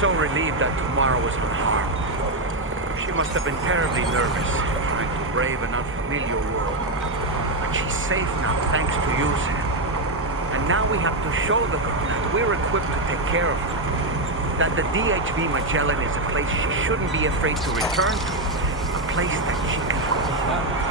so relieved that tomorrow was unharmed. She must have been terribly nervous, trying to brave an unfamiliar world. But she's safe now, thanks to you, Sam. And now we have to show the girl that we're equipped to take care of her. That the DHV Magellan is a place she shouldn't be afraid to return to. A place that she can call home.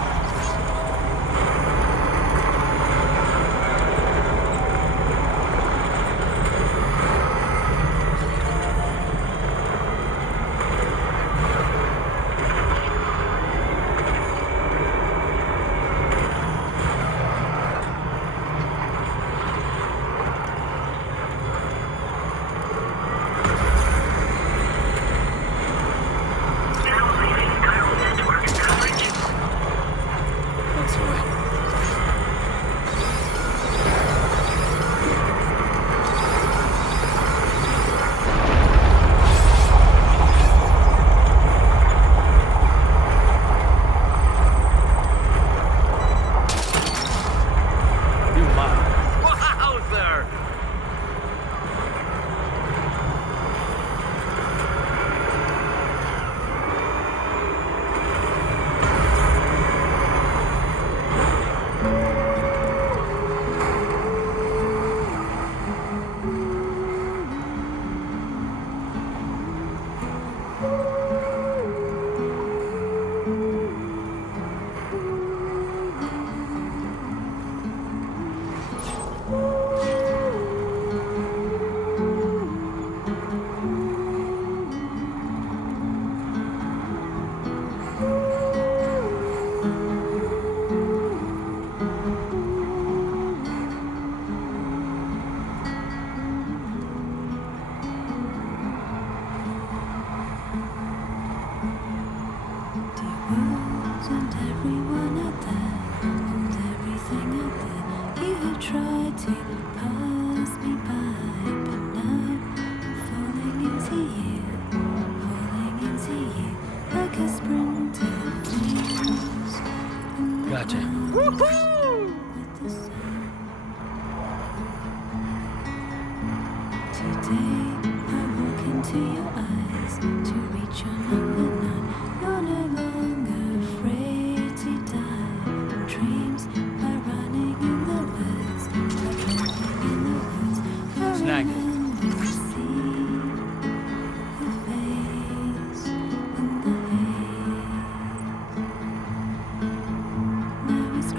Dreams by running in the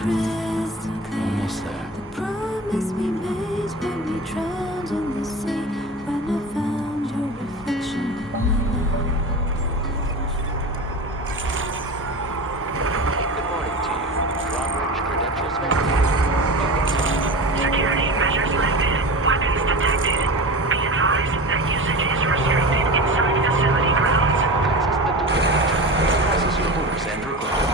Almost there. The promise we made when we drowned in the sea, when I found your reflection in my life. Good morning to you. Drawbridge credentials verified. Security measures lifted. Weapons detected. Be advised that usage is restricted inside facility grounds. Access the data center. Expresses your hopes and regrets.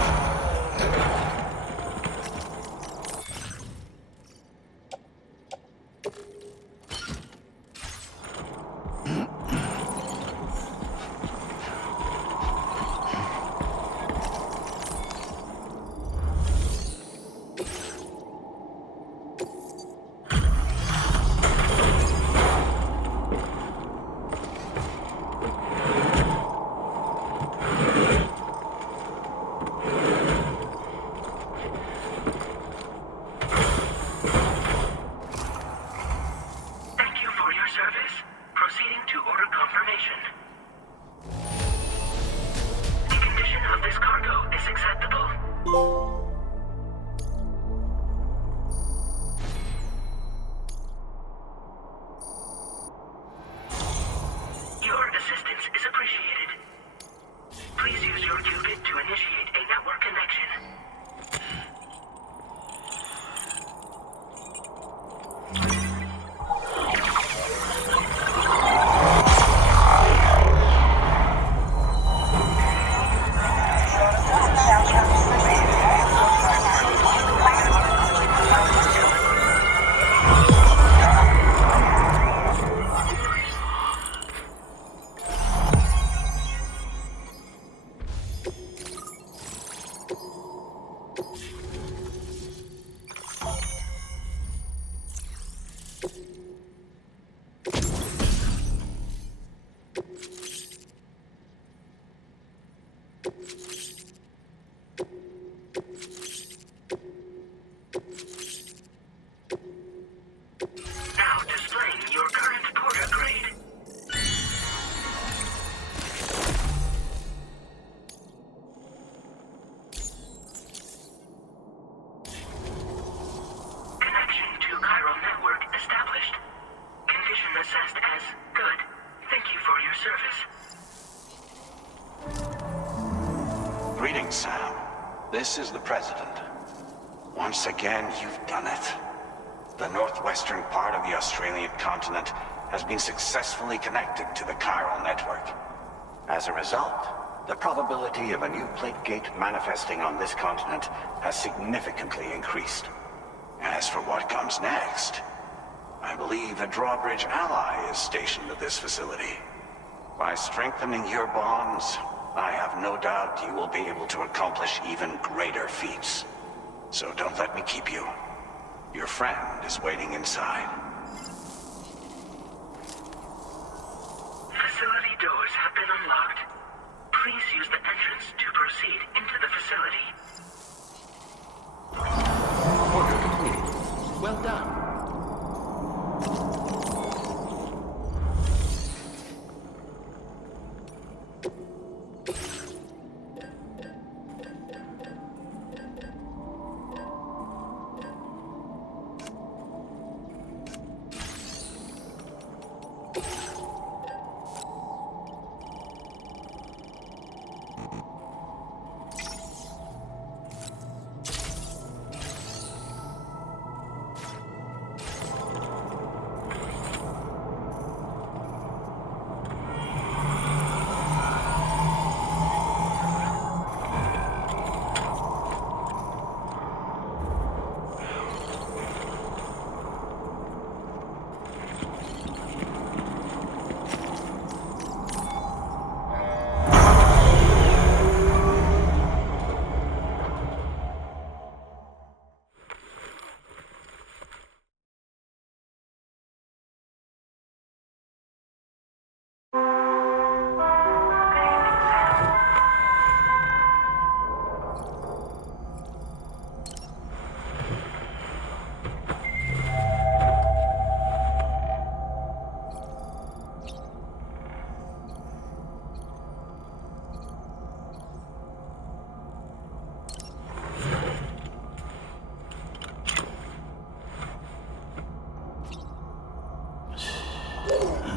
Thank you for your service. Proceeding to order confirmation. The condition of this cargo is acceptable. Your assistance is appreciated. Please use your qubit to initiate a network connection. Now displaying your current porter grade. Connection to Chiral Network established. Condition assessed as good. Thank you for your service. Greetings, Sam. This is the President. Once again, you've done it. The northwestern part of the Australian continent has been successfully connected to the Chiral Network. As a result, the probability of a new plate gate manifesting on this continent has significantly increased. As for what comes next, I believe a drawbridge ally is stationed at this facility. By strengthening your bonds, I have no doubt you will be able to accomplish even greater feats. So don't let me keep you. Your friend is waiting inside. Facility doors have been unlocked. Please use the entrance to proceed into the facility. Order completed. Well done.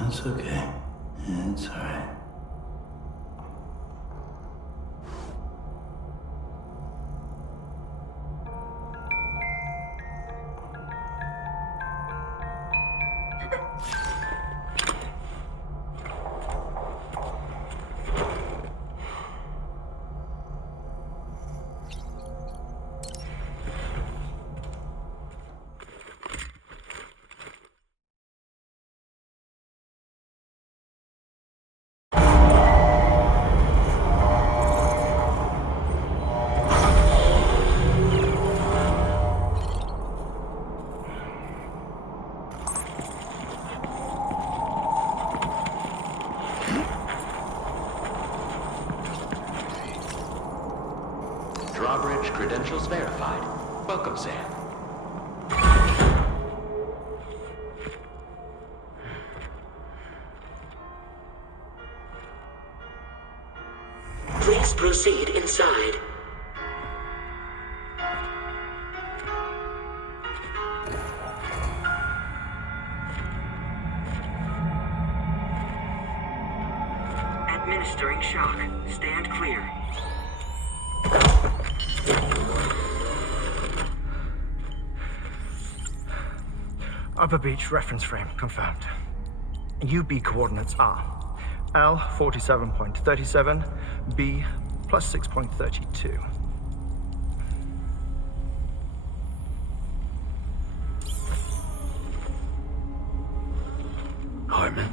It's okay. It's alright. Drawbridge credentials verified. Welcome, Sam. Please proceed inside. Administering shock. Stand clear. Upper beach reference frame confirmed. UB coordinates are L 47.37, B plus 6.32. Hartman.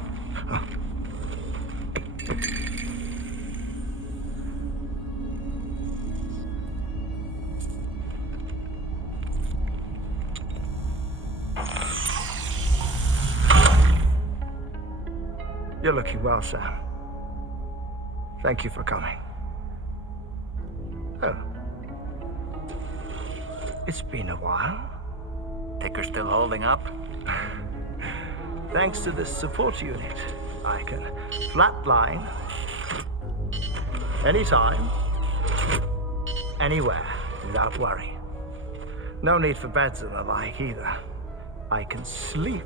You're looking well, Sam. Thank you for coming. Oh. It's been a while. Ticker still holding up? Thanks to this support unit, I can flatline anytime, anywhere, without worry. No need for beds and the like either. I can sleep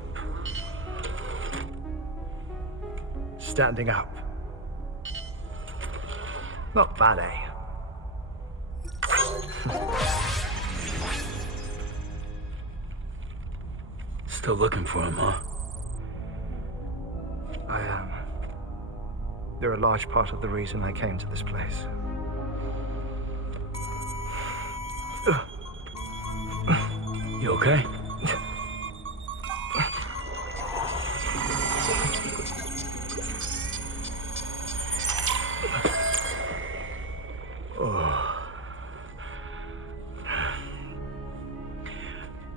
standing up. Not bad, eh? Still looking for him, huh? I am. They're a large part of the reason I came to this place. You okay?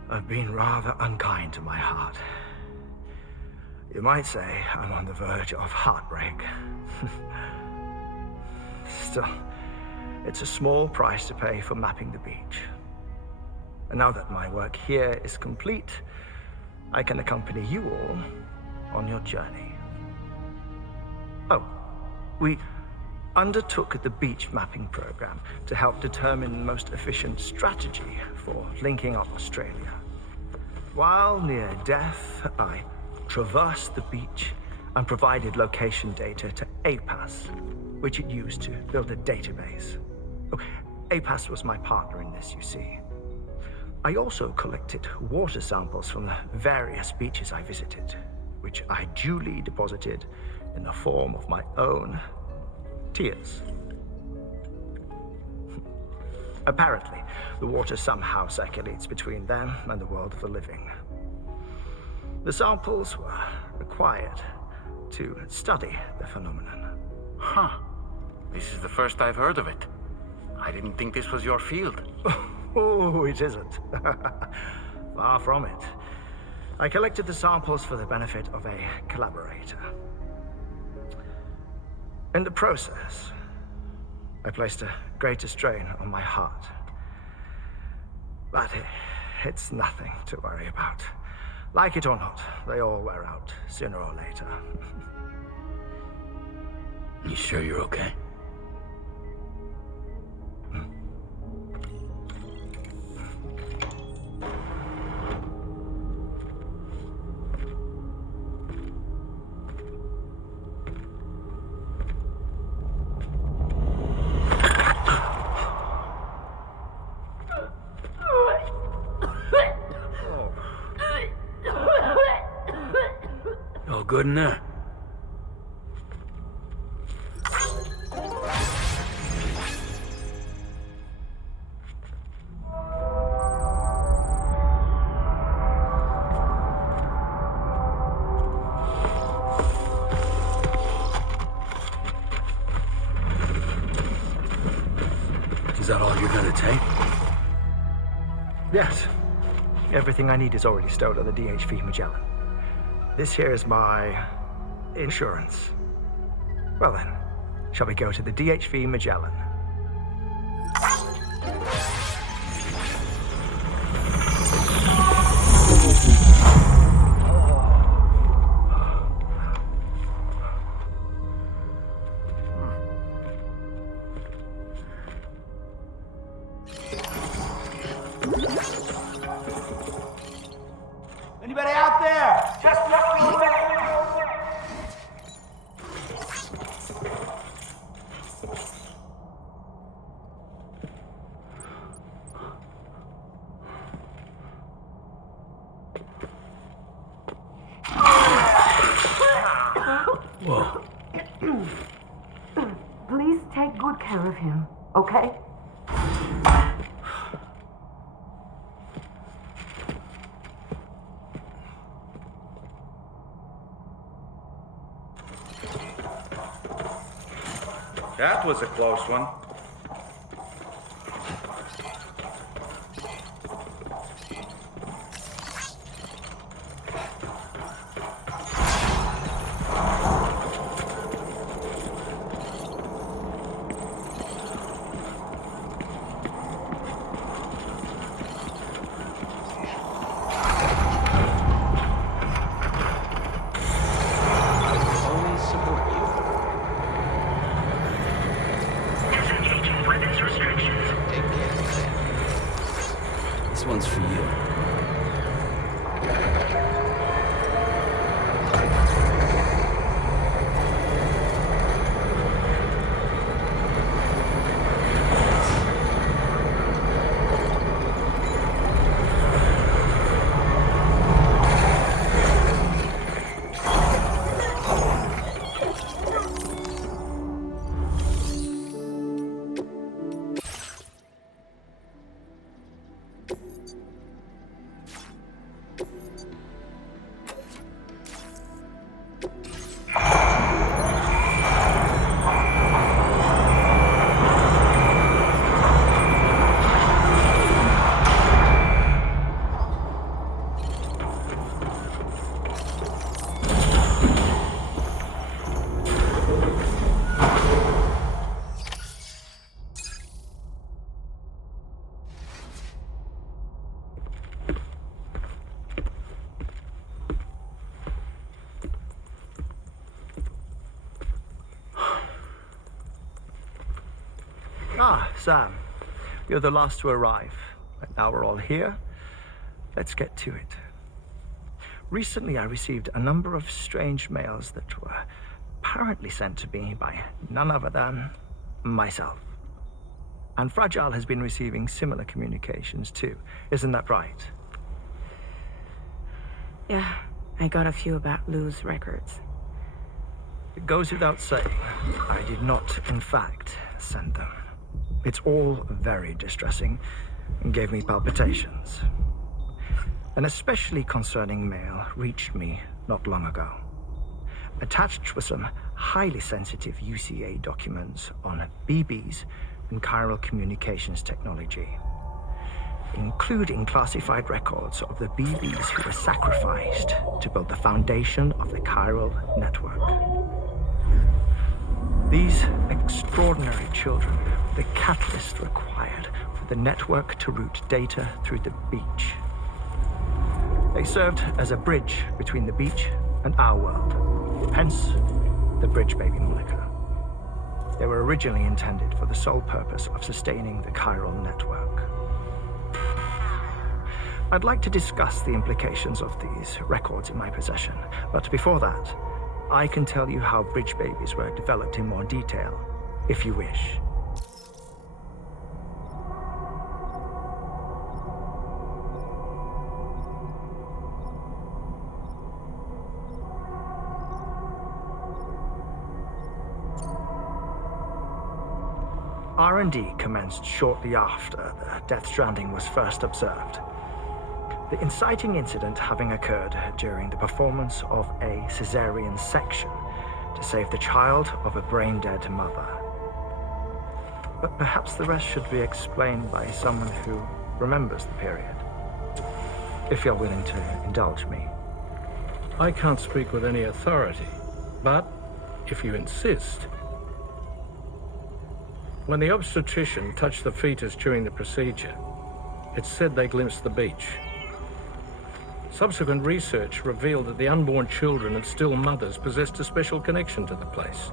I've been rather unkind to my heart. You might say I'm on the verge of heartbreak. Still, it's a small price to pay for mapping the beach. And now that my work here is complete, I can accompany you all on your journey. Oh, we undertook the beach mapping program to help determine the most efficient strategy for linking up Australia. While near death, I traversed the beach and provided location data to APAS, which it used to build a database. Oh, APAS was my partner in this, you see. I also collected water samples from the various beaches I visited, which I duly deposited in the form of my own tears. Apparently, the water somehow circulates between them and the world of the living. The samples were required to study the phenomenon. Huh. This is the first I've heard of it. I didn't think this was your field. Oh, it isn't. Far from it. I collected the samples for the benefit of a collaborator. In the process, I placed a greater strain on my heart. But it's nothing to worry about. Like it or not, they all wear out sooner or later. You sure you're okay? good in there? Is that all you're gonna take? Yes. Everything I need is already stowed on the DHV Magellan. This here is my insurance. Well then, shall we go to the DHV Magellan? Anybody out there? Just let me know. Whoa. Please take good care of him, okay? That was a close one. Always support you. Disengaging weapons restrictions. Take care of that. This one's for you. Ah, Sam. You're the last to arrive. But now we're all here. Let's get to it. Recently, I received a number of strange mails that were apparently sent to me by none other than myself. And Fragile has been receiving similar communications too. Isn't that right? Yeah, I got a few about Lou's records. It goes without saying, I did not, in fact, send them. It's all very distressing and gave me palpitations. An especially concerning mail reached me not long ago. Attached were some highly sensitive UCA documents on BBs and chiral communications technology, including classified records of the BBs who were sacrificed to build the foundation of the Chiral Network. These extraordinary children were the catalyst required for the network to route data through the beach. They served as a bridge between the beach and our world, hence the Bridge Baby moniker. They were originally intended for the sole purpose of sustaining the Chiral Network. I'd like to discuss the implications of these records in my possession, but before that, I can tell you how Bridge Babies were developed in more detail, if you wish. R&D commenced shortly after the Death Stranding was first observed. The inciting incident having occurred during the performance of a cesarean section to save the child of a brain-dead mother. But perhaps the rest should be explained by someone who remembers the period. If you're willing to indulge me. I can't speak with any authority, but if you insist. When the obstetrician touched the fetus during the procedure, it's said they glimpsed the beach. Subsequent research revealed that the unborn children and still mothers possessed a special connection to the place.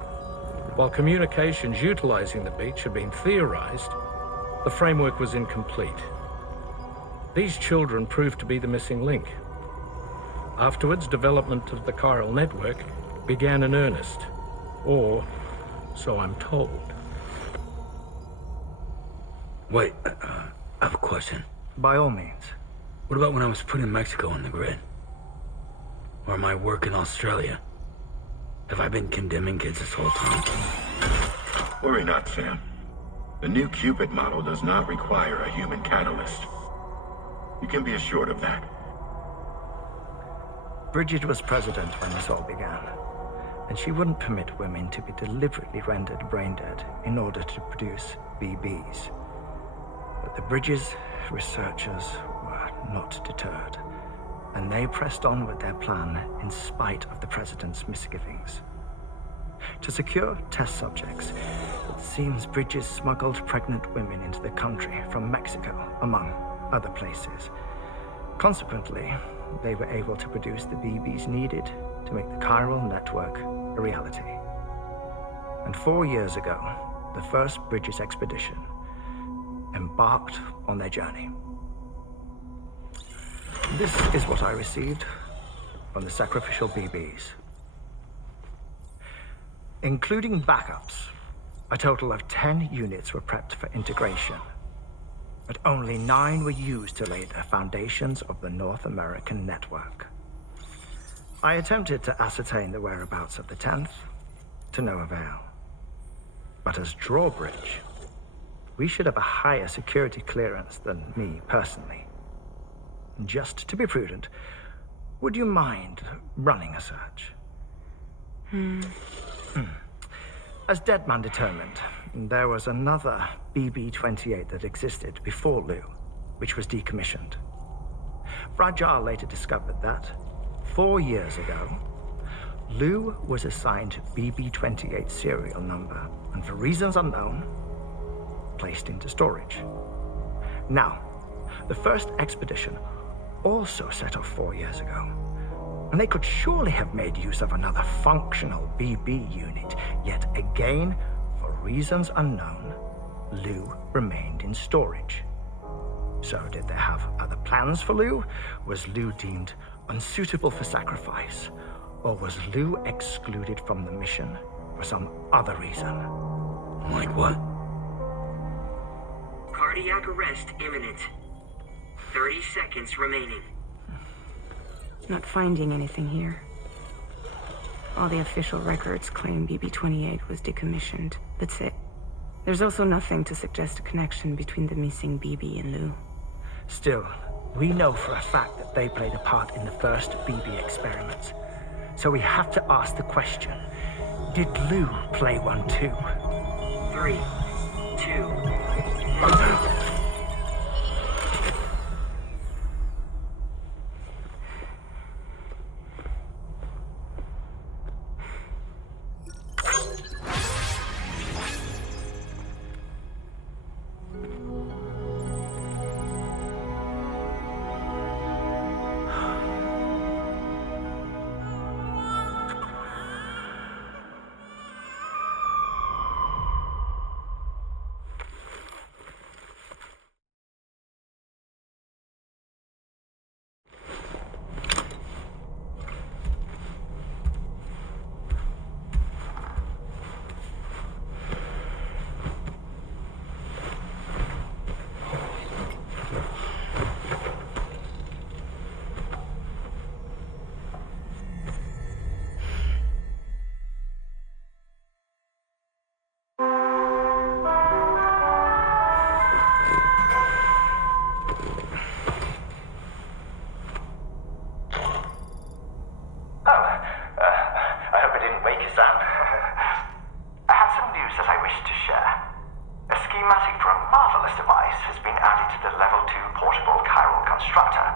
While communications utilizing the beach had been theorized, the framework was incomplete. These children proved to be the missing link. Afterwards, development of the Chiral Network began in earnest, or so I'm told. Wait, I have a question. By all means. What about when I was putting Mexico on the grid? Or my work in Australia? Have I been condemning kids this whole time? Worry not, Sam. The new Cupid model does not require a human catalyst. You can be assured of that. Bridget was president when this all began, and she wouldn't permit women to be deliberately rendered brain-dead in order to produce BBs. But the Bridges researchers were not deterred, and they pressed on with their plan in spite of the president's misgivings. To secure test subjects, it seems Bridges smuggled pregnant women into the country from Mexico, among other places. Consequently, they were able to produce the BBs needed to make the Chiral Network a reality. And 4 years ago, the first Bridges expedition embarked on their journey. This is what I received from the sacrificial BBs. Including backups, a total of 10 units were prepped for integration, but only 9 were used to lay the foundations of the North American network. I attempted to ascertain the whereabouts of the 10th, to no avail. But as drawbridge, we should have a higher security clearance than me personally. Just to be prudent, would you mind running a search? As Deadman determined, there was another BB-28 that existed before Lou, which was decommissioned. Fragile later discovered that, 4 years ago, Lou was assigned BB-28 serial number, and for reasons unknown, placed into storage. Now, the first expedition also set off 4 years ago, and they could surely have made use of another functional BB unit, yet again, for reasons unknown, Lou remained in storage. So did they have other plans for Lou? Was Lou deemed unsuitable for sacrifice? Or was Lou excluded from the mission for some other reason? Like what? Cardiac arrest imminent. 30 seconds remaining. Not finding anything here. All the official records claim BB-28 was decommissioned. That's it. There's also nothing to suggest a connection between the missing BB and Lou. Still, we know for a fact that they played a part in the first BB experiments. So we have to ask the question, did Lou play one too? 3, 2, 1. structure.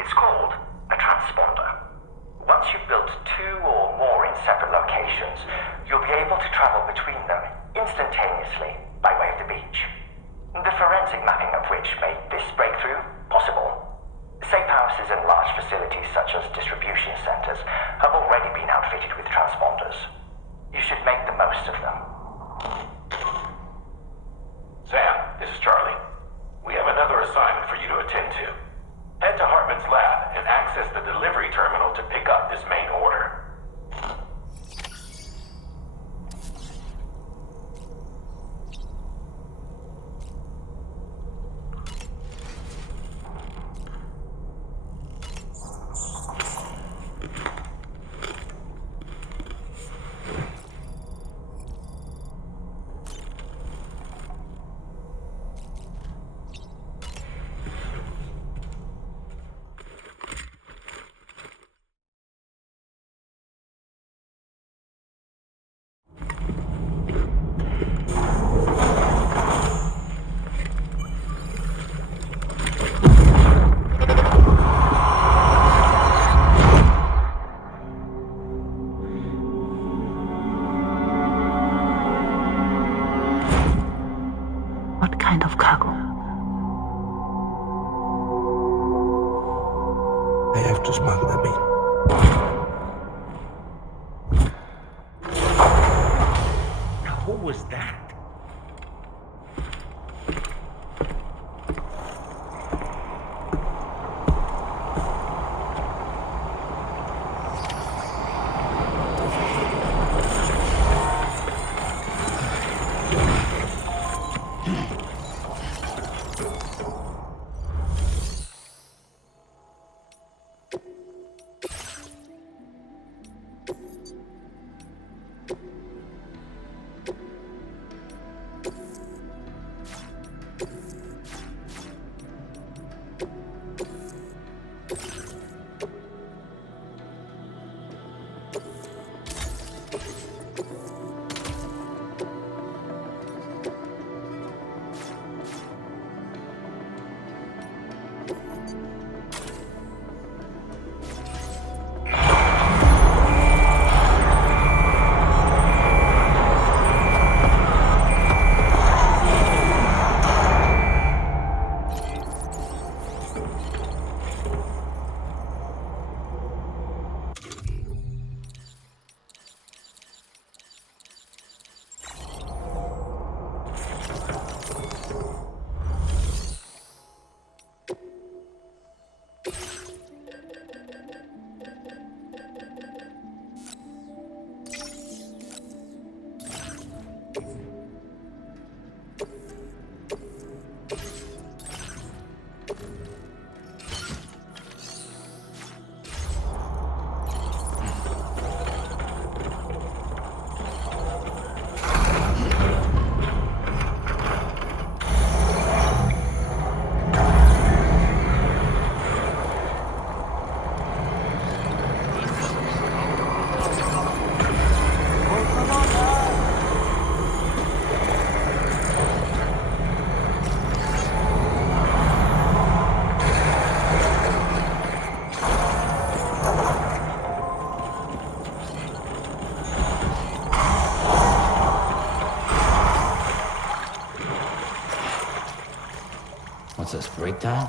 It's called a transponder. Once you've built 2 or more in separate locations, you'll be able to travel between them instantaneously by way of the beach. The forensic mapping of which made this breakthrough possible. Safe houses and large facilities such as distribution centers have already been outfitted with transponders. You should make the most of them. Sam, this is Charlie. We have another assignment for you to attend to. Head to Hartman's lab and access the delivery terminal to pick up this main order. What kind of cargo? I have to smuggle them in. Now, who was that? What's this, breakdown?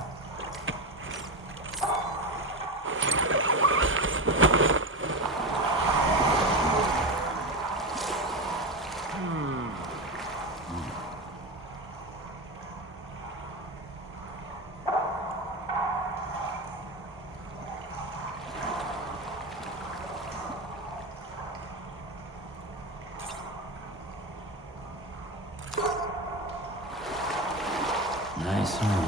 Nice one.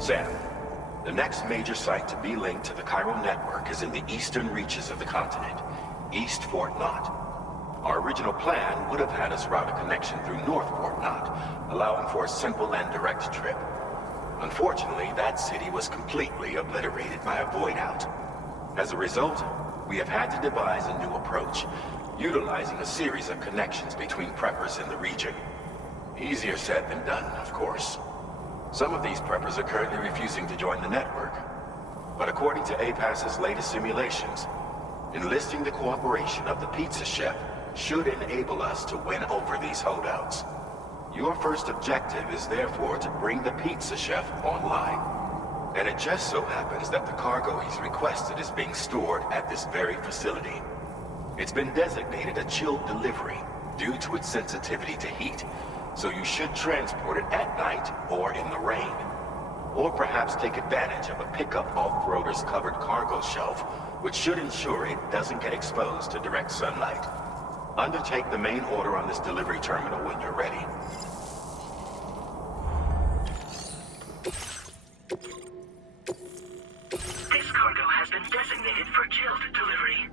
Sam, the next major site to be linked to the Chiral Network is in the eastern reaches of the continent, East Fort Knot. Our original plan would have had us route a connection through Northport Knot, allowing for a simple and direct trip. Unfortunately, that city was completely obliterated by a void out. As a result, we have had to devise a new approach, utilizing a series of connections between preppers in the region. Easier said than done, of course. Some of these preppers are currently refusing to join the network. But according to APAS's latest simulations, enlisting the cooperation of the pizza chef should enable us to win over these holdouts. Your first objective is therefore to bring the pizza chef online. And it just so happens that the cargo he's requested is being stored at this very facility. It's been designated a chilled delivery due to its sensitivity to heat, so you should transport it at night or in the rain. Or perhaps take advantage of a pickup off-roader's covered cargo shelf, which should ensure it doesn't get exposed to direct sunlight. Undertake the main order on this delivery terminal when you're ready. This cargo has been designated for chilled delivery.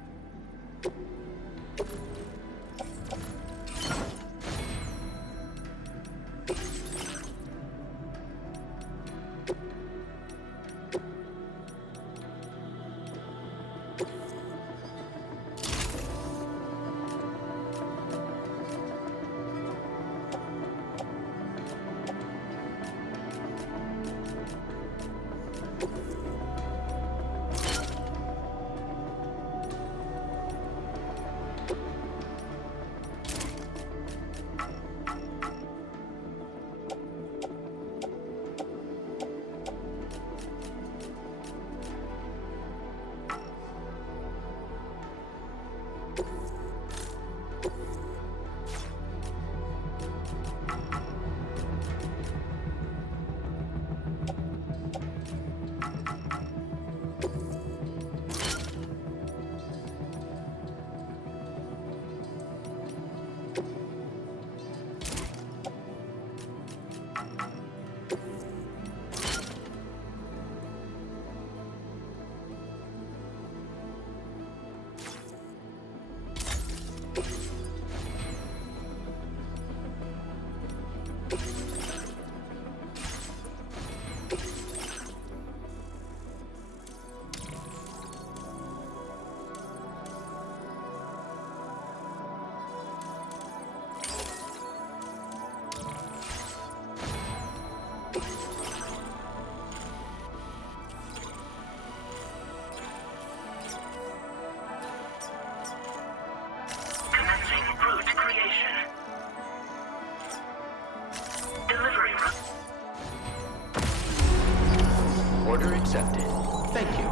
Order accepted. Thank you.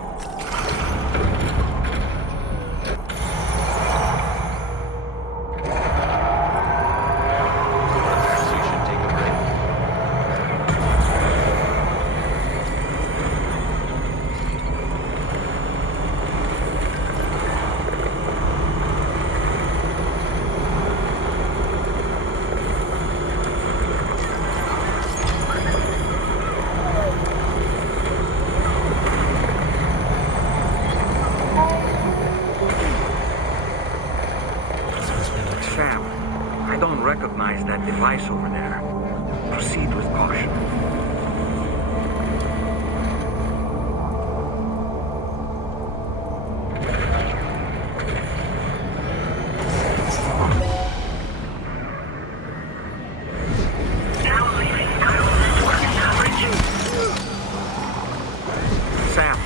Perhaps you should take a break. Sam, I don't recognize that device over there. Proceed with caution. Sam,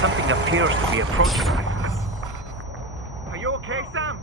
something appears to be approaching us. Are you okay, Sam?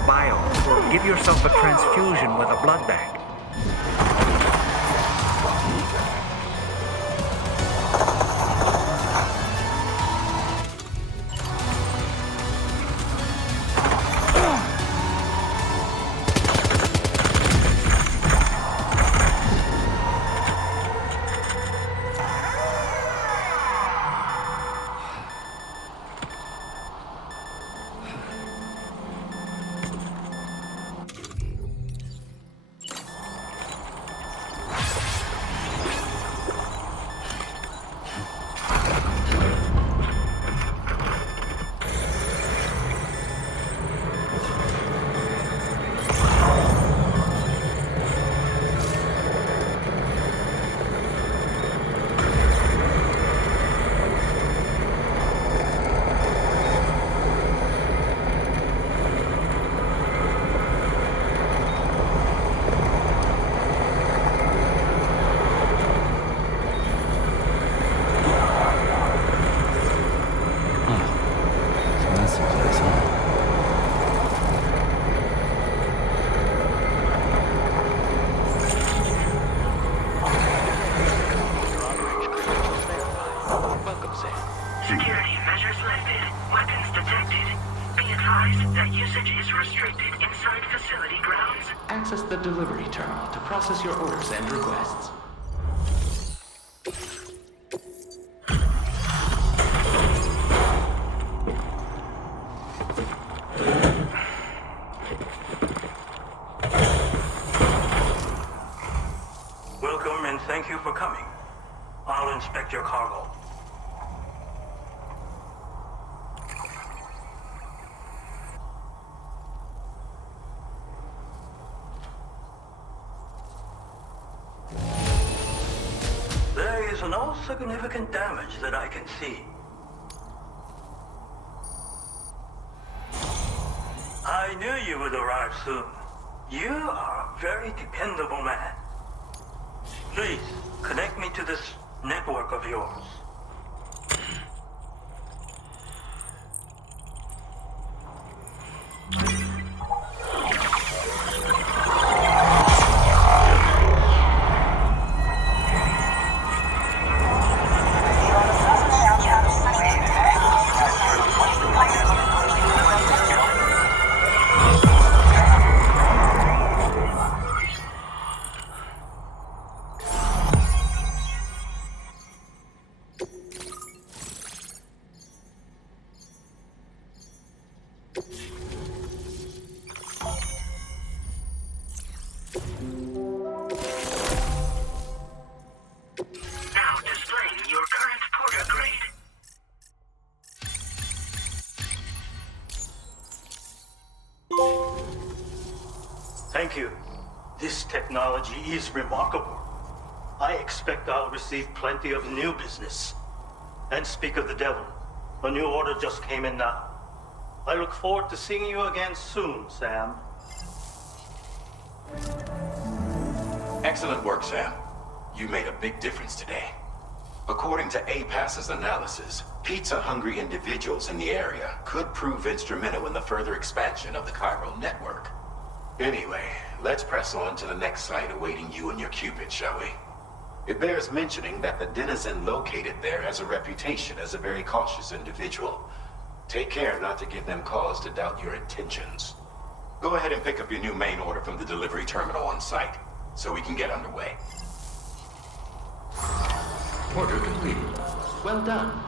bio, or give yourself a transfusion with a blood bag. Security measures lifted. Weapons detected. Be advised that usage is restricted inside facility grounds. Access the delivery terminal to process your orders and requests. Welcome and thank you for coming. I'll inspect your cargo. There is no significant damage that I can see. I knew you would arrive soon. You are a very dependable man. Please, connect me to this network of yours. Now displaying your current porter grade. Thank you. This technology is remarkable. I expect I'll receive plenty of new business. And speak of the devil, a new order just came in now. I look forward to seeing you again soon, Sam. Excellent work, Sam. You made a big difference today. According to APAS's analysis, pizza-hungry individuals in the area could prove instrumental in the further expansion of the Chiral Network. Anyway, let's press on to the next site awaiting you and your Cupid, shall we? It bears mentioning that the denizen located there has a reputation as a very cautious individual. Take care not to give them cause to doubt your intentions. Go ahead and pick up your new main order from the delivery terminal on site, so we can get underway. Order completed. Well done.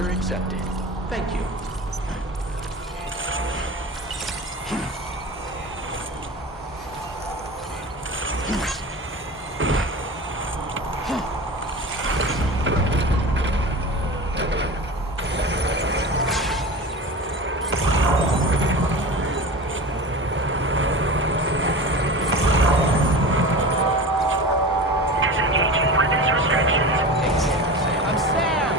Order accepted. Thank you. Disengaging weapons restrictions. I'm Sam.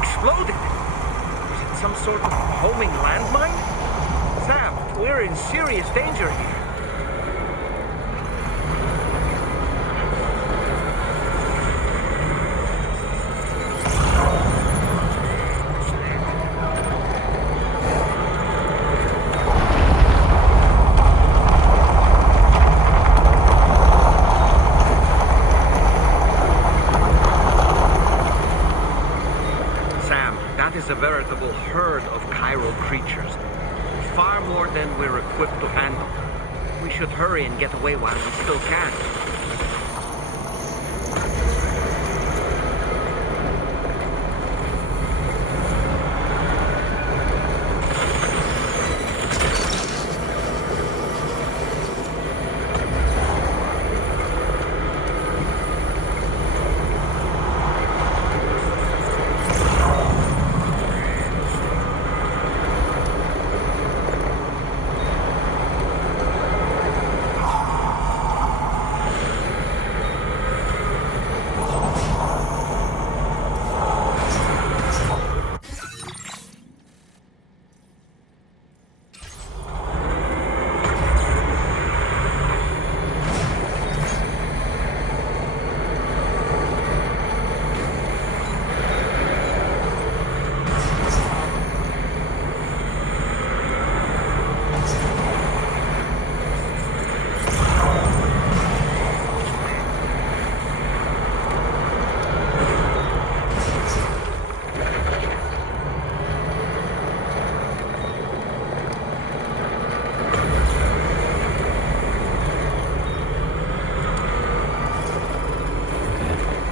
Exploded? Was it some sort of homing landmine? Sam, we're in serious danger here. Sam, that is a veritable herd of chiral creatures. Far more than we're equipped to handle. We should hurry and get away while we still can.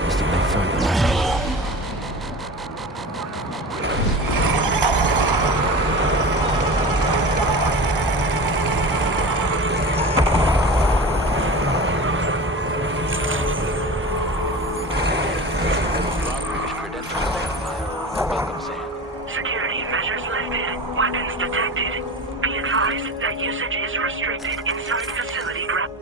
Just a bit further. Welcome, Sam. Security measures lifted. Weapons detected. Be advised that usage is restricted inside facility ground.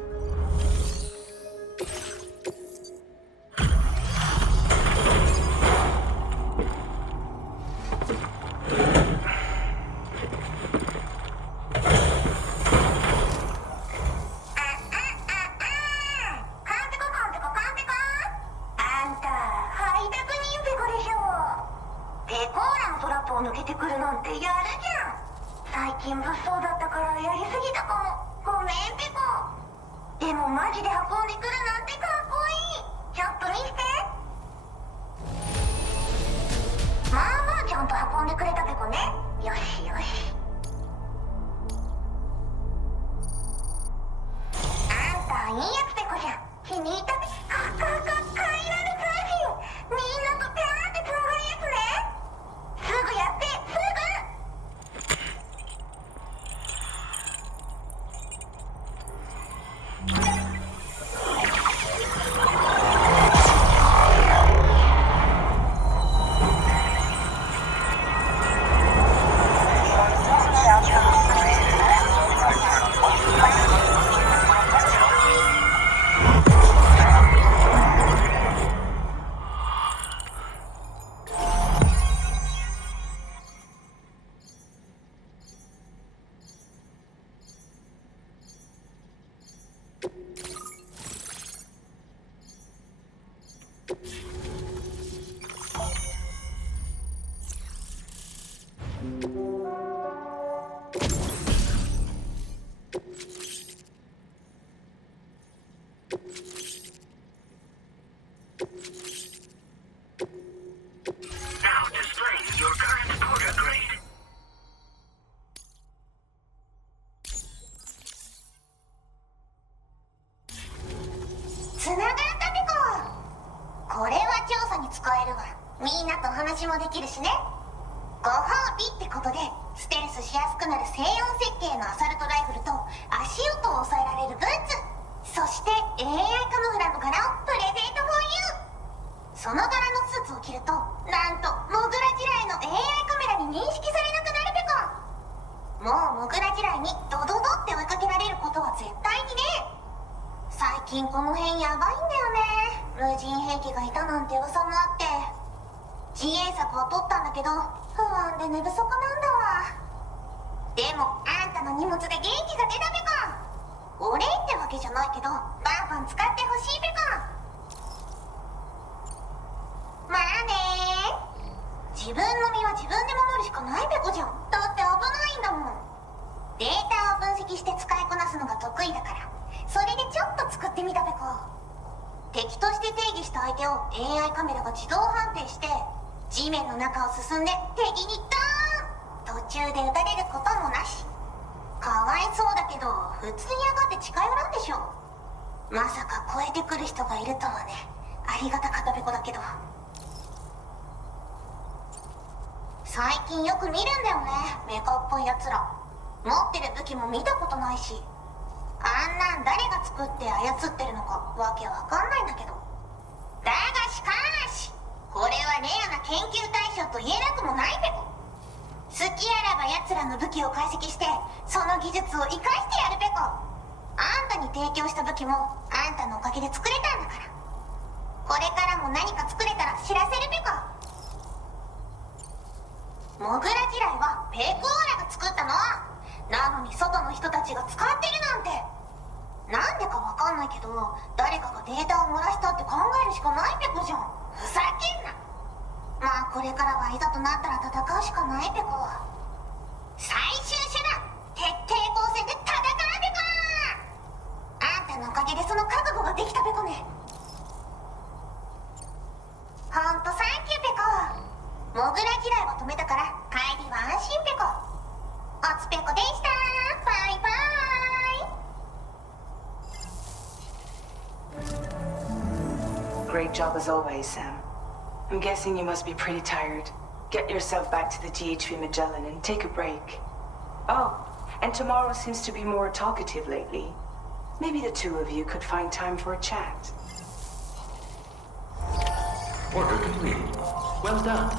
Now displaying your current porter grade.これは調査に使えるわ。みんなと話もできるしね。ご褒美ってことでステルスしやすくなる静音設計のアサルトライフルと足音を抑えられるブーツ、そして AI カムフラの柄をプレゼント for you。 その柄のスーツを着るとなんとモグラ地雷の AI カメラに認識されなくなるペコ。もうモグラ地雷にドドドって追いかけられることは絶対にね。最近この辺やばいんだよね。無人兵器がいたなんて噂もあって、自衛策は取ったんだけど不安で寝不足なんだわ。でもあんたの荷物で元気が出たペコ。お礼ってわけじゃないけどバンバン使ってほしいペコ。まあねー。自分の身は自分で守るしかないペコじゃん。だって危ないんだもん。データを分析して使いこなすのが得意だから、それでちょっと作ってみたペコ。敵として定義した相手を AI カメラが自動判定して地面の中を進んで敵にドーン、途中で撃たれることもなし。かわいそうだけど普通に上がって近寄らんでしょ。まさか超えてくる人がいるとはね。ありがたかったペコだけど。最近よく見るんだよね、メカっぽいやつら。持ってる武器も見たことないし、あんなん誰が作って操ってるのかわけわかんないんだけど。だがしかしこれはレアな研究対象と言えなくもないペコ。好きあらば奴らの武器を解析してその技術を生かしてやるペコ。あんたに提供した武器もあんたのおかげで作れたんだから、これからも何か作れたら知らせるペコ。モグラ地雷はペコーラが作ったの。なのに外の人たちが使ってるなんて。なんでかわかんないけど誰かがデータを漏らしたって考えるしかないペコじゃん。ふざけんな。まあこれからはいざとなったら戦うしかないペコ。最終手段、徹底抗戦で戦うペコ。あんたのおかげでその覚悟ができたペコね。ほんとサンキューペコ。モグラ地雷は止めたから帰りは安心ペコ。おつペコでした。バイバイ。Great job as always, Sam. I'm guessing you must be pretty tired. Get yourself back to the GHV Magellan and take a break. Oh, and tomorrow seems to be more talkative lately. Maybe the two of you could find time for a chat. Order completed. Well done.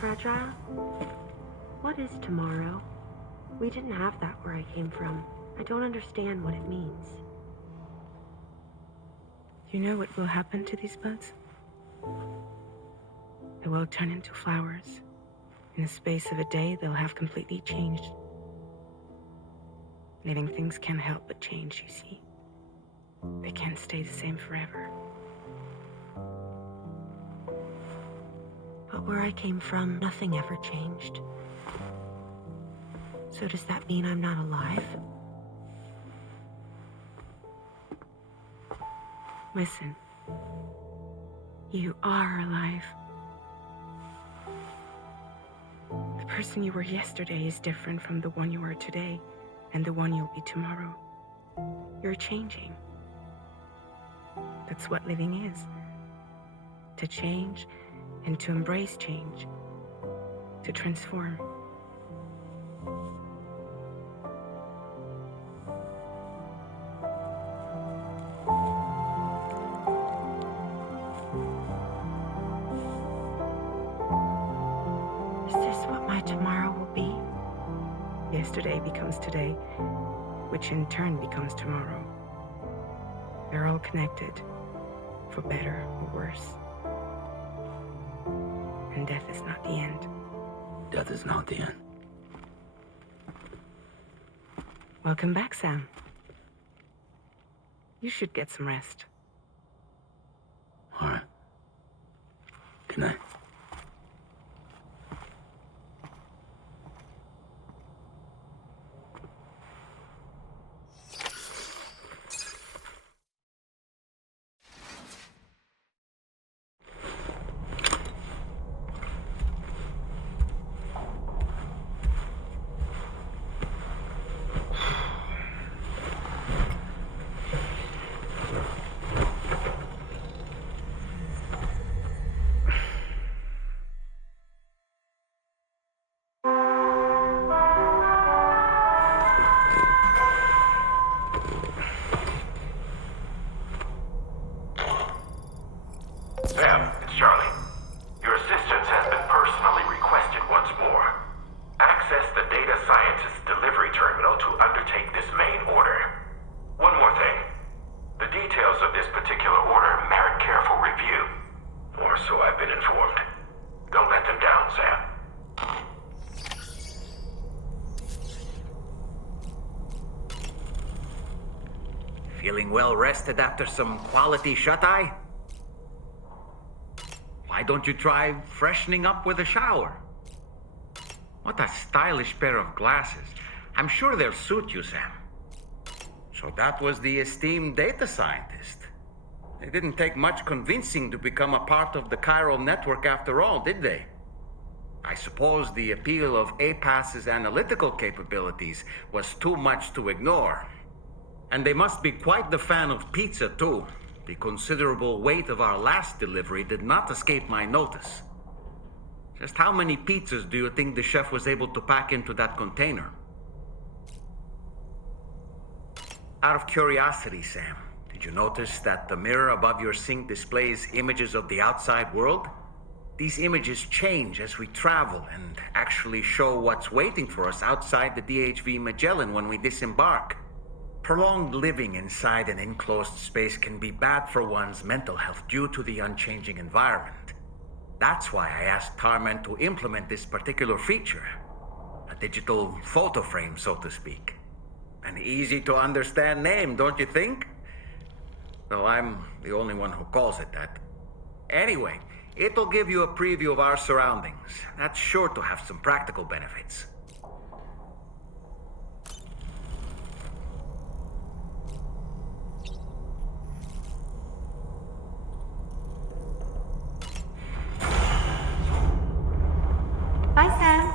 Fragile? What is tomorrow? We didn't have that where I came from. I don't understand what it means. You know what will happen to these buds? They will turn into flowers. In the space of a day, they'll have completely changed. Living things can't help but change, you see. They can't stay the same forever. But where I came from, nothing ever changed. So does that mean I'm not alive? Listen. You are alive. The person you were yesterday is different from the one you are today, and the one you'll be tomorrow. You're changing. That's what living is. To change and to embrace change. To transform. Is this what my tomorrow will be? Yesterday becomes today, which in turn becomes tomorrow. They're all connected, for better or worse. And death is not the end. Death is not the end. Welcome back, Sam. You should get some rest. All right. Good night. Sam, it's Charlie. Your assistance has been personally requested once more. Access the data scientist's delivery terminal to undertake this main order. One more thing. The details of this particular order merit careful review. Or so I've been informed. Don't let them down, Sam. Feeling well rested after some quality shut-eye? Why don't you try freshening up with a shower? What a stylish pair of glasses. I'm sure they'll suit you, Sam. So that was the esteemed data scientist. They didn't take much convincing to become a part of the Chiral Network after all, did they? I suppose the appeal of APAS's analytical capabilities was too much to ignore. And they must be quite the fan of pizza, too. The considerable weight of our last delivery did not escape my notice. Just how many pizzas do you think the chef was able to pack into that container? Out of curiosity, Sam, did you notice that the mirror above your sink displays images of the outside world? These images change as we travel and actually show what's waiting for us outside the DHV Magellan when we disembark. Prolonged living inside an enclosed space can be bad for one's mental health due to the unchanging environment. That's why I asked Tarman to implement this particular feature. A digital photo frame, so to speak. An easy to understand name, don't you think? Though I'm the only one who calls it that. Anyway, it'll give you a preview of our surroundings. That's sure to have some practical benefits. Bye, Sam.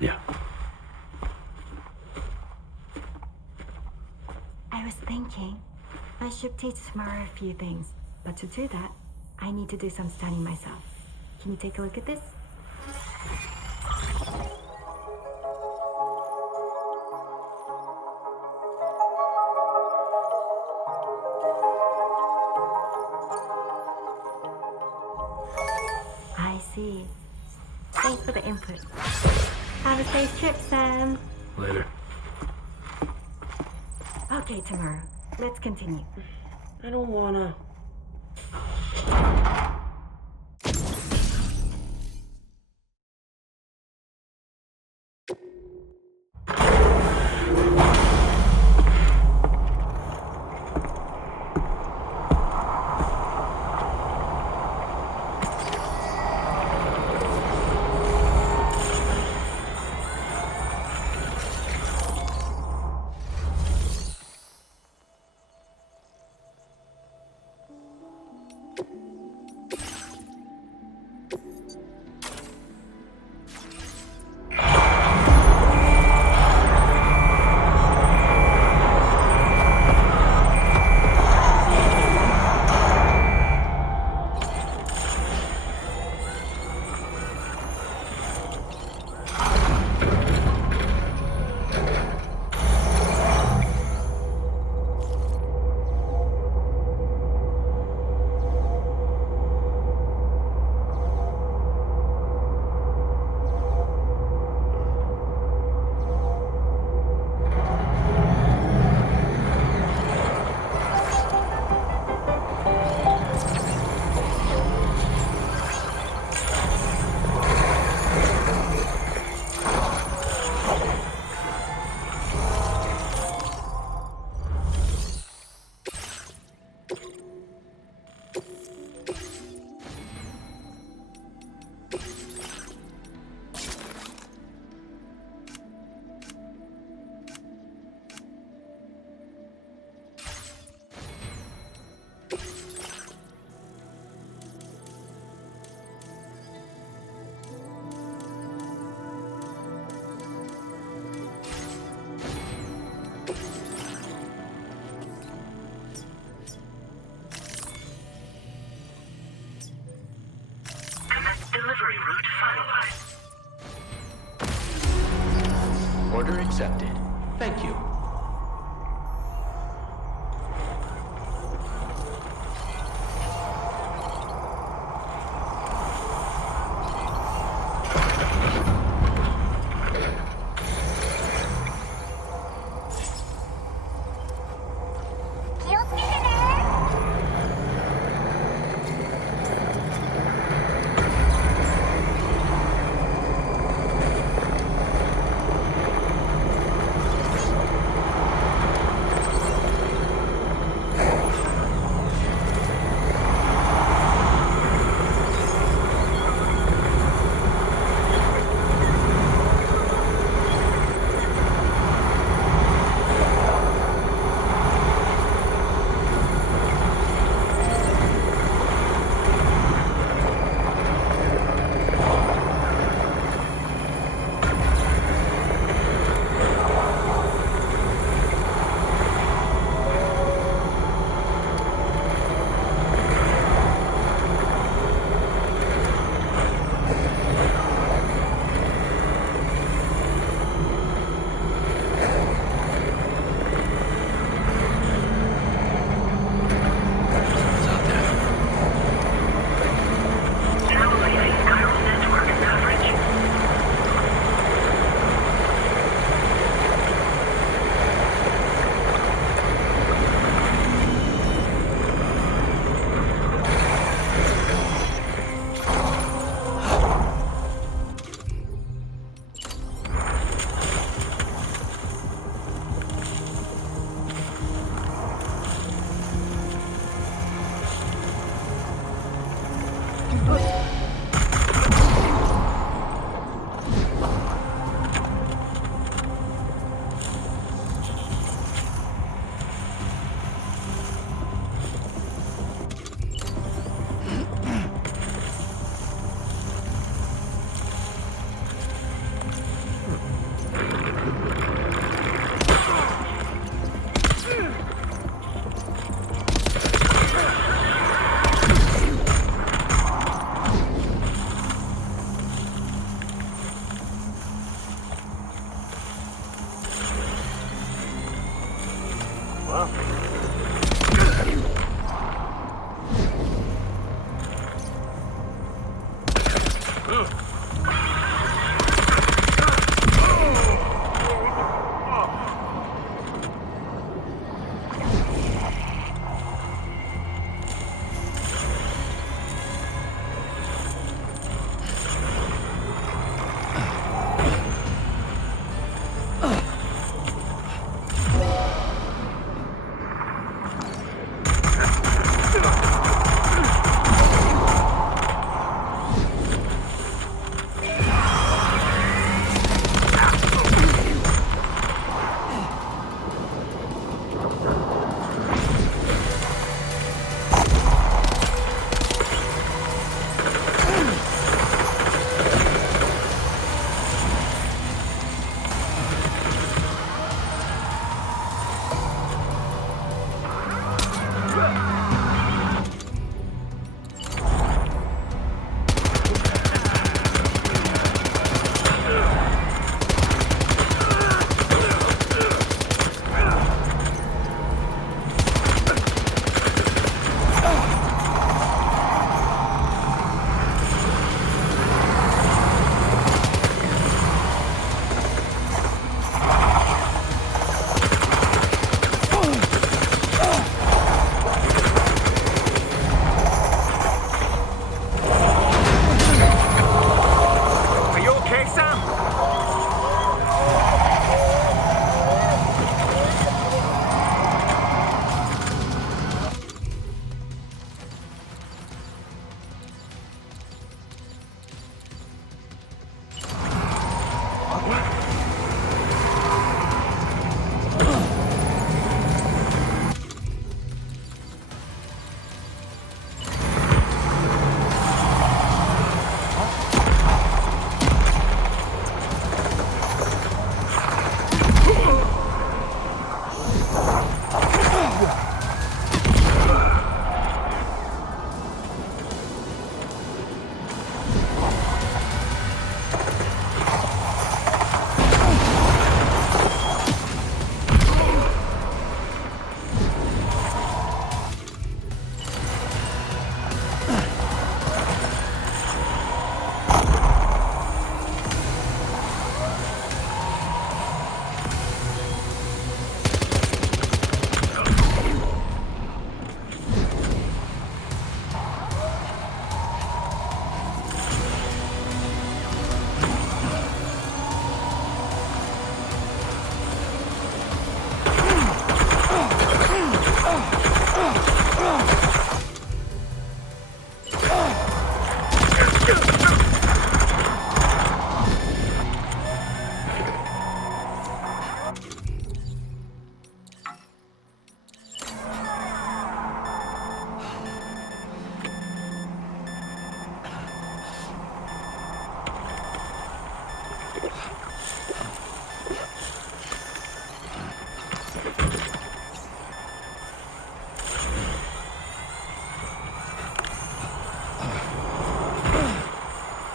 Yeah. I was thinking I should teach tomorrow a few things, but to do that, I need to do some studying myself. Can you take a look at this? I see. Thanks for the input. Have a safe trip, Sam. Later. Okay, tomorrow. Let's continue. I don't wanna. accepted. Thank you.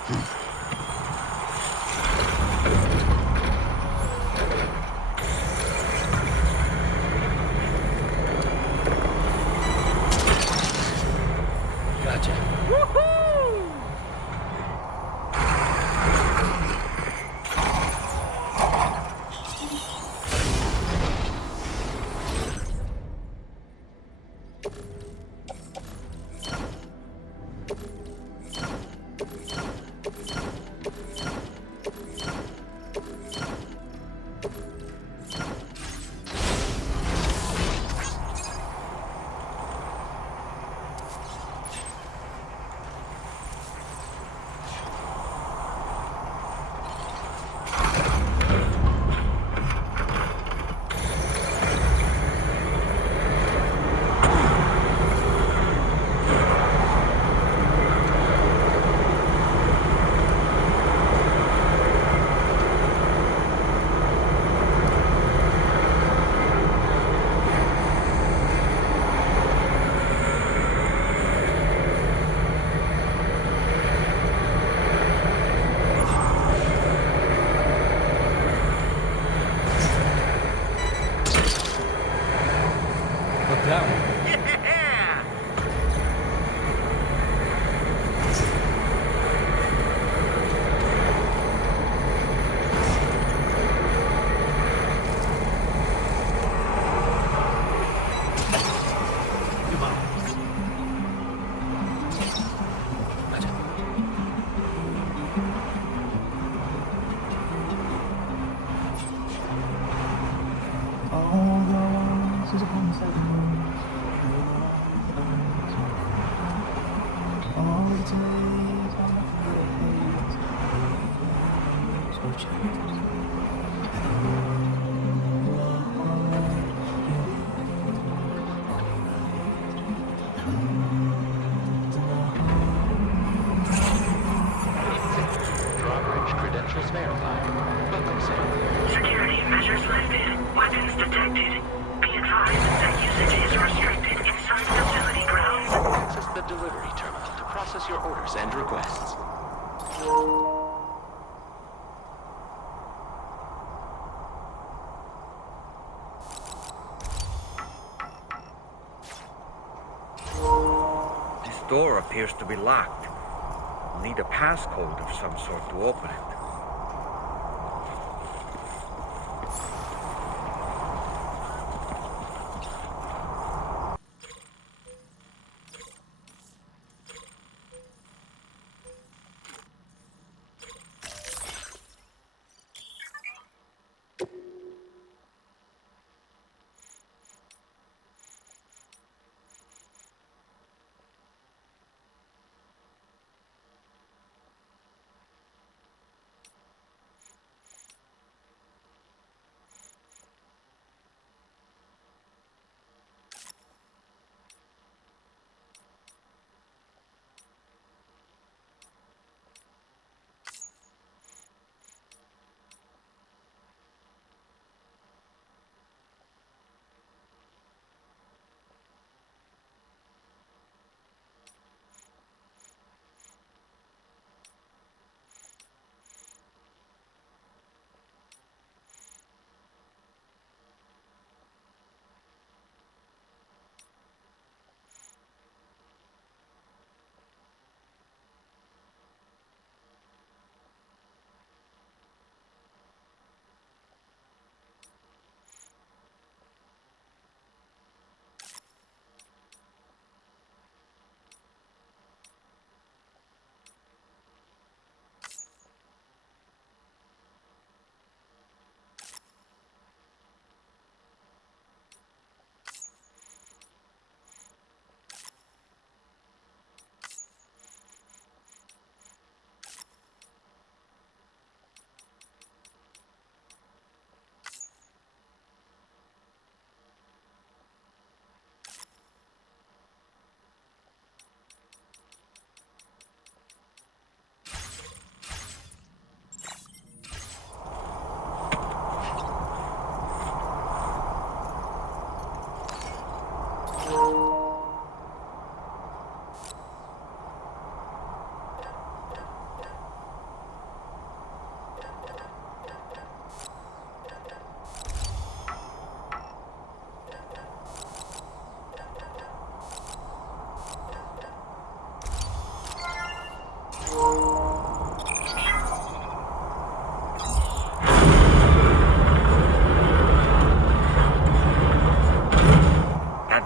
Gotcha. Look that one. Drawbridge credentials verified. Welcome, Sam. Security measures lifted. Weapons detected. Be advised that usage is restricted inside facility grounds. Access the delivery terminal to process your orders and requests. This door appears to be locked. I'll need a passcode of some sort to open it.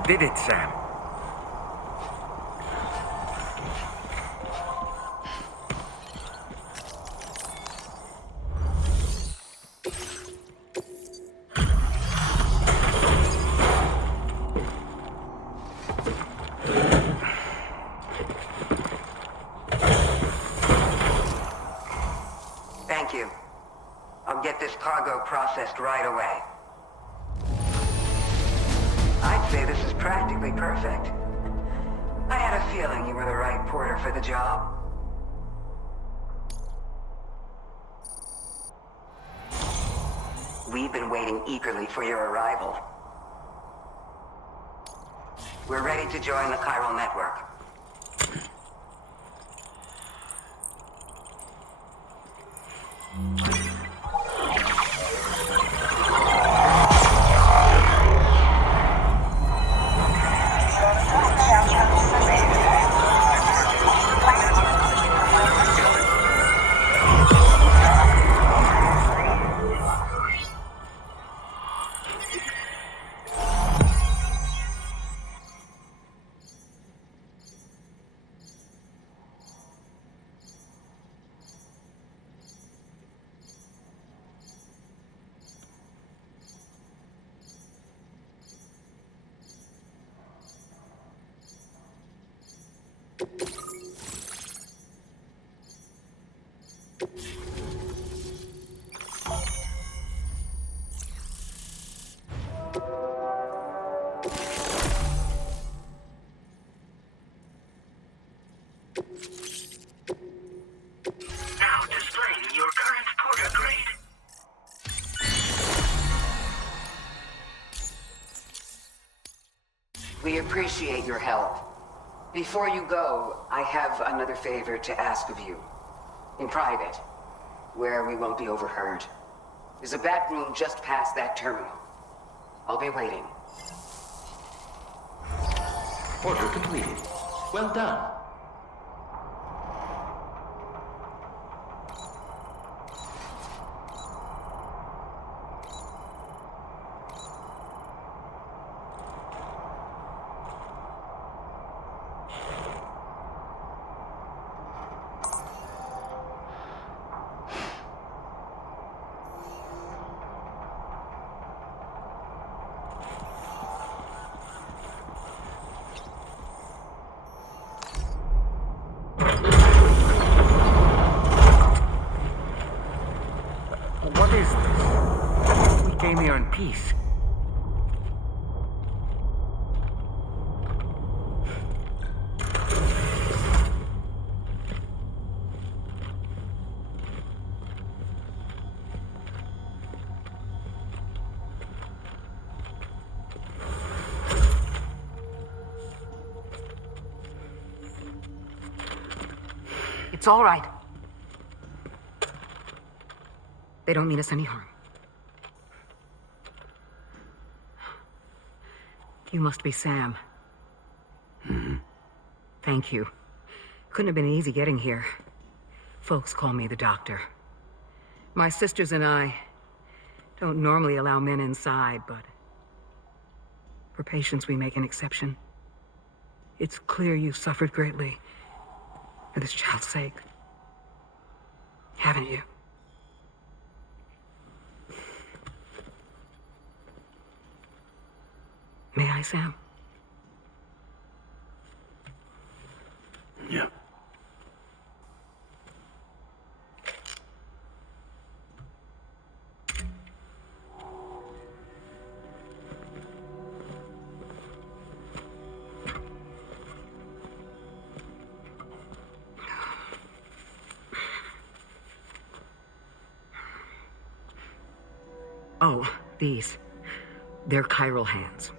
did it, Sam. Thank you. I'll get this cargo processed right away. I'd say this is practically perfect. I had a feeling you were the right porter for the job. We've been waiting eagerly for your arrival. We're ready to join the Chiral Network. Now displaying your current porter grade. We appreciate your help. Before you go, I have another favor to ask of you. In private, where we won't be overheard. There's a back room just past that terminal. I'll be waiting. Order completed. Well done. What is this? We came here in peace. It's all right. They don't mean us any harm. You must be Sam. Thank you. Couldn't have been easy getting here. Folks call me the doctor. My sisters and I don't normally allow men inside, but for patients we make an exception. It's clear you've suffered greatly for this child's sake. Haven't you? May I, Sam? Yeah. Oh, these. They're chiral hands.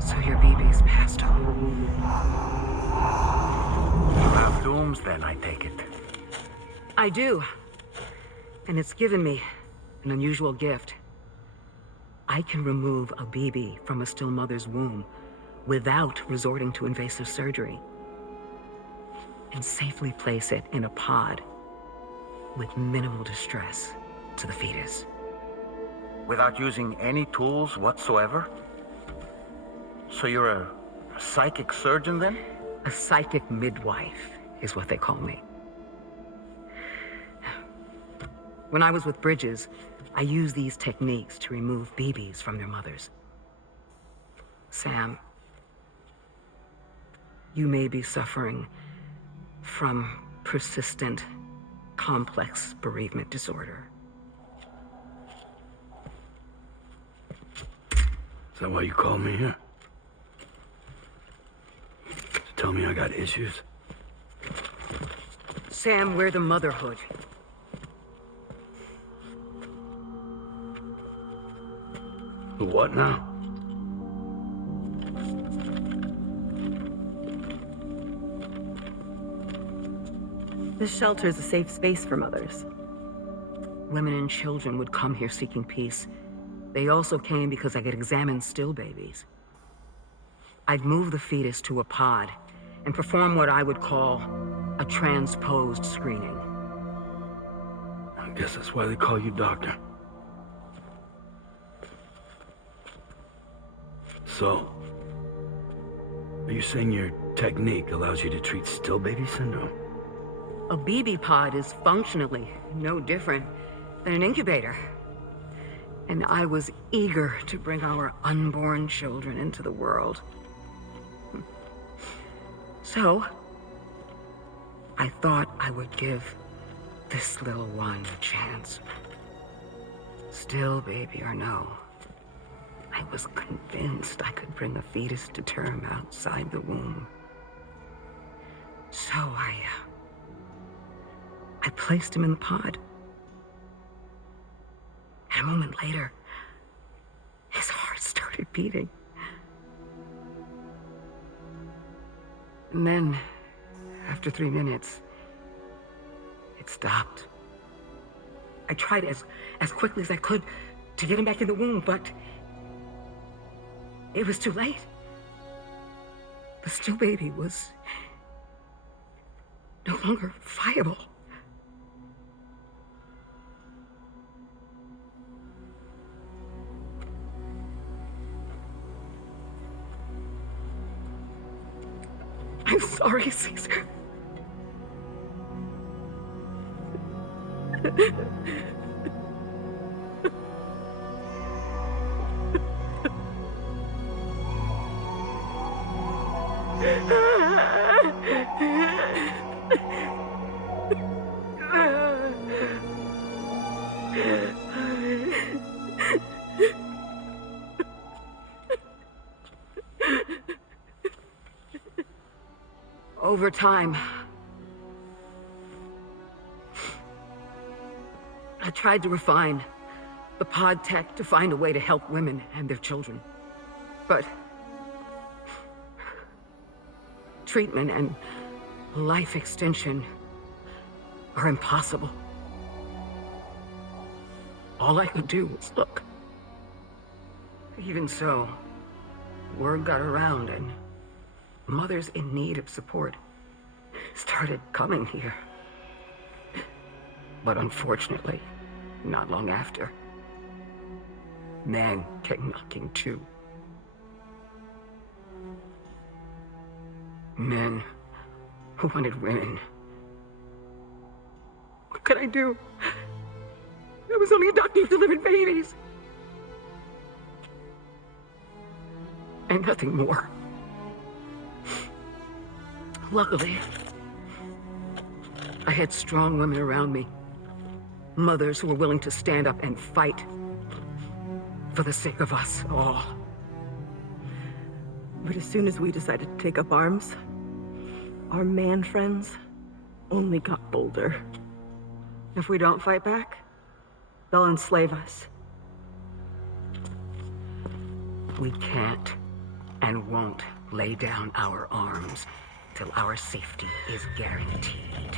So your BB's passed on. You have dooms then, I take it. I do. And it's given me an unusual gift. I can remove a BB from a still mother's womb without resorting to invasive surgery. and safely place it in a pod with minimal distress to the fetus. Without using any tools whatsoever? So you're a psychic surgeon then? A psychic midwife is what they call me. When I was with Bridges, I used these techniques to remove babies from their mothers. Sam, you may be suffering from persistent, complex bereavement disorder. Is that why you called me here? To tell me I got issues? Sam, we're the motherhood. The what now? This shelter is a safe space for mothers. Women and children would come here seeking peace. They also came because I could examine still babies. I'd move the fetus to a pod and perform what I would call a transposed screening. I guess that's why they call you doctor. So, are you saying your technique allows you to treat still baby syndrome? A BB pod is functionally no different than an incubator. And I was eager to bring our unborn children into the world. So, I thought I would give this little one a chance. Still baby or no, I was convinced I could bring a fetus to term outside the womb. So I placed him in the pod. And a moment later, his heart started beating. And then, after 3 minutes, it stopped. I tried as quickly as I could to get him back in the womb, but it was too late. The still baby was no longer viable. I'm sorry, Caesar. Over time, I tried to refine the pod tech to find a way to help women and their children. But treatment and life extension are impossible. All I could do was look. Even so, word got around and mothers in need of support started coming here. But unfortunately, not long after, men came knocking too. Men who wanted women. What could I do? I was only a doctor who delivered babies. And nothing more. Luckily, I had strong women around me. Mothers who were willing to stand up and fight for the sake of us all. But as soon as we decided to take up arms, our man friends only got bolder. If we don't fight back, they'll enslave us. We can't and won't lay down our arms till our safety is guaranteed.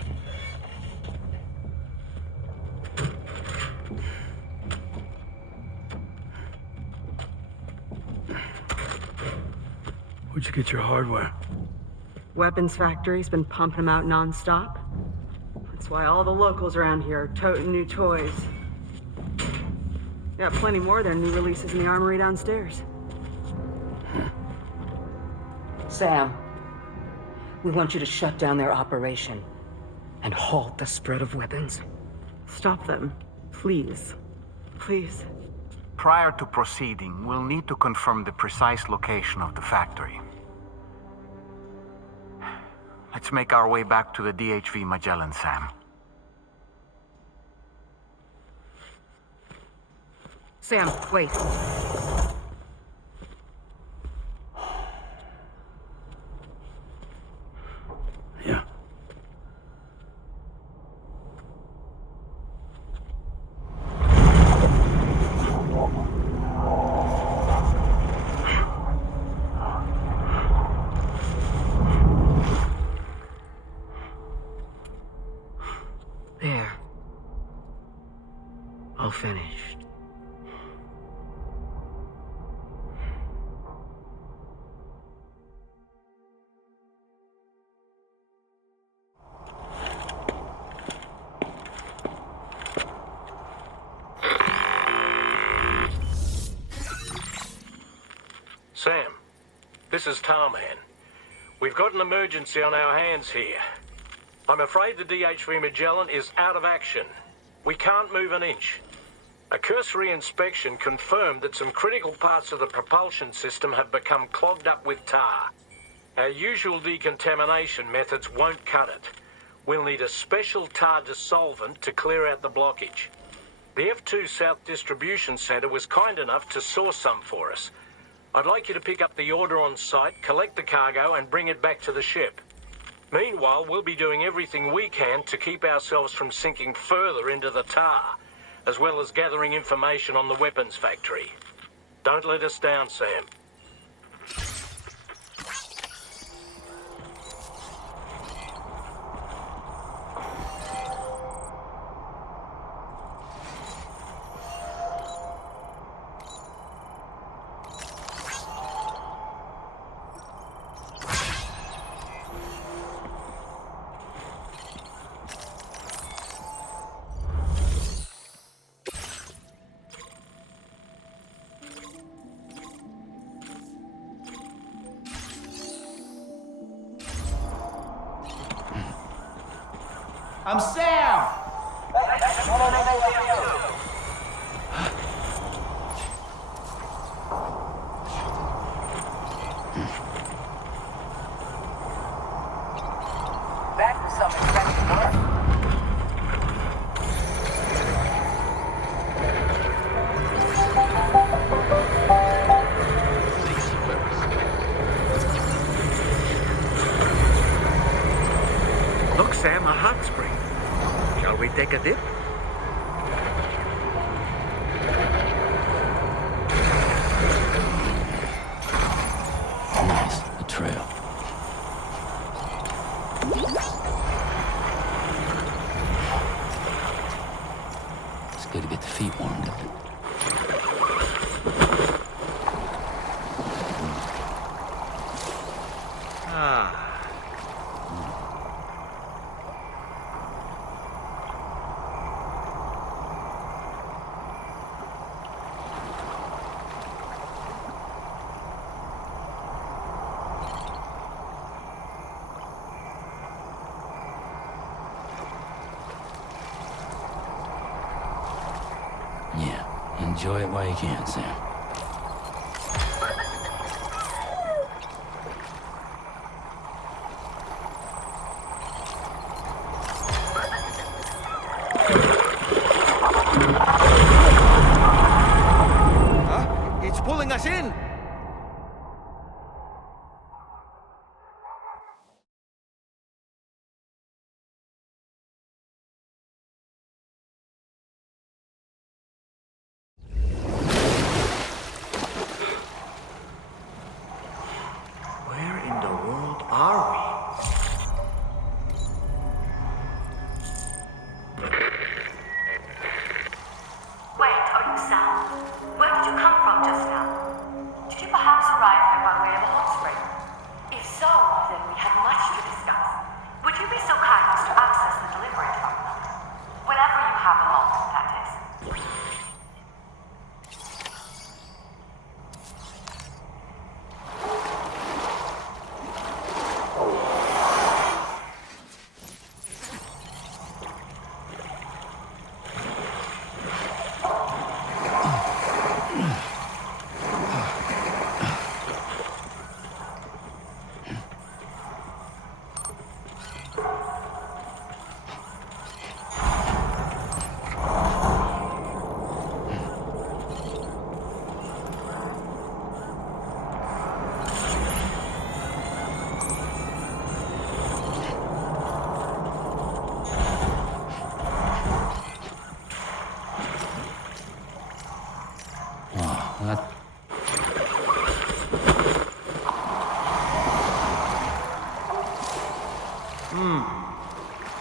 Where'd you get your hardware? Weapons factory's been pumping them out non-stop. That's why all the locals around here are toting new toys. Got plenty more of their new releases in the armory downstairs. Sam, we want you to shut down their operation and halt the spread of weapons. Stop them, please. Please. Prior to proceeding, we'll need to confirm the precise location of the factory. Let's make our way back to the DHV Magellan, Sam. Sam, wait. Yeah. There. All finished. Sam, this is Tarman. We've got an emergency on our hands here. I'm afraid the DHV Magellan is out of action. We can't move an inch. A cursory inspection confirmed that some critical parts of the propulsion system have become clogged up with tar. Our usual decontamination methods won't cut it. We'll need a special tar dissolvent to clear out the blockage. The F2 South Distribution Centre was kind enough to source some for us. I'd like you to pick up the order on site, collect the cargo, and bring it back to the ship. Meanwhile, we'll be doing everything we can to keep ourselves from sinking further into the tar, as well as gathering information on the weapons factory. Don't let us down, Sam. I'm Sam! Back to some expensive work. Look, Sam, a hot spring. Shall we take a dip? Nice, a trail. It's good to get the feet warmed up. Ah. Yeah, enjoy it while you can, Sam. Huh? It's pulling us in! Where in the world are we? Wait, are you Sam? Where did you come from just now? What?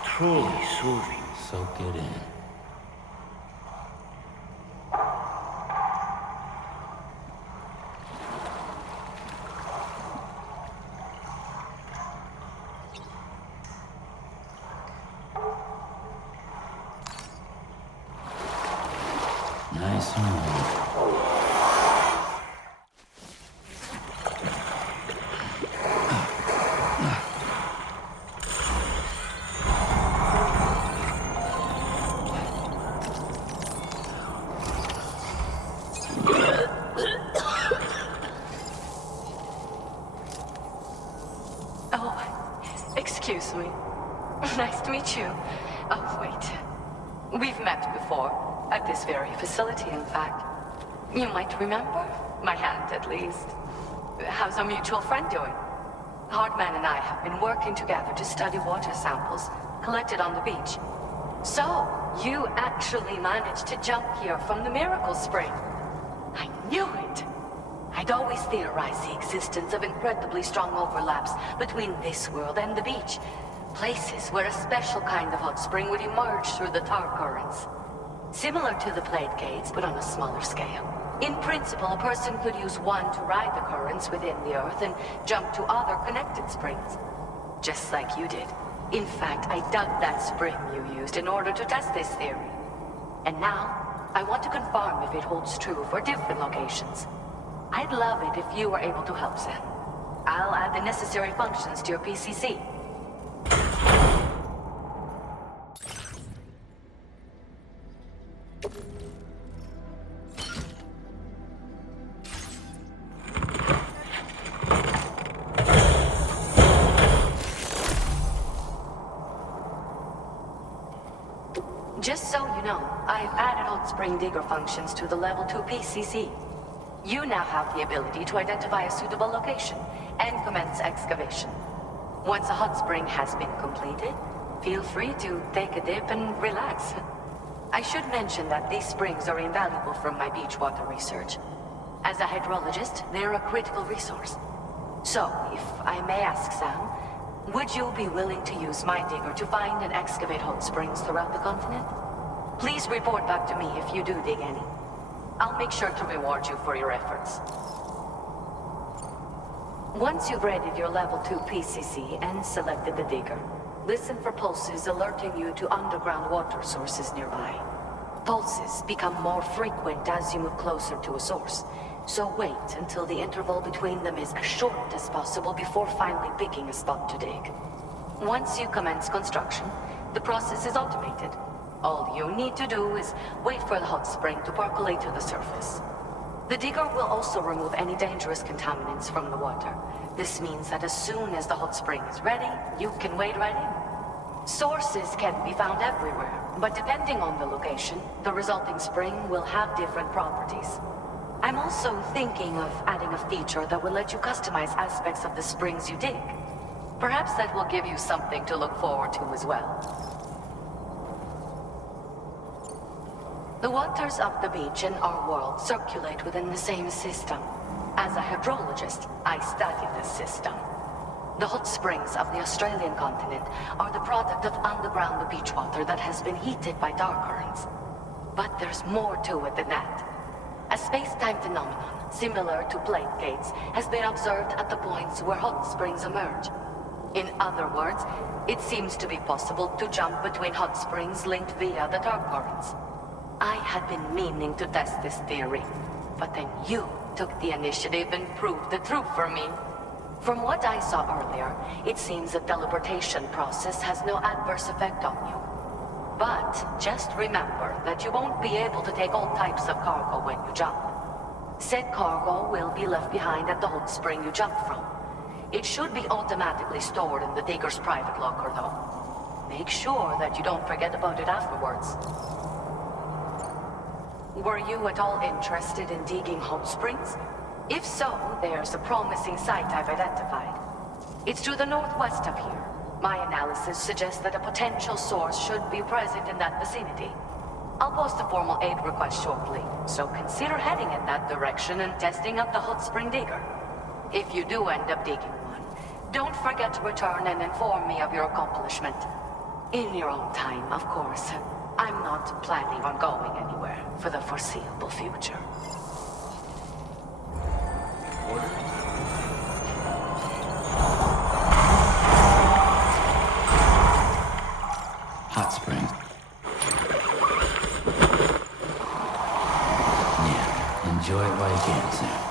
Truly soothing. Soak it in. Nice and warm. Excuse me. Nice to meet you. Oh, wait. We've met before. At this very facility, in fact. You might remember. My hand, at least. How's our mutual friend doing? Hardman and I have been working together to study water samples collected on the beach. So, you actually managed to jump here from the Miracle Spring. I knew it. I'd always theorized the existence of incredibly strong overlaps between this world and the beach. Places where a special kind of hot spring would emerge through the tar currents. Similar to the plate gates, but on a smaller scale. In principle, a person could use one to ride the currents within the Earth and jump to other connected springs. Just like you did. In fact, I dug that spring you used in order to test this theory. And now, I want to confirm if it holds true for different locations. I'd love it if you were able to help, Sam. I'll add the necessary functions to your PCC. Just so you know, I've added hot spring digger functions to the level 2 PCC. You now have the ability to identify a suitable location and commence excavation. Once a hot spring has been completed, feel free to take a dip and relax. I should mention that these springs are invaluable from my beach water research. As a hydrologist, they're a critical resource. So, if I may ask, Sam, would you be willing to use my digger to find and excavate hot springs throughout the continent? Please report back to me if you do dig any. I'll make sure to reward you for your efforts. Once you've readied your level 2 PCC and selected the digger, listen for pulses alerting you to underground water sources nearby. Pulses become more frequent as you move closer to a source, so wait until the interval between them is as short as possible before finally picking a spot to dig. Once you commence construction, the process is automated. All you need to do is wait for the hot spring to percolate to the surface. The digger will also remove any dangerous contaminants from the water. This means that as soon as the hot spring is ready, you can wade right in. Sources can be found everywhere, but depending on the location, the resulting spring will have different properties. I'm also thinking of adding a feature that will let you customize aspects of the springs you dig. Perhaps that will give you something to look forward to as well. The waters of the beach and our world circulate within the same system. As a hydrologist, I study this system. The hot springs of the Australian continent are the product of underground beach water that has been heated by tar currents. But there's more to it than that. A space-time phenomenon, similar to plate gates, has been observed at the points where hot springs emerge. In other words, it seems to be possible to jump between hot springs linked via the tar currents. I had been meaning to test this theory, but then you took the initiative and proved the truth for me. From what I saw earlier, it seems the teleportation process has no adverse effect on you. But just remember that you won't be able to take all types of cargo when you jump. Said cargo will be left behind at the hot spring you jumped from. It should be automatically stored in the digger's private locker, though. Make sure that you don't forget about it afterwards. Were you at all interested in digging hot springs? If so, there's a promising site I've identified. It's to the northwest of here. My analysis suggests that a potential source should be present in that vicinity. I'll post a formal aid request shortly, so consider heading in that direction and testing out the hot spring digger. If you do end up digging one, don't forget to return and inform me of your accomplishment. In your own time, of course. I'm not planning on going anywhere for the foreseeable future. Hot springs. Yeah, enjoy it while you can, Sam.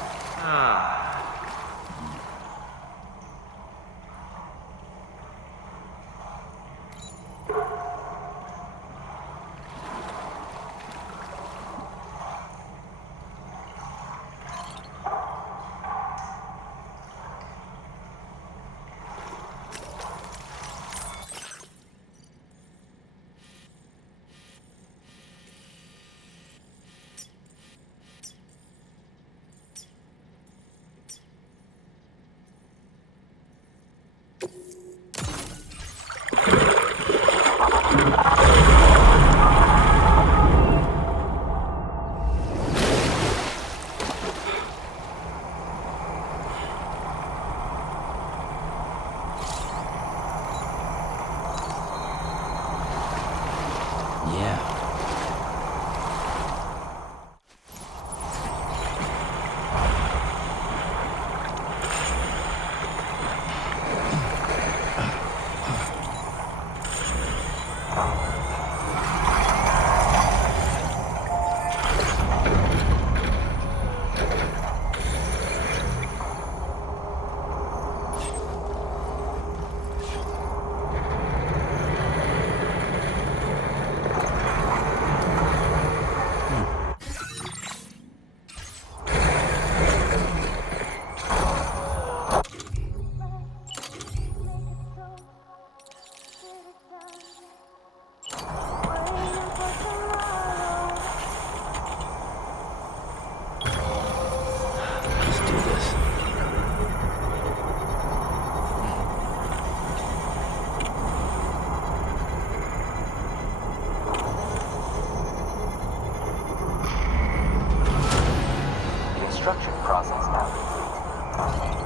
Process now complete.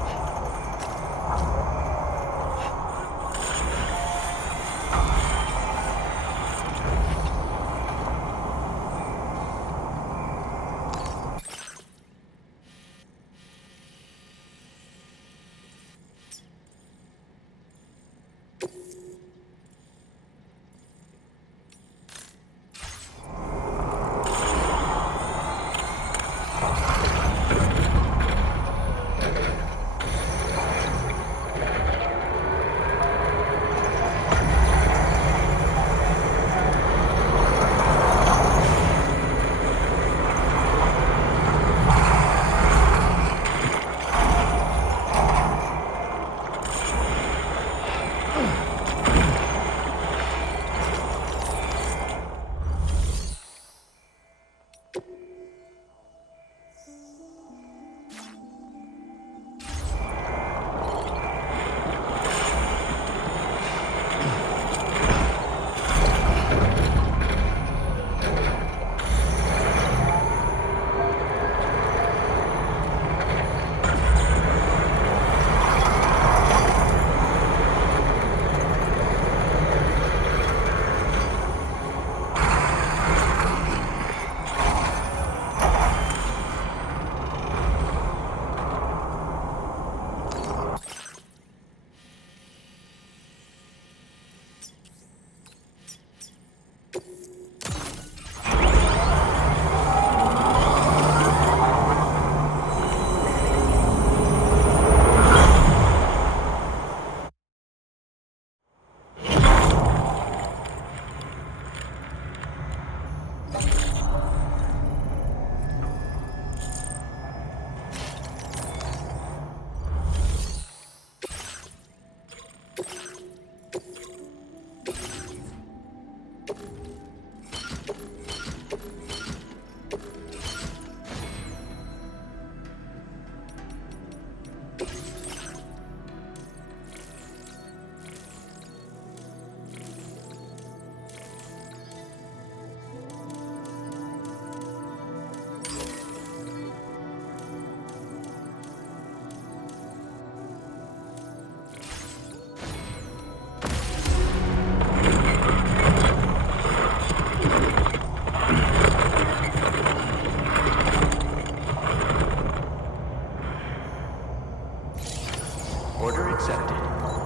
accepted.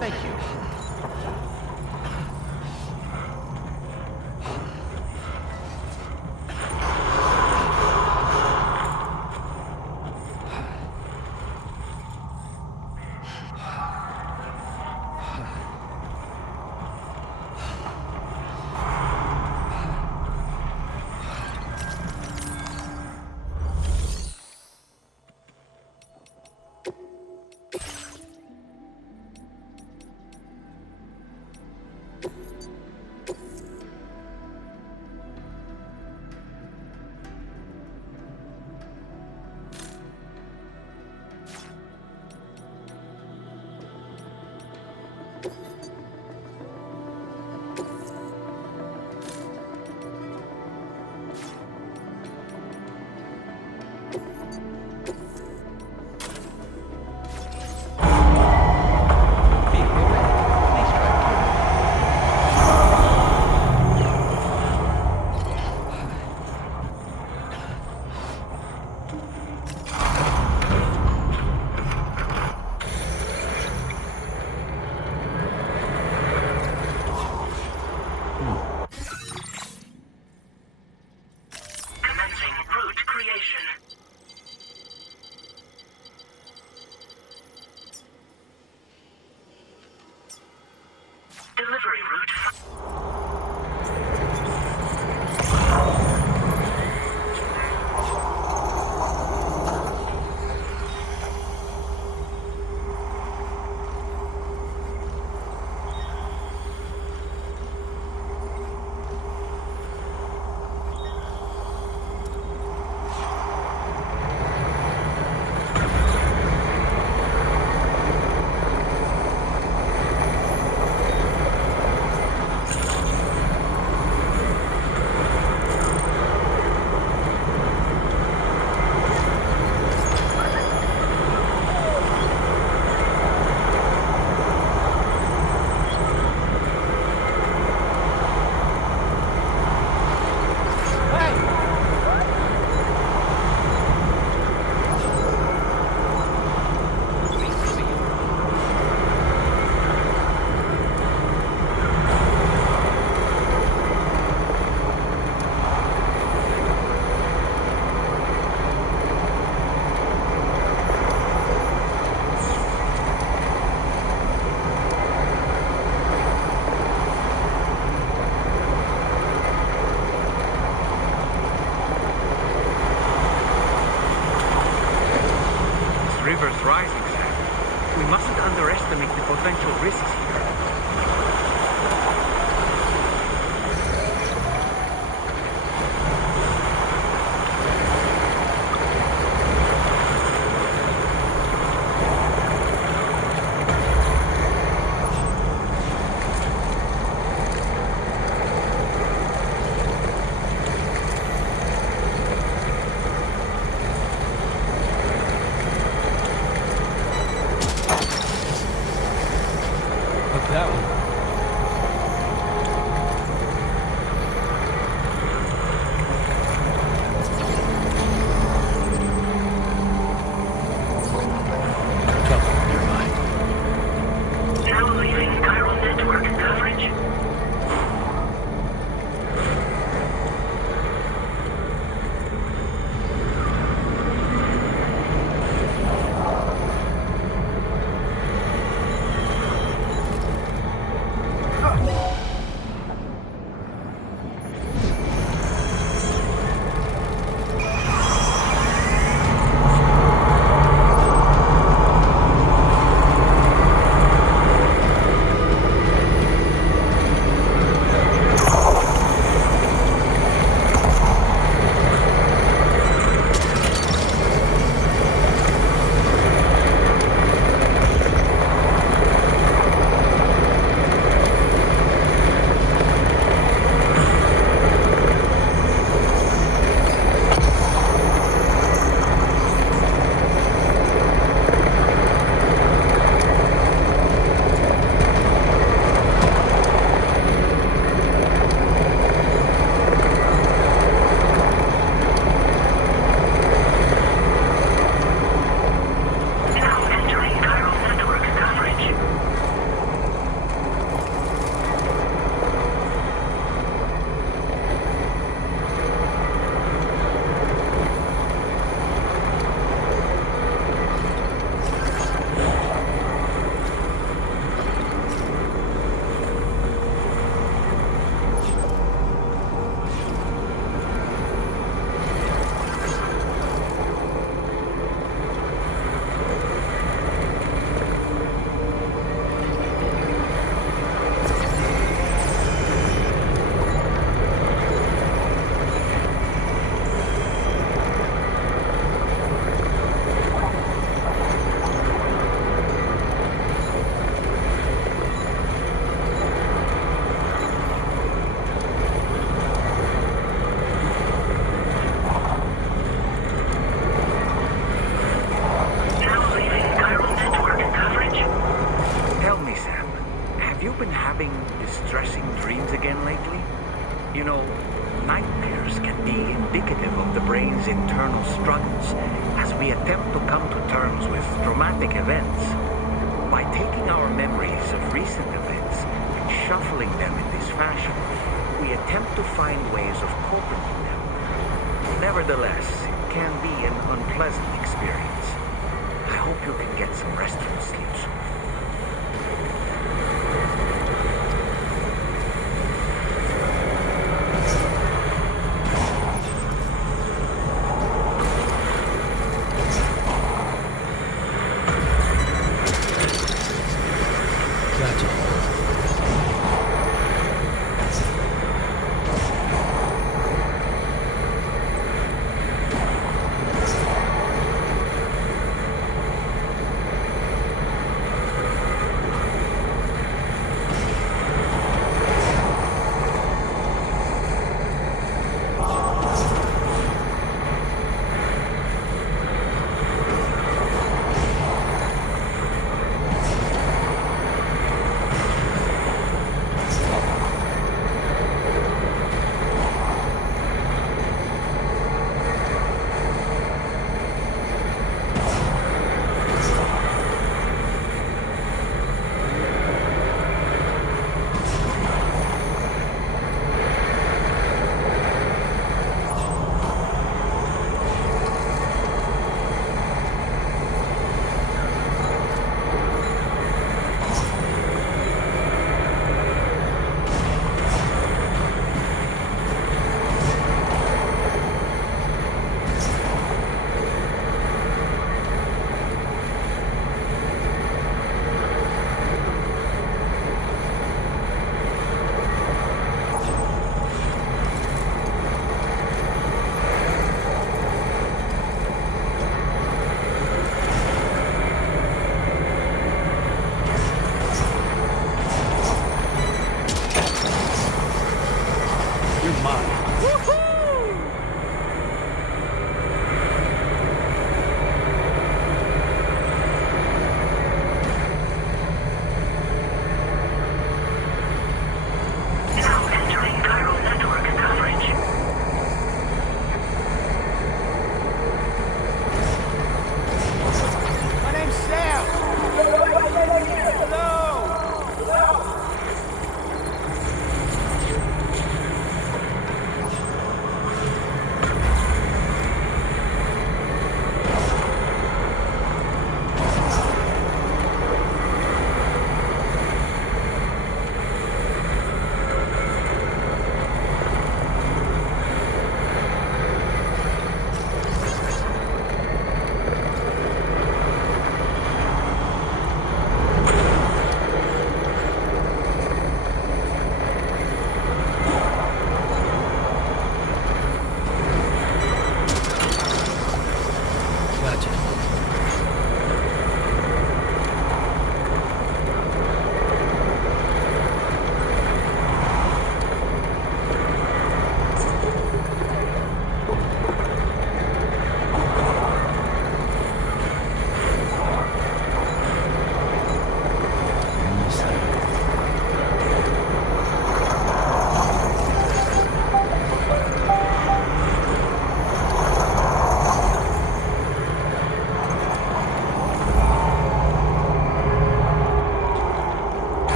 Thank you. River's rising, Sam. We mustn't underestimate the potential risks here. You know, nightmares can be indicative of the brain's internal struggles as we attempt to come to terms with traumatic events. By taking our memories of recent events and shuffling them in this fashion, we attempt to find ways of coping with them. Nevertheless, it can be an unpleasant experience. I hope you can get some restful sleep soon. Now entering Chiral Network coverage. My name's Sam. Hello.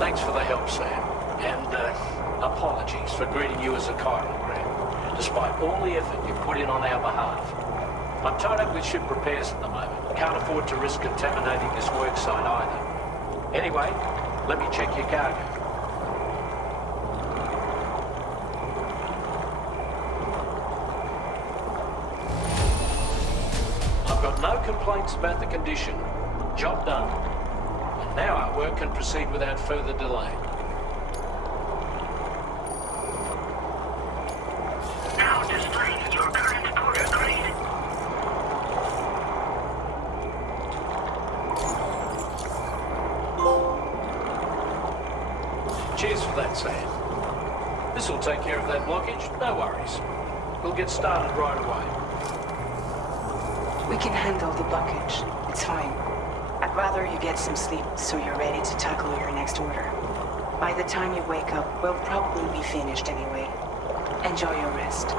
Thanks for the help, Sam. And apologies for greeting you as a Chiral Grant, despite all the effort you put in on our behalf. I'm tied up with ship repairs at the moment. Can't afford to risk contaminating this work site either. Anyway, let me check your cargo. I've got no complaints about the condition. Job done. And now our work can proceed without further delay. Now displaying your current order grade. Cheers for that, Sam. This'll take care of that blockage, no worries. We'll get started right away. We can handle the blockage. It's fine. I'd rather you get some sleep so you're ready to tackle your next order. By the time you wake up, we'll probably be finished anyway. Enjoy your rest.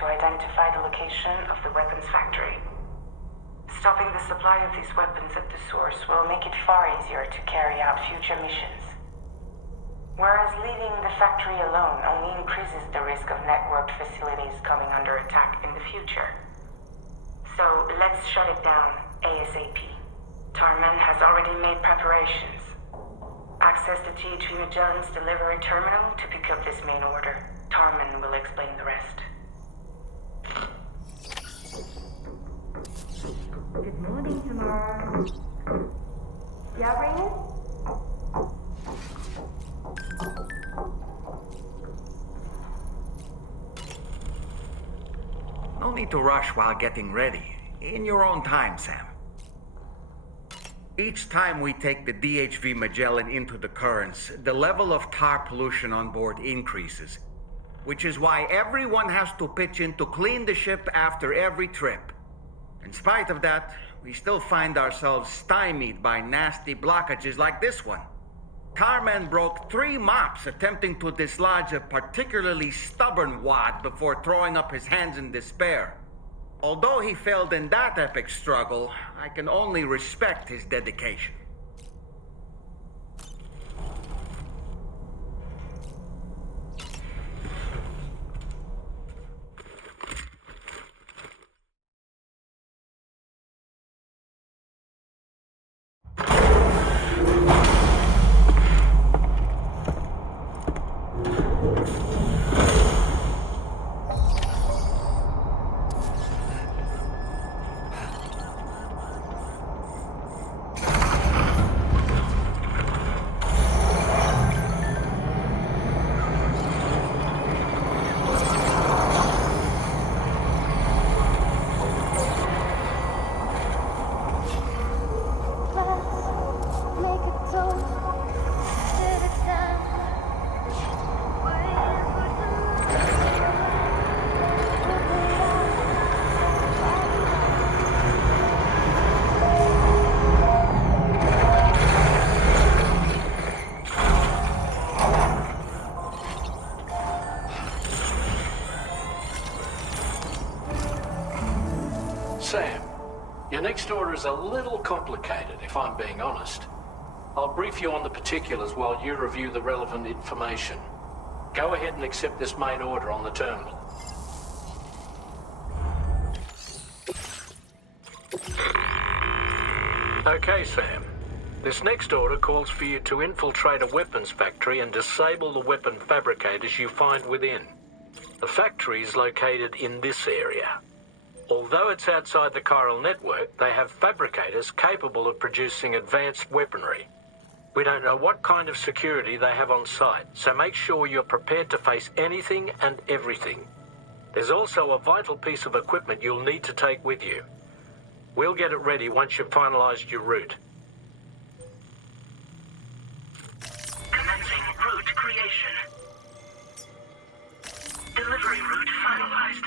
To identify the location of the weapons factory. Stopping the supply of these weapons at the source will make it far easier to carry out future missions. Whereas leaving the factory alone only increases the risk of networked facilities coming under attack in the future. So let's shut it down ASAP. Tarman has already made preparations. Access the THV Magellan's delivery terminal to pick up this main order. Tarman will explain the rest. Good morning, tomorrow. Yeah, ringing? No need to rush while getting ready. In your own time, Sam. Each time we take the DHV Magellan into the currents, the level of tar pollution on board increases. Which is why everyone has to pitch in to clean the ship after every trip. In spite of that, we still find ourselves stymied by nasty blockages like this one. Tarman broke 3 mops attempting to dislodge a particularly stubborn wad before throwing up his hands in despair. Although he failed in that epic struggle, I can only respect his dedication. Sam, your next order is a little complicated, if I'm being honest. I'll brief you on the particulars while you review the relevant information. Go ahead and accept this main order on the terminal. Okay, Sam. This next order calls for you to infiltrate a weapons factory and disable the weapon fabricators you find within. The factory is located in this area. Although it's outside the Chiral Network, they have fabricators capable of producing advanced weaponry. We don't know what kind of security they have on site, so make sure you're prepared to face anything and everything. There's also a vital piece of equipment you'll need to take with you. We'll get it ready once you've finalized your route. Commencing route creation. Delivery route finalized.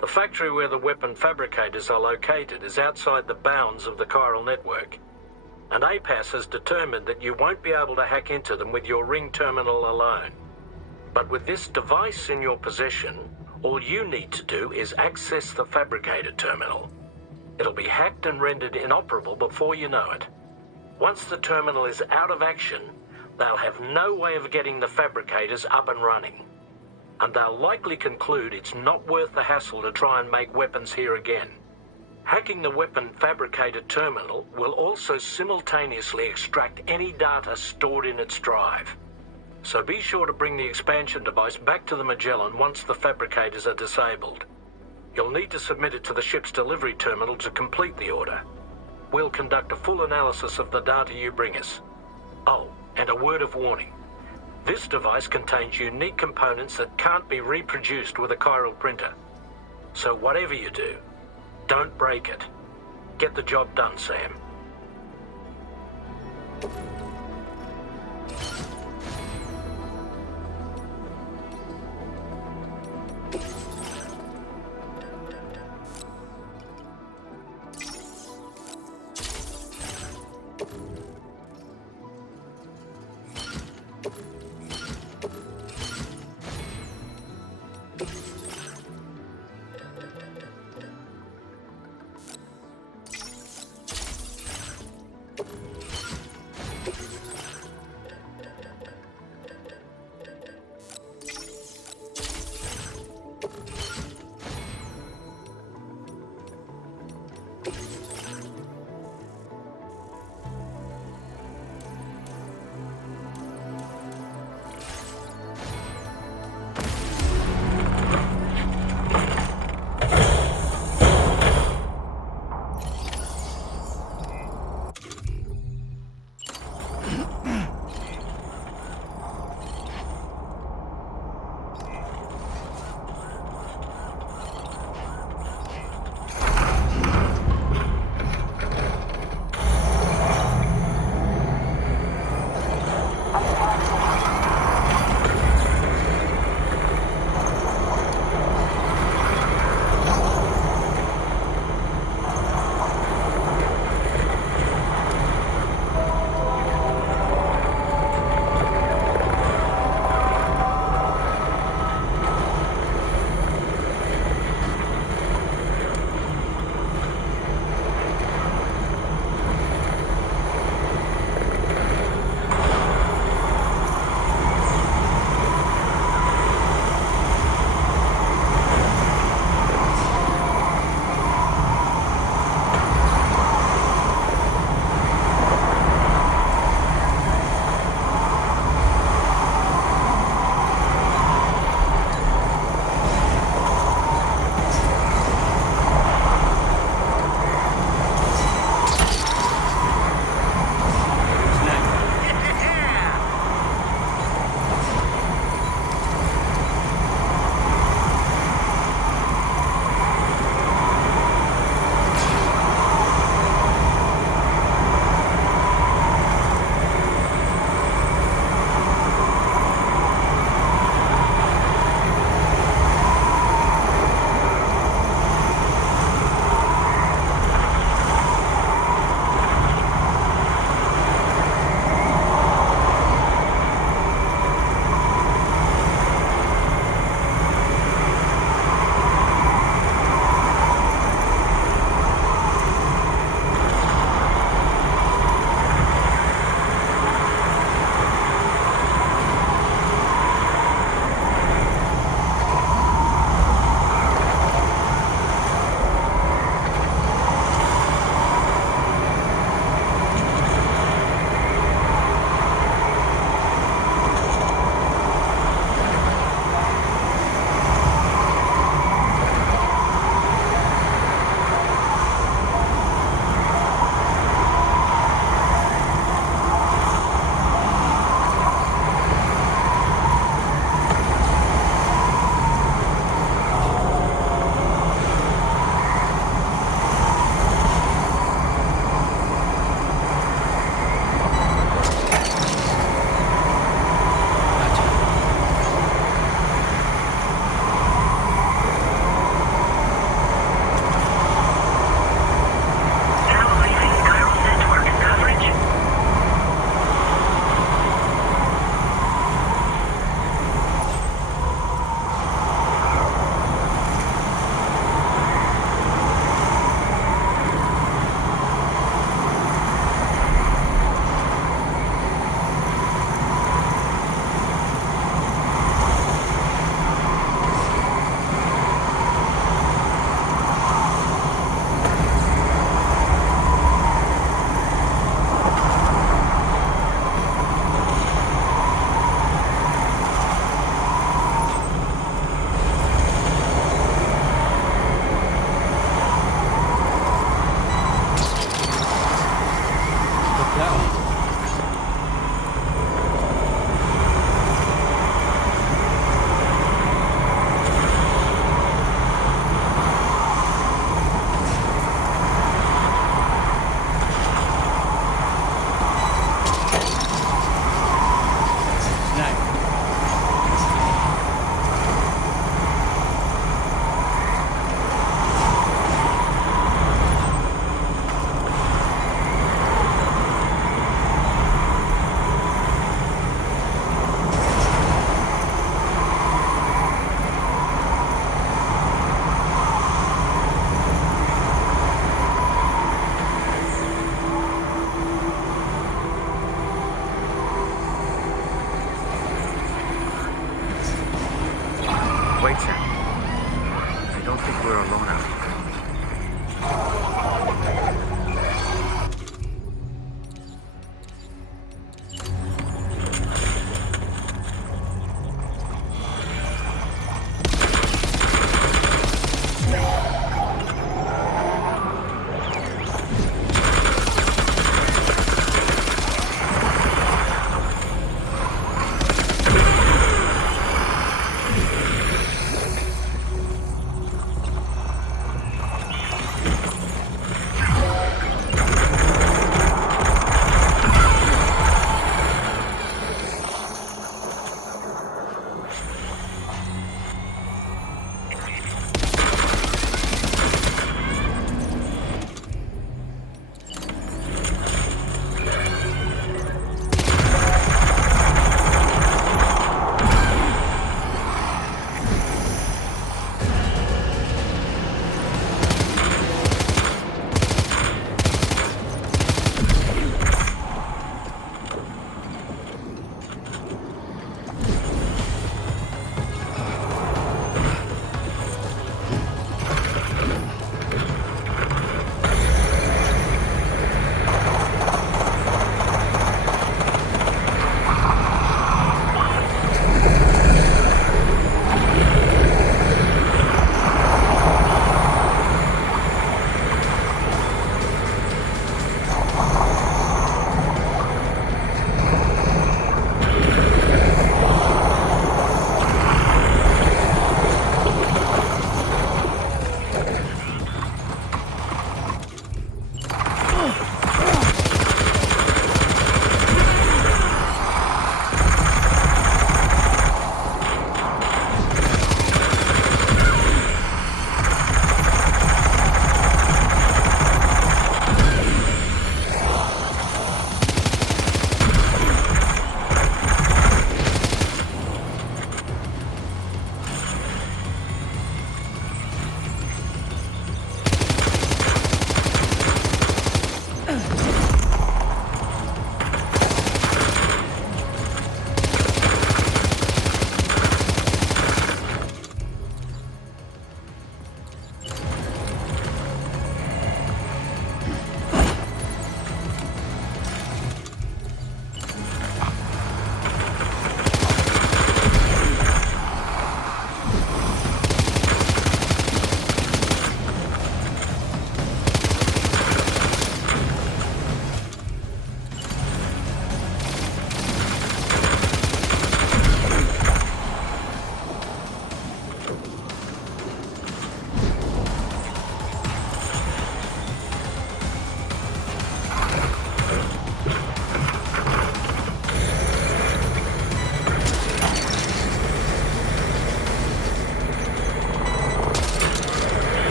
The factory where the weapon fabricators are located is outside the bounds of the Chiral Network, and APAS has determined that you won't be able to hack into them with your ring terminal alone. But with this device in your possession, all you need to do is access the fabricator terminal. It'll be hacked and rendered inoperable before you know it. Once the terminal is out of action, they'll have no way of getting the fabricators up and running. And they'll likely conclude it's not worth the hassle to try and make weapons here again. Hacking the weapon fabricator terminal will also simultaneously extract any data stored in its drive. So be sure to bring the expansion device back to the Magellan once the fabricators are disabled. You'll need to submit it to the ship's delivery terminal to complete the order. We'll conduct a full analysis of the data you bring us. Oh, and a word of warning. This device contains unique components that can't be reproduced with a chiral printer. So whatever you do, don't break it. Get the job done, Sam.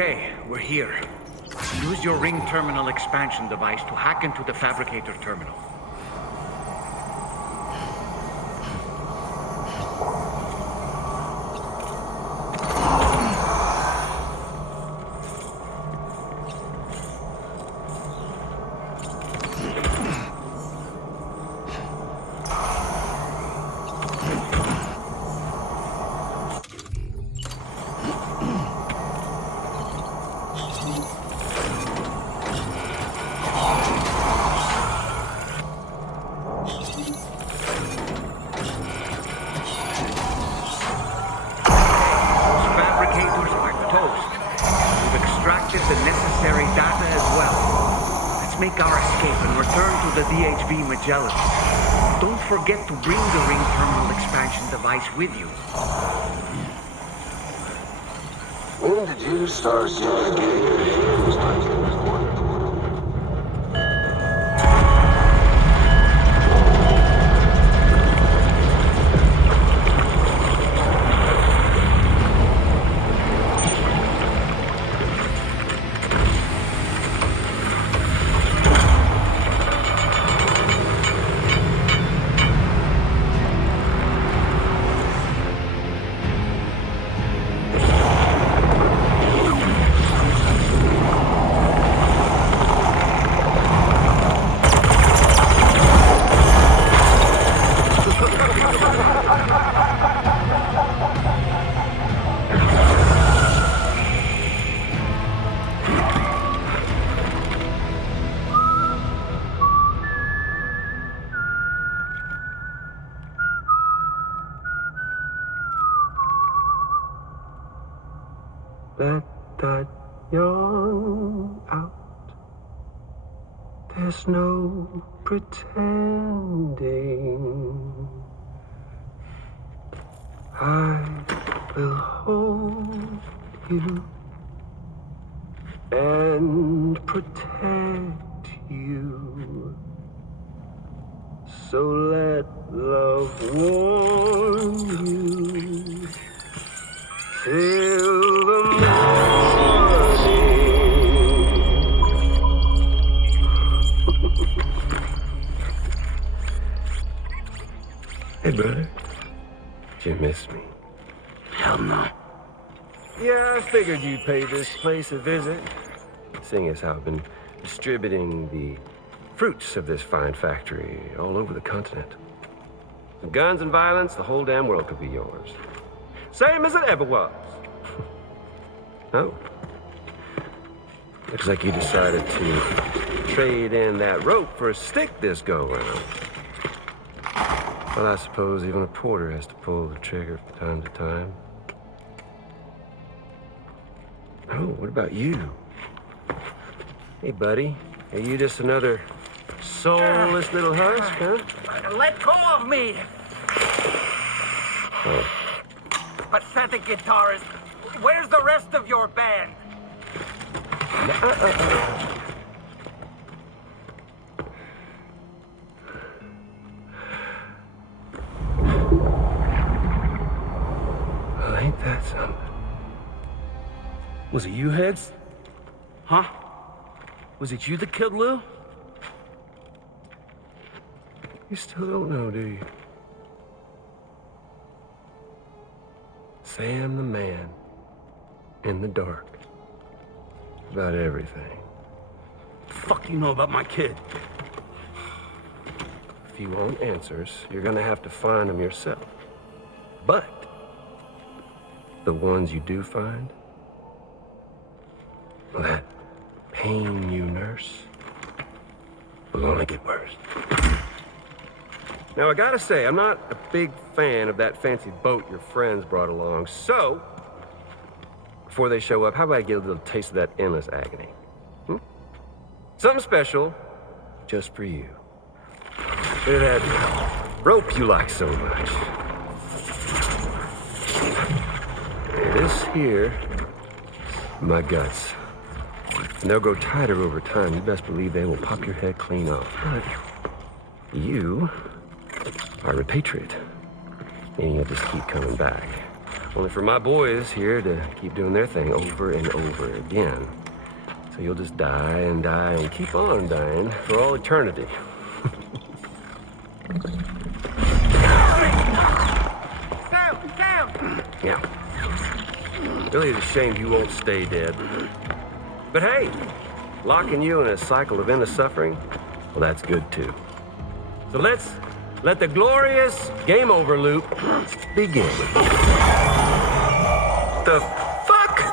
Okay, we're here. Use your ring terminal expansion device to hack into the fabricator terminal. The necessary data as well. Let's make our escape and return to the DHB Magellan. Don't forget to bring the ring terminal expansion device with you. When did you start getting your hands like let that yawn out. There's no pretending. I will hold you and protect you. So let love warm you till the Hey, brother. Did you miss me? Hell no. Yeah, I figured you'd pay this place a visit, seeing as how I've been distributing the fruits of this fine factory all over the continent. With guns and violence, the whole damn world could be yours. Same as it ever was. Oh. Looks like you decided to trade in that rope for a stick this go-round. Well, I suppose even a porter has to pull the trigger from time to time. Oh, what about you? Hey, buddy. Are you just another soulless little husk, huh? Let go of me! Oh. Pathetic guitarist. Where's the rest of your band? Well, ain't that something? Was it you, Heads? Huh? Was it you that killed Lou? You still don't know, do you? Sam the man. In the dark. About everything. The fuck you know about my kid? If you want answers, you're gonna have to find them yourself. But the ones you do find, that pain you nurse will only get worse. Now, I gotta say, I'm not a big fan of that fancy boat your friends brought along, so before they show up, how about I get a little taste of that endless agony? Something special just for you. Look at that rope you like so much. This here, my guts. And they'll grow tighter over time. You best believe they will pop your head clean off. But you are a repatriate, meaning you'll just keep coming back. Only for my boys here to keep doing their thing over and over again. So you'll just die and die and keep on dying for all eternity. Sam! Yeah. Really, it's a shame you won't stay dead. But hey, locking you in a cycle of endless suffering, well, that's good too. So let's let the glorious game over loop begin. The fuck?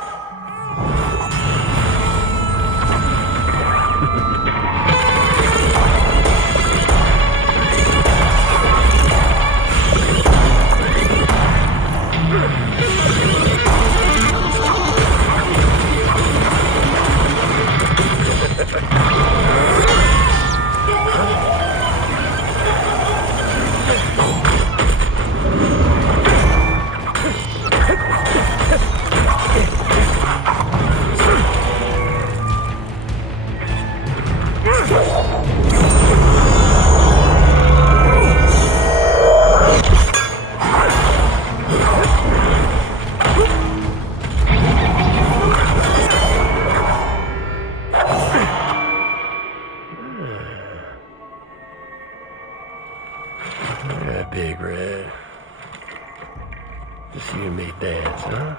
Big Red. Just you and me dance, huh?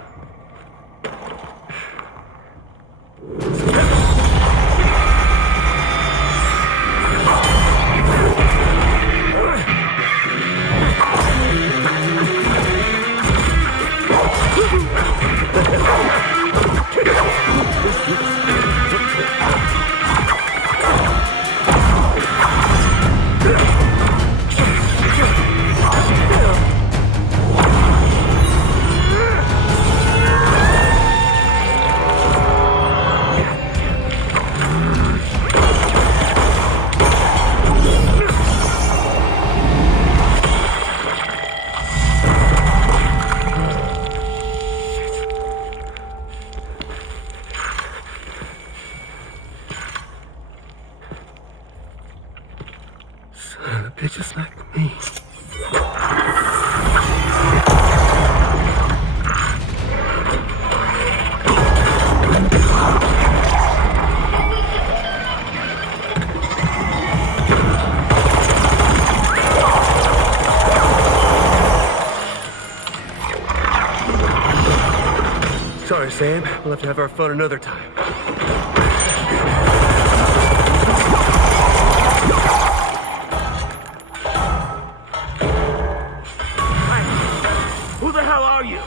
Bitches like me. Sorry, Sam. We'll have to have our fun another time. Who the hell are you?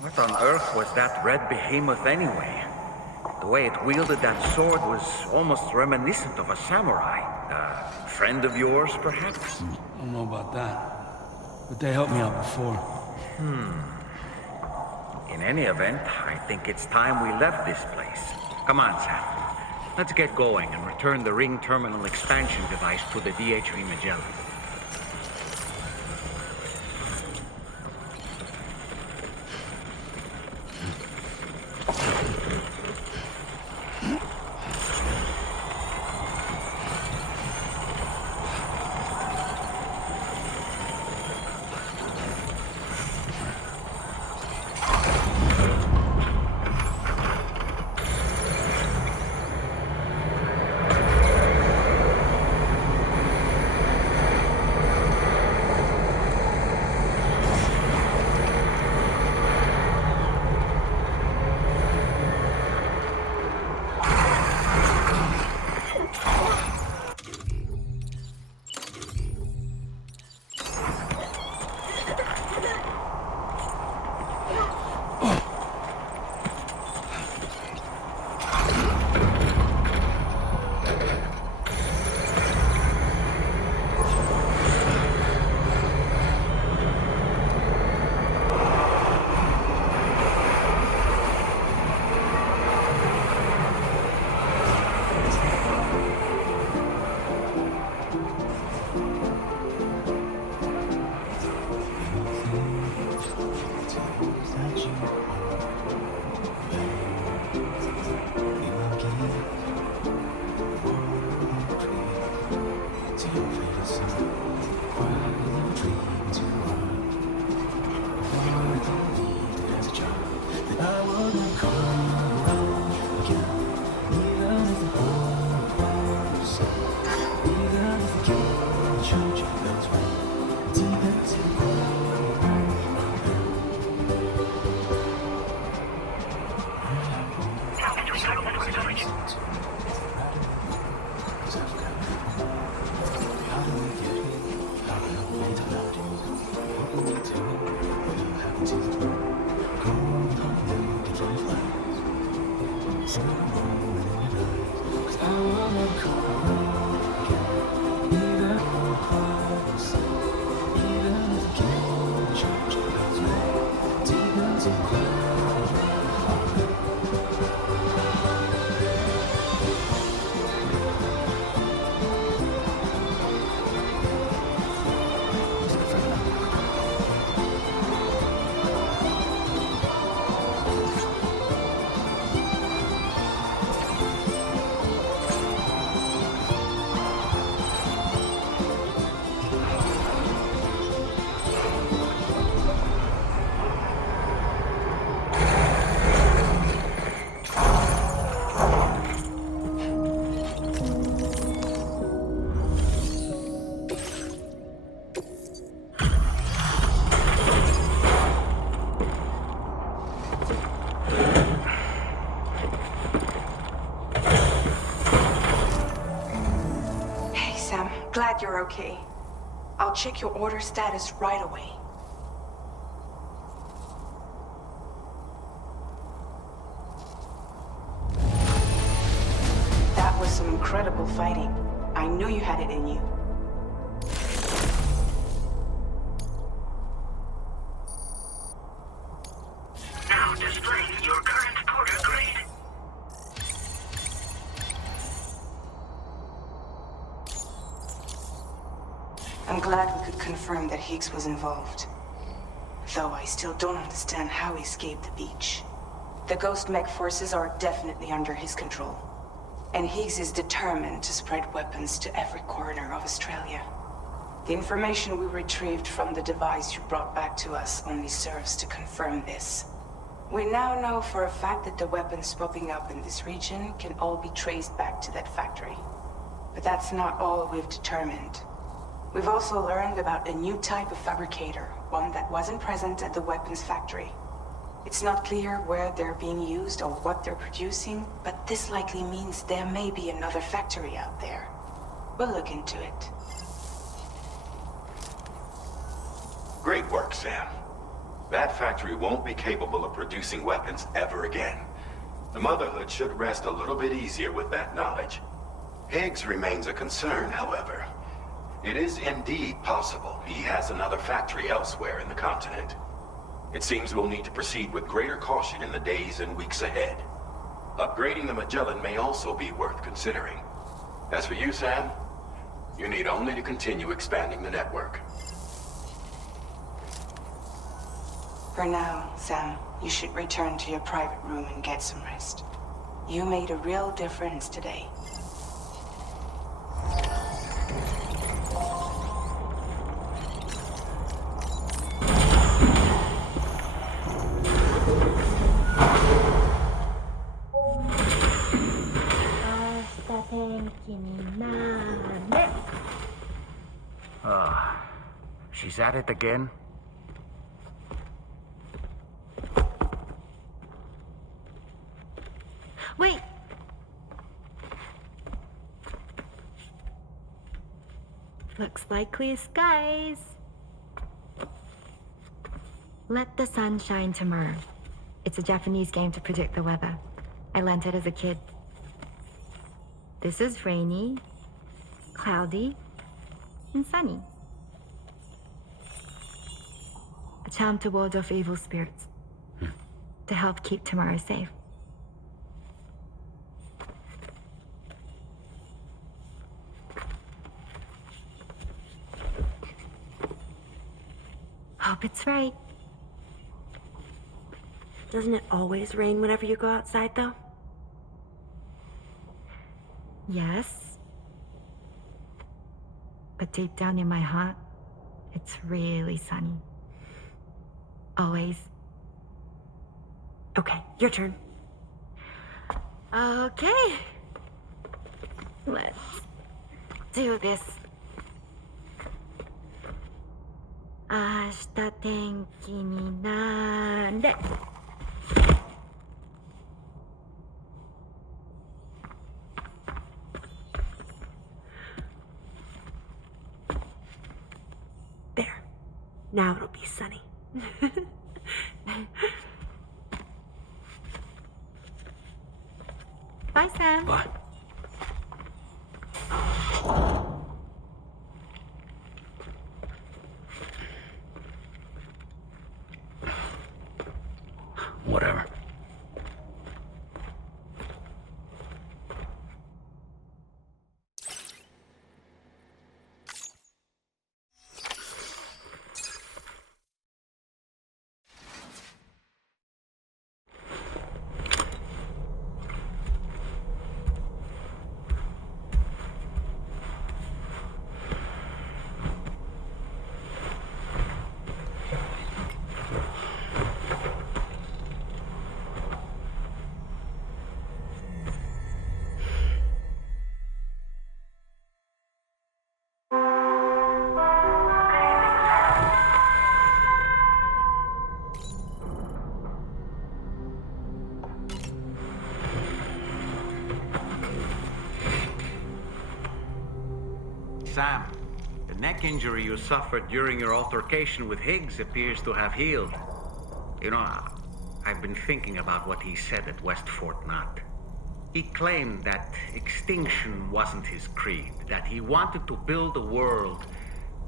What on earth was that red behemoth anyway? The way it wielded that sword was almost reminiscent of a samurai. A friend of yours, perhaps? I don't know about that, but they helped me out before. In any event, I think it's time we left this place. Come on, Sam. Let's get going and return the ring terminal expansion device to the DHV Magellan. glad you're okay. I'll check your order status right away. That was some incredible fighting. I knew you had it in you. Now displaying your current porter grade. I'm glad we could confirm that Higgs was involved. Though I still don't understand how he escaped the beach. The Ghost Mech forces are definitely under his control. And Higgs is determined to spread weapons to every corner of Australia. The information we retrieved from the device you brought back to us only serves to confirm this. We now know for a fact that the weapons popping up in this region can all be traced back to that factory. But that's not all we've determined. We've also learned about a new type of fabricator, one that wasn't present at the weapons factory. It's not clear where they're being used or what they're producing, but this likely means there may be another factory out there. We'll look into it. Great work, Sam. That factory won't be capable of producing weapons ever again. The Motherhood should rest a little bit easier with that knowledge. Higgs remains a concern, however. It is indeed possible he has another factory elsewhere in the continent. It seems we'll need to proceed with greater caution in the days and weeks ahead. Upgrading the Magellan may also be worth considering. As for you, Sam, you need only to continue expanding the network. For now, Sam, you should return to your private room and get some rest. You made a real difference today. She's at it again? Wait! Looks like clear skies. Let the sun shine tomorrow. It's a Japanese game to predict the weather. I learned it as a kid. This is rainy, cloudy, and sunny. A charm to ward off evil spirits. To help keep tomorrow safe. Hope it's right. Doesn't it always rain whenever you go outside, though? Yes. But deep down in my heart, it's really sunny. Always. Okay, your turn. Okay. Let's do this. 明日天気になれ。There. Now it'll be sunny. Bye, Sam. Bye. Whatever. Sam, the neck injury you suffered during your altercation with Higgs appears to have healed. You know, I've been thinking about what he said at West Fort Knot. He claimed that extinction wasn't his creed, that he wanted to build a world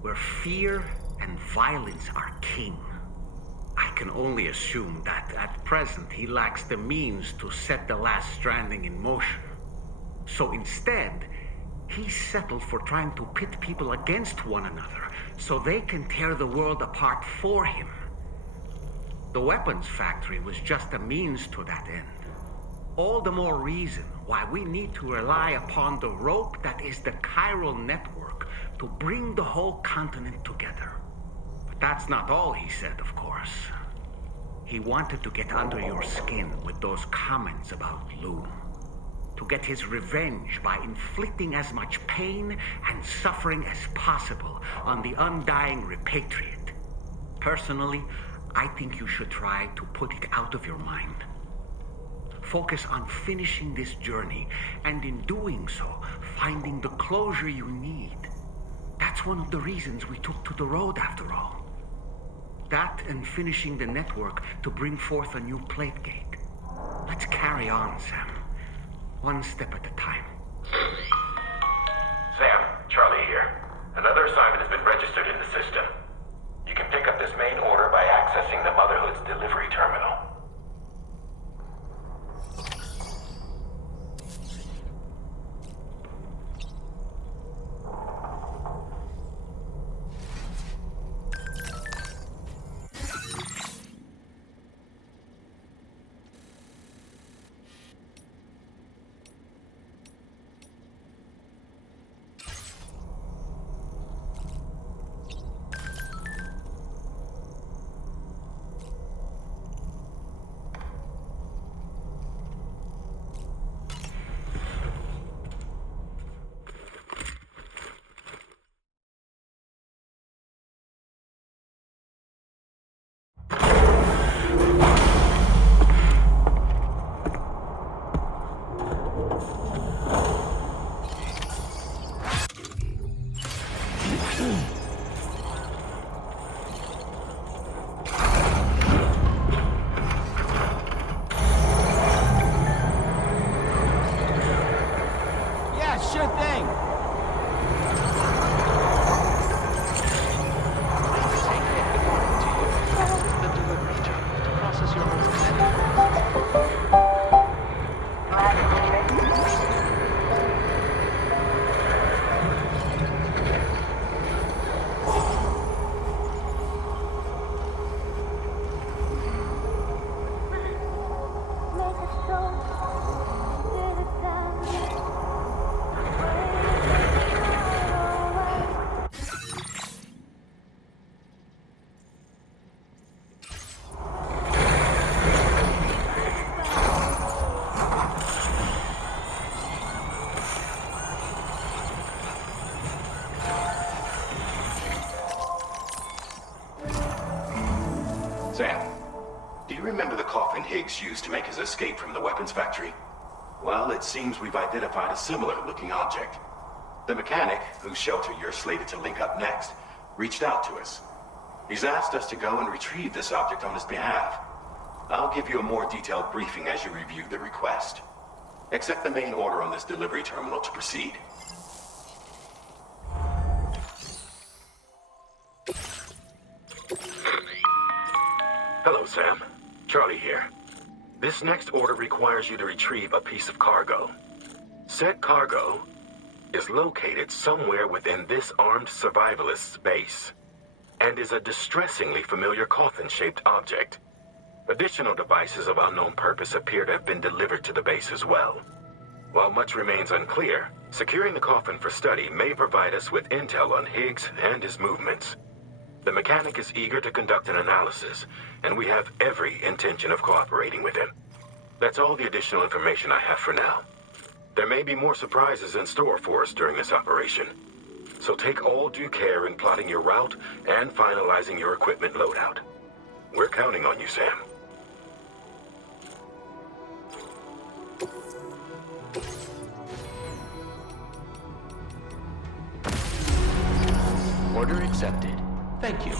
where fear and violence are king. I can only assume that at present he lacks the means to set the last Stranding in motion. So instead, he settled for trying to pit people against one another so they can tear the world apart for him. The weapons factory was just a means to that end. All the more reason why we need to rely upon the rope that is the Chiral Network to bring the whole continent together. But that's not all he said, of course. He wanted to get under your skin with those comments about Loon. To get his revenge by inflicting as much pain and suffering as possible on the undying repatriate. Personally, I think you should try to put it out of your mind. Focus on finishing this journey, and in doing so, finding the closure you need. That's one of the reasons we took to the road, after all. That and finishing the network to bring forth a new plate gate. Let's carry on, Sam. One step at a time. Sam, Charlie here. Another assignment has been registered in the system. You can pick up this main order by accessing the Motherhood's delivery terminal. Sure thing. The delivery terminal to process your orders and Sam, do you remember the coffin Higgs used to make his escape from the weapons factory? Well, it seems we've identified a similar-looking object. The mechanic, whose shelter you're slated to link up next, reached out to us. He's asked us to go and retrieve this object on his behalf. I'll give you a more detailed briefing as you review the request. Accept the main order on this delivery terminal to proceed. Hello, Sam. Charlie here. This next order requires you to retrieve a piece of cargo. Said cargo is located somewhere within this armed survivalist's base, and is a distressingly familiar coffin-shaped object. Additional devices of unknown purpose appear to have been delivered to the base as well. While much remains unclear, securing the coffin for study may provide us with intel on Higgs and his movements. The mechanic is eager to conduct an analysis, and we have every intention of cooperating with him. That's all the additional information I have for now. There may be more surprises in store for us during this operation, so take all due care in plotting your route and finalizing your equipment loadout. We're counting on you, Sam. Order accepted. Thank you.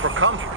For comfort.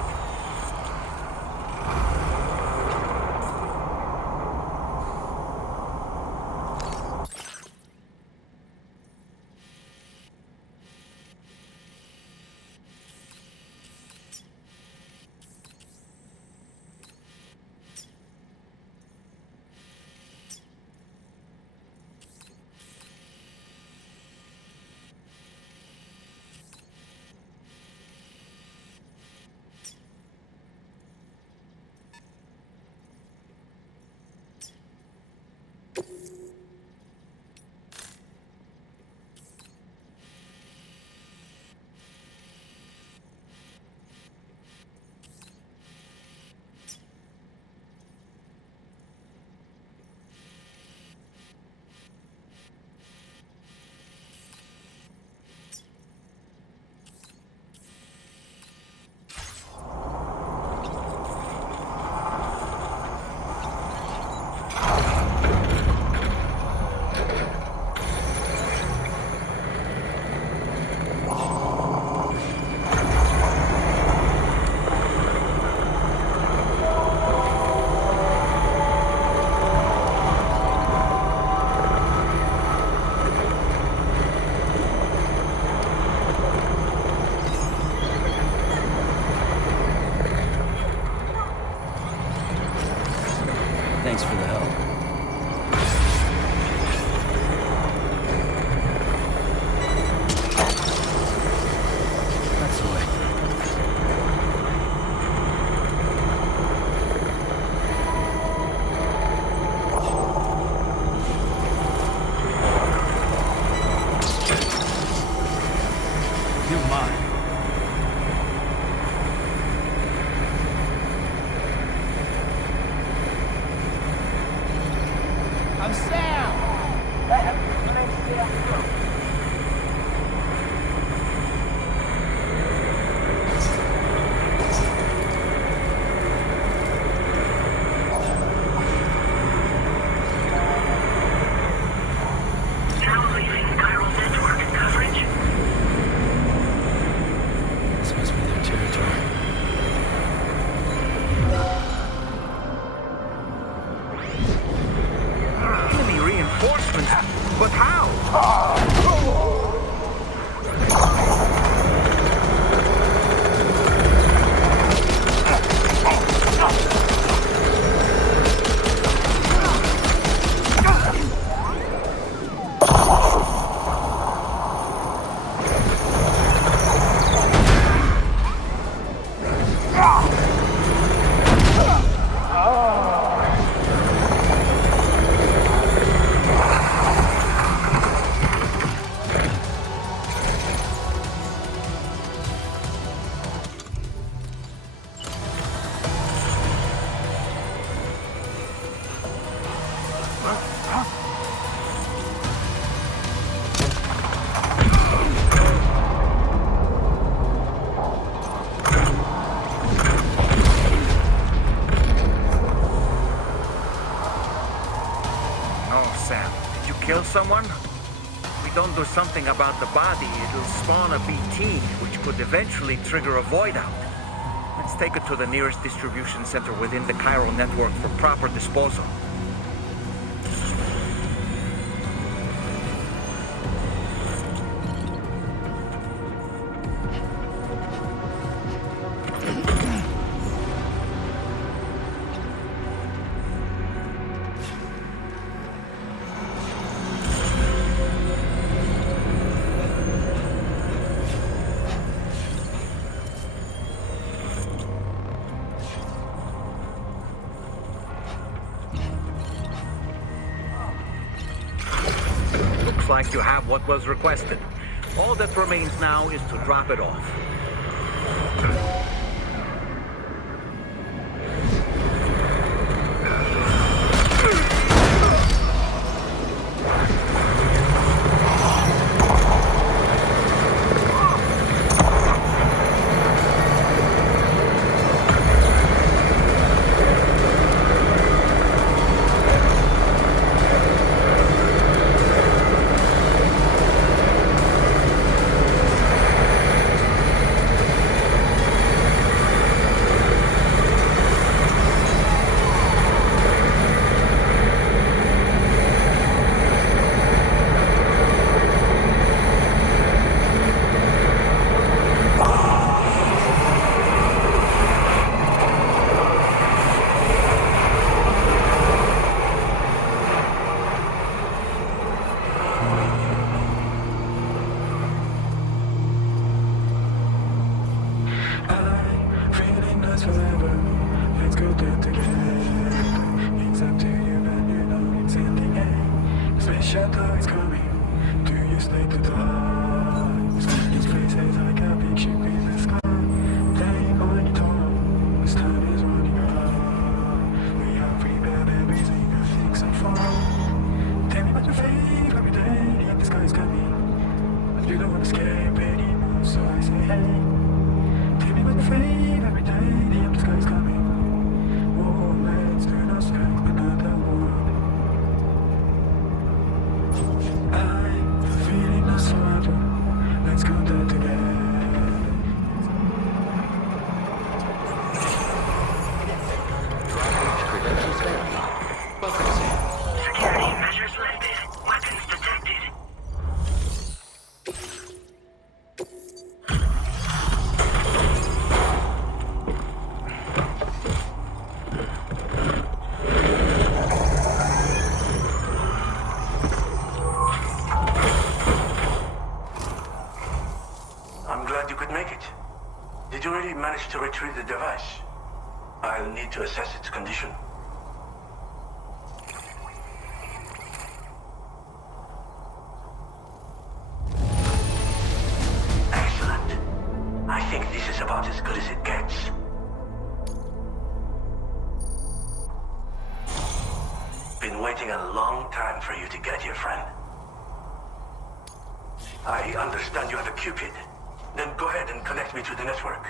Thanks for the help. That's the way. You're mine. I'm Sam! Now leaving Chiral Network coverage. This must be their territory. Give me someone? If we don't do something about the body, it'll spawn a BT, which could eventually trigger a void out. Let's take it to the nearest distribution center within the Chiral Network for proper disposal. Looks like you have what was requested. All that remains now is to drop it off. To retrieve the device. I'll need to assess its condition. Excellent. I think this is about as good as it gets. Been waiting a long time for you to get here, friend. I understand you have a Cupid. Then go ahead and connect me to the network.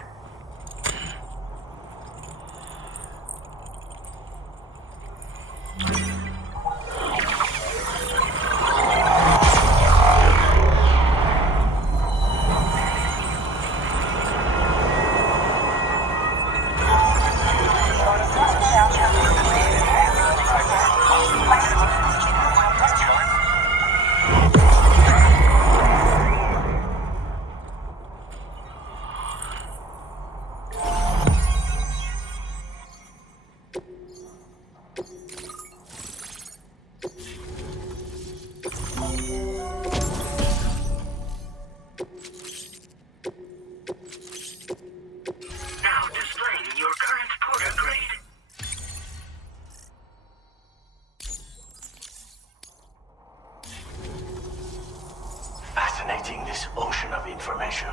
This ocean of information.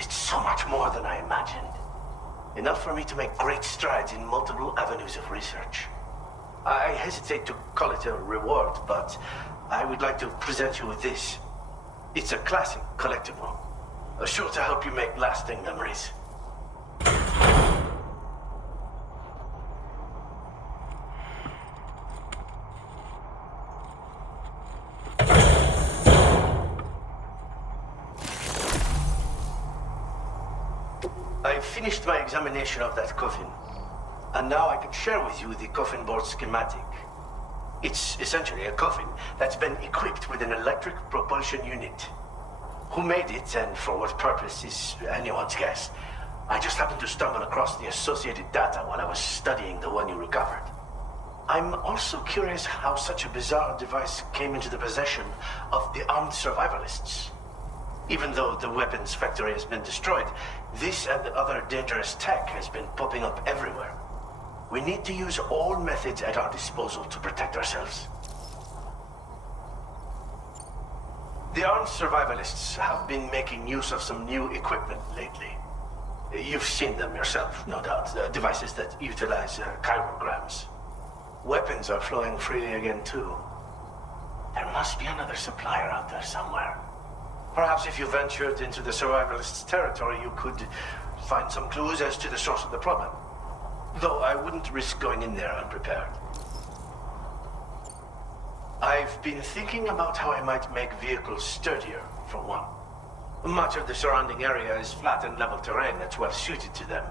It's so much more than I imagined. Enough for me to make great strides in multiple avenues of research. I hesitate to call it a reward, but I would like to present you with this. It's a classic collectible, sure to help you make lasting memories. finished my examination of that coffin, and now I can share with you the coffin board schematic. It's essentially a coffin that's been equipped with an electric propulsion unit. Who made it and for what purpose is anyone's guess. I just happened to stumble across the associated data while I was studying the one you recovered. I'm also curious how such a bizarre device came into the possession of the armed survivalists. Even though the weapons factory has been destroyed, this and other dangerous tech has been popping up everywhere. We need to use all methods at our disposal to protect ourselves. The armed survivalists have been making use of some new equipment lately. You've seen them yourself, no doubt. Devices that utilize chirograms. Weapons are flowing freely again, too. There must be another supplier out there somewhere. Perhaps if you ventured into the survivalists' territory, you could find some clues as to the source of the problem. Though I wouldn't risk going in there unprepared. I've been thinking about how I might make vehicles sturdier, for one. Much of the surrounding area is flat and level terrain that's well suited to them.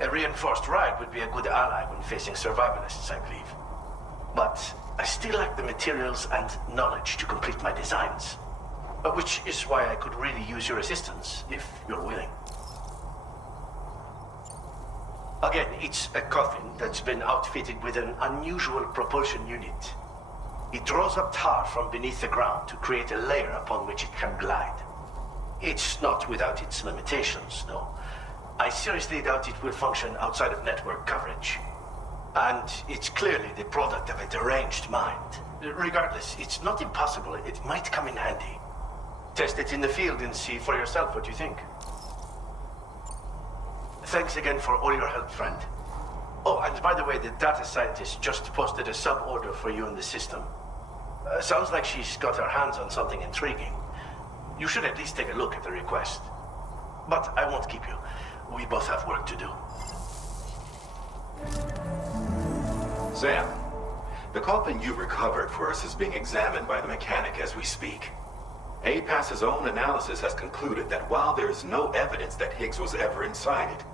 A reinforced ride would be a good ally when facing survivalists, I believe. But I still lack the materials and knowledge to complete my designs. Which is why I could really use your assistance, if you're willing. Again, it's a coffin that's been outfitted with an unusual propulsion unit. It draws up tar from beneath the ground to create a layer upon which it can glide. It's not without its limitations, though. I seriously doubt it will function outside of network coverage. And it's clearly the product of a deranged mind. Regardless, it's not impossible. It might come in handy. Test it in the field and see for yourself what you think. Thanks again for all your help, friend. Oh, and by the way, the data scientist just posted a sub-order for you in the system. Sounds like she's got her hands on something intriguing. You should at least take a look at the request. But I won't keep you. We both have work to do. Sam, the coffin you recovered for us is being examined by the mechanic as we speak. APAS's own analysis has concluded that while there is no evidence that Higgs was ever inside it,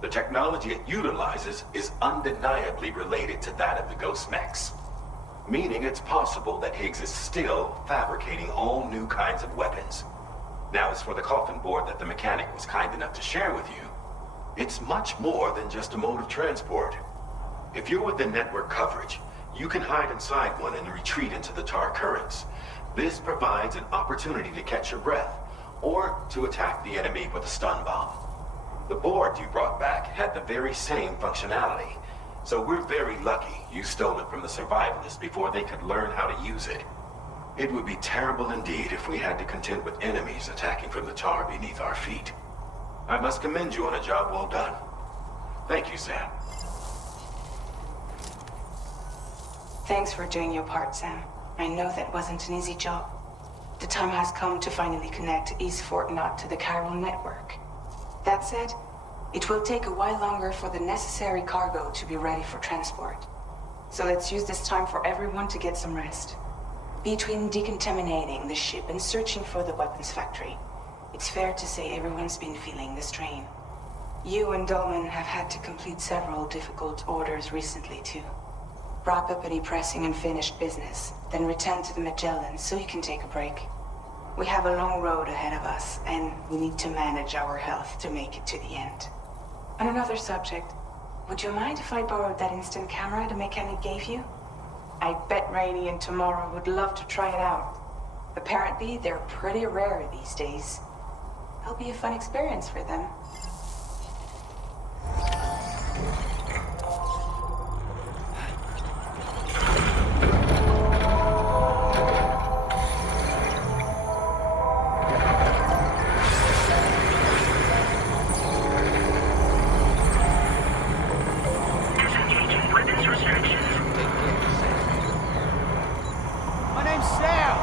the technology it utilizes is undeniably related to that of the Ghost Mechs. Meaning it's possible that Higgs is still fabricating all new kinds of weapons. Now, as for the coffin board that the mechanic was kind enough to share with you, it's much more than just a mode of transport. If you're within network coverage, you can hide inside one and retreat into the tar currents. This provides an opportunity to catch your breath, or to attack the enemy with a stun bomb. The board you brought back had the very same functionality, so we're very lucky you stole it from the survivalists before they could learn how to use it. It would be terrible indeed if we had to contend with enemies attacking from the tar beneath our feet. I must commend you on a job well done. Thank you, Sam. Thanks for doing your part, Sam. I know that wasn't an easy job. The time has come to finally connect East Fort Knot to the Chiral Network. That said, it will take a while longer for the necessary cargo to be ready for transport. So let's use this time for everyone to get some rest. Between decontaminating the ship and searching for the weapons factory, it's fair to say everyone's been feeling the strain. You and Dolman have had to complete several difficult orders recently, too. Wrap up any pressing and finished business, then return to the Magellan so you can take a break. We have a long road ahead of us, and we need to manage our health to make it to the end. On another subject, would you mind if I borrowed that instant camera the mechanic gave you? I bet Rainey and Tomorrow would love to try it out. Apparently, they're pretty rare these days. It'll be a fun experience for them. My name's Sam.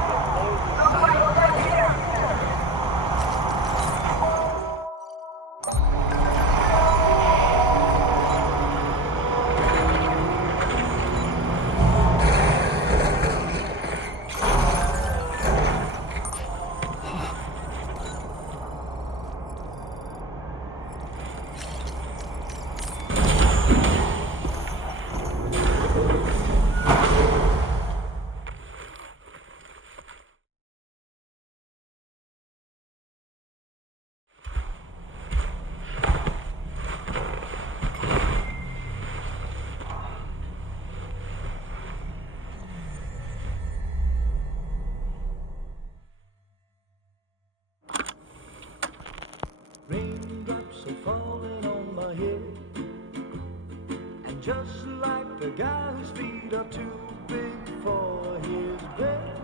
just like the guy whose feet are too big for his bed.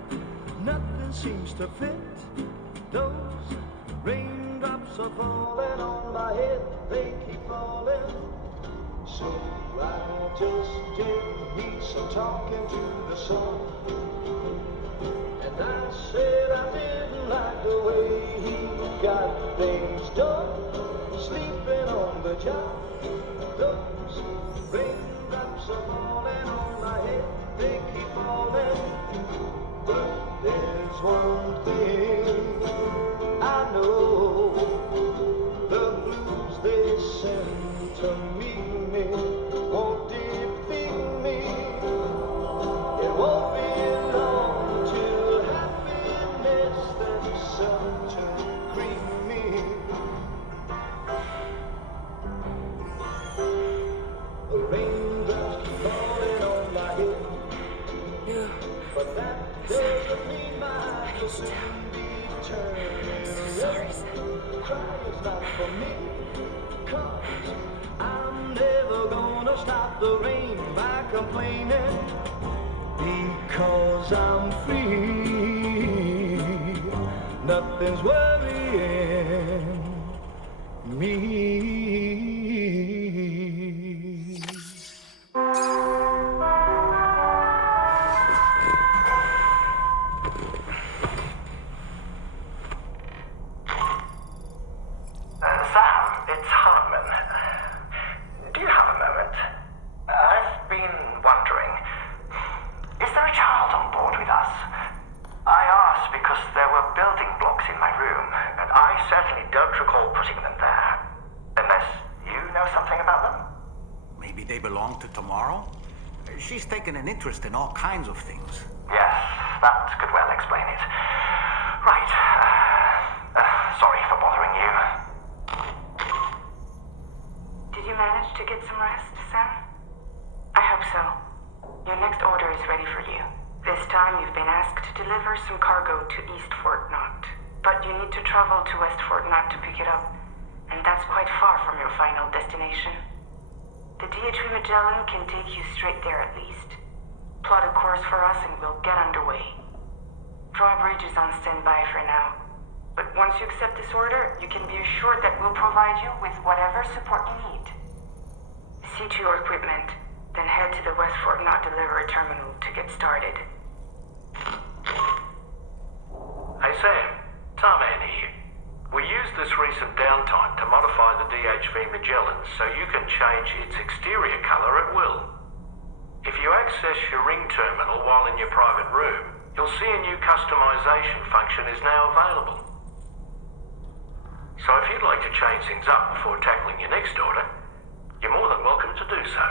Nothing seems to fit. Those raindrops are falling on my head, they keep falling. So I just did me some talking to the sun. And I said I didn't like the way he got things done. Sleeping on the job. Those raindrops are falling on my head, they keep falling. But there's one thing I know, the blues they send to me won't defeat me. It won't be long till happiness themselves turn creamy. The raindrops keep falling on my head, but that doesn't mean my eyes will soon be turning red. Crying's not for me, 'cause I'm never gonna stop the rain by complaining, because I'm free. Nothing's worrying me. Sam, it's Hartman. Do you have a moment? I've been wondering, is there a child on board with us? I asked because there were building blocks in my room, and I certainly don't recall putting them there. Unless you know something about them? Maybe they belong to Tomorrow? She's taken an interest in all kinds of things. Yes, that could well explain it. Right. Sorry for bothering you. Did you manage to get some rest, Sam? I hope so. Your next order is ready for you. This time you've been asked to deliver some cargo to East Fort Knott. But you need to travel to West Fort Knott to pick it up. And that's quite far from your final destination. The DHV Magellan can take you straight there at least. Plot a course for us and we'll get underway. Drawbridge is on standby for now. But once you accept this order, you can be assured that we'll provide you with whatever support you need. See to your equipment, then head to the West Fort Knott delivery terminal to get started. Hey Sam, Tarman here. We used this recent downtime to modify the DHV Magellan so you can change its exterior color at will. If you access your ring terminal while in your private room, you'll see a new customization function is now available. So if you'd like to change things up before tackling your next order, you're more than welcome to do so.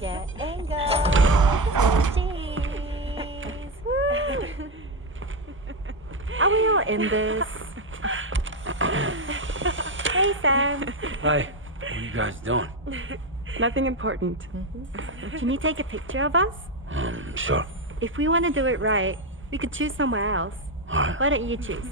Get and go. Oh, jeez. Woo. Are we all in this? Hey, Sam. Hi. What are you guys doing? Nothing important. Can you take a picture of us? Sure. If we want to do it right, we could choose somewhere else. All right. Why don't you choose?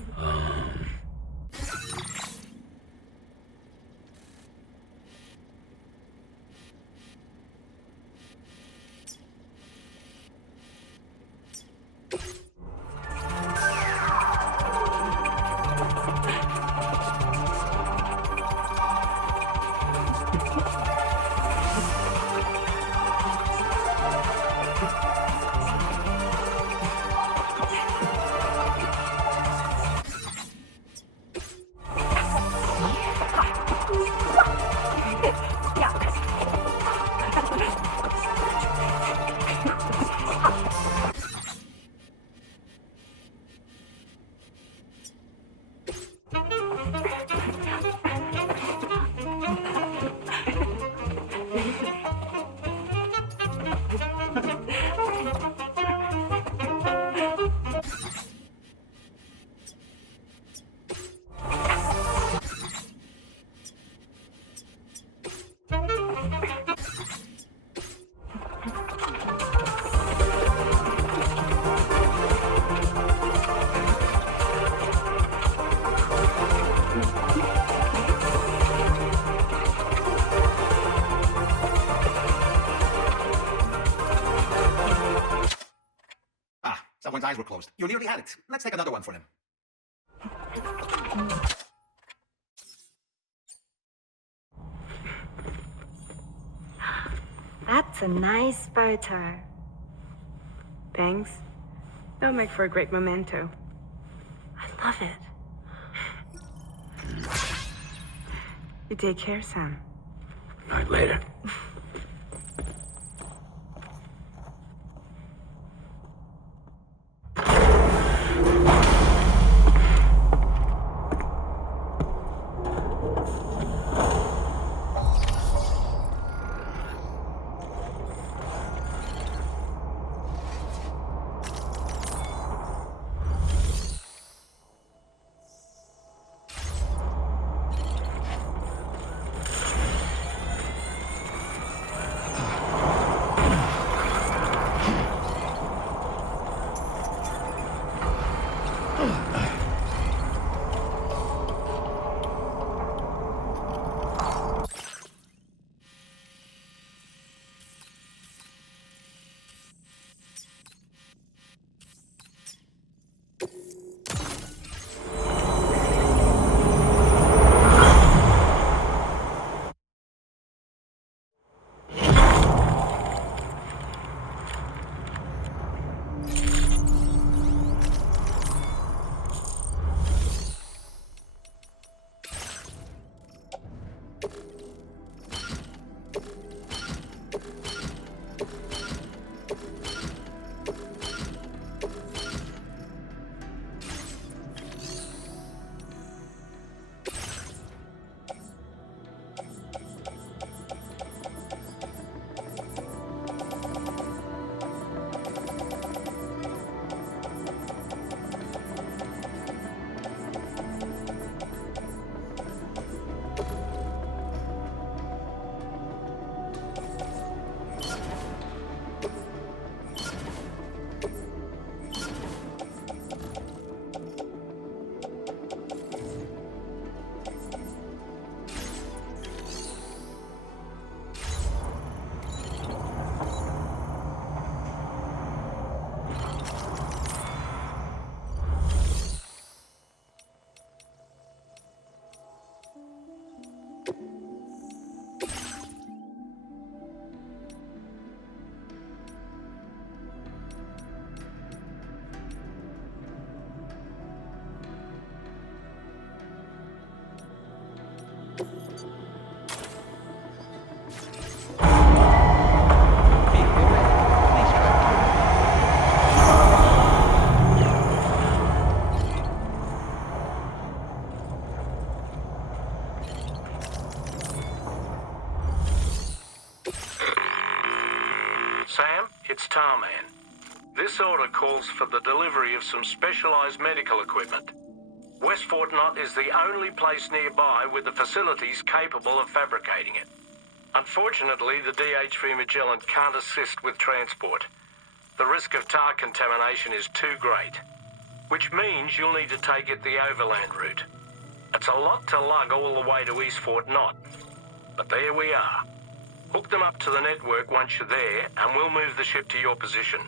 Everyone's eyes were closed. You nearly had it. Let's take another one for him. That's a nice photo. Thanks. They'll make for a great memento. I love it. You take care, Sam. All right, later. Sam, it's Tarman. This order calls for the delivery of some specialized medical equipment. West Fort Knott is the only place nearby with the facilities capable of fabricating it. Unfortunately, the DHV Magellan can't assist with transport. The risk of tar contamination is too great, which means you'll need to take it the overland route. It's a lot to lug all the way to East Fort Knott, but there we are. Hook them up to the network once you're there, and we'll move the ship to your position.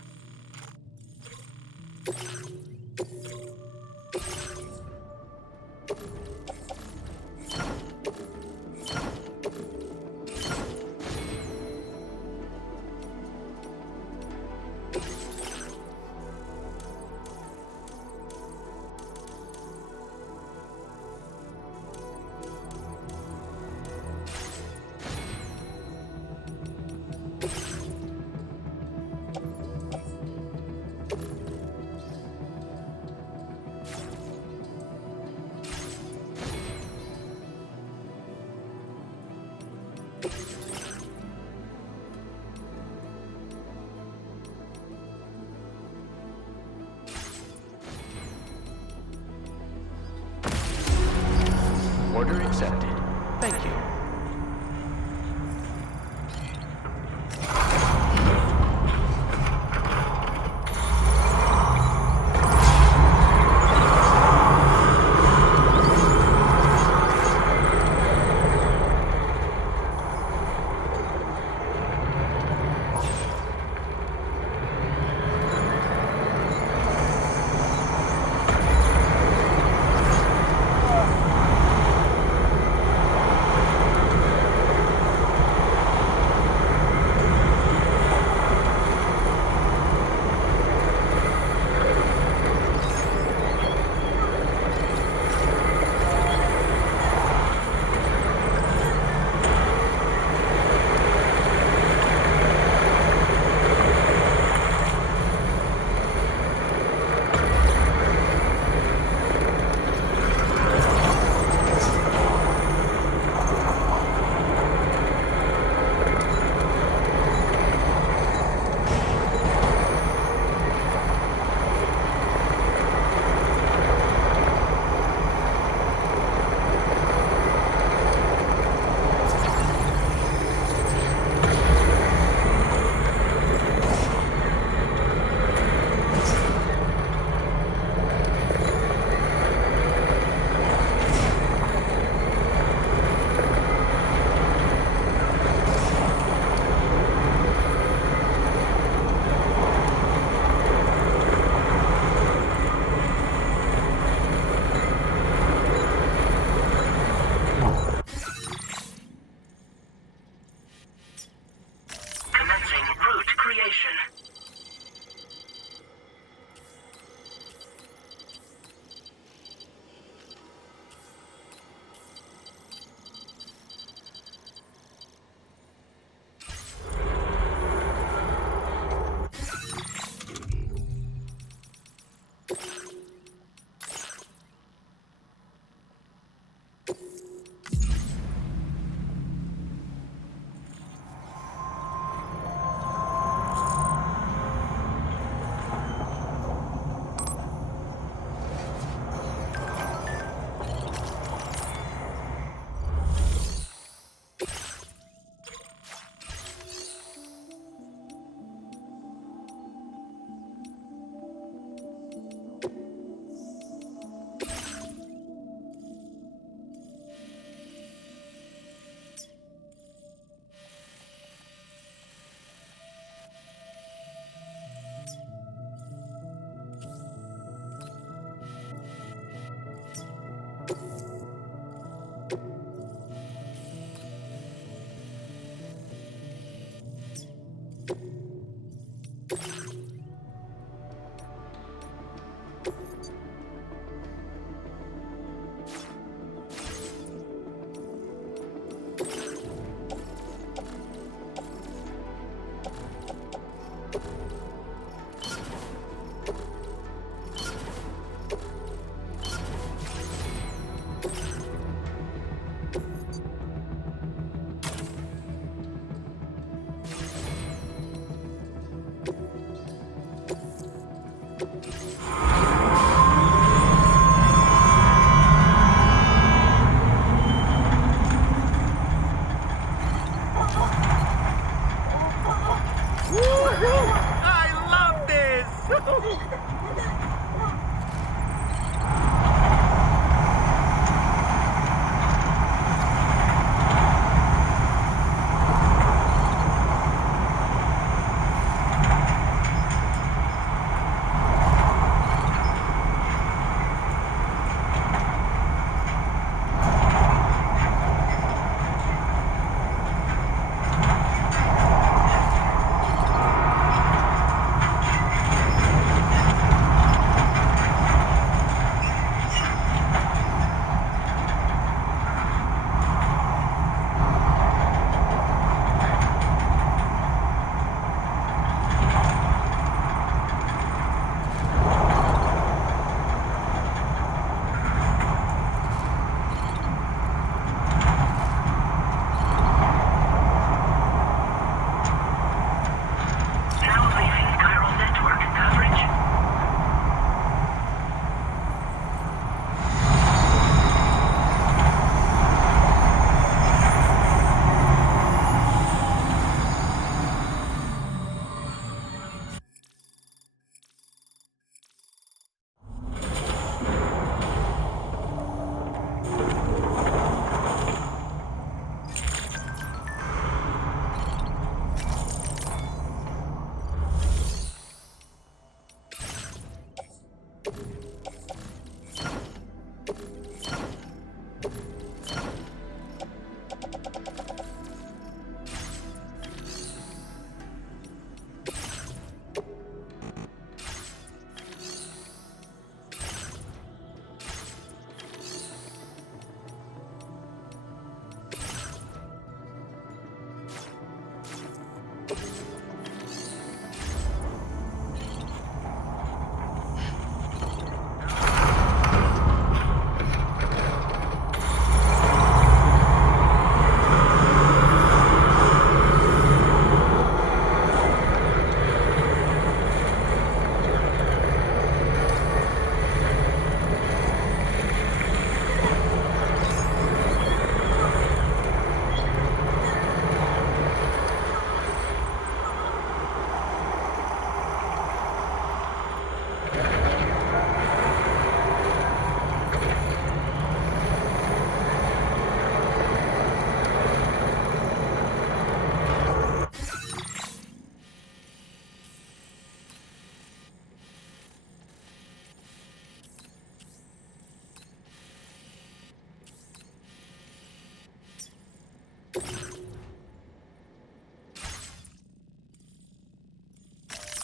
Now leaving Chiral Network coverage.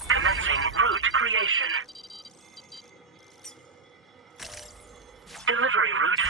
Commencing route creation. Delivery route.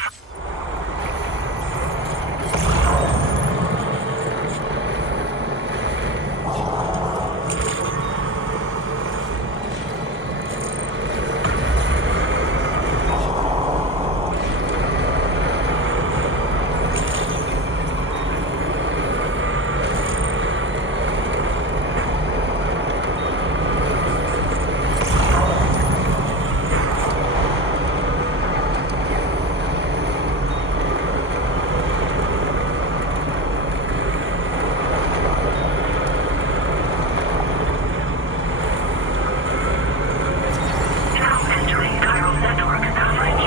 Now entering Chiral Network coverage.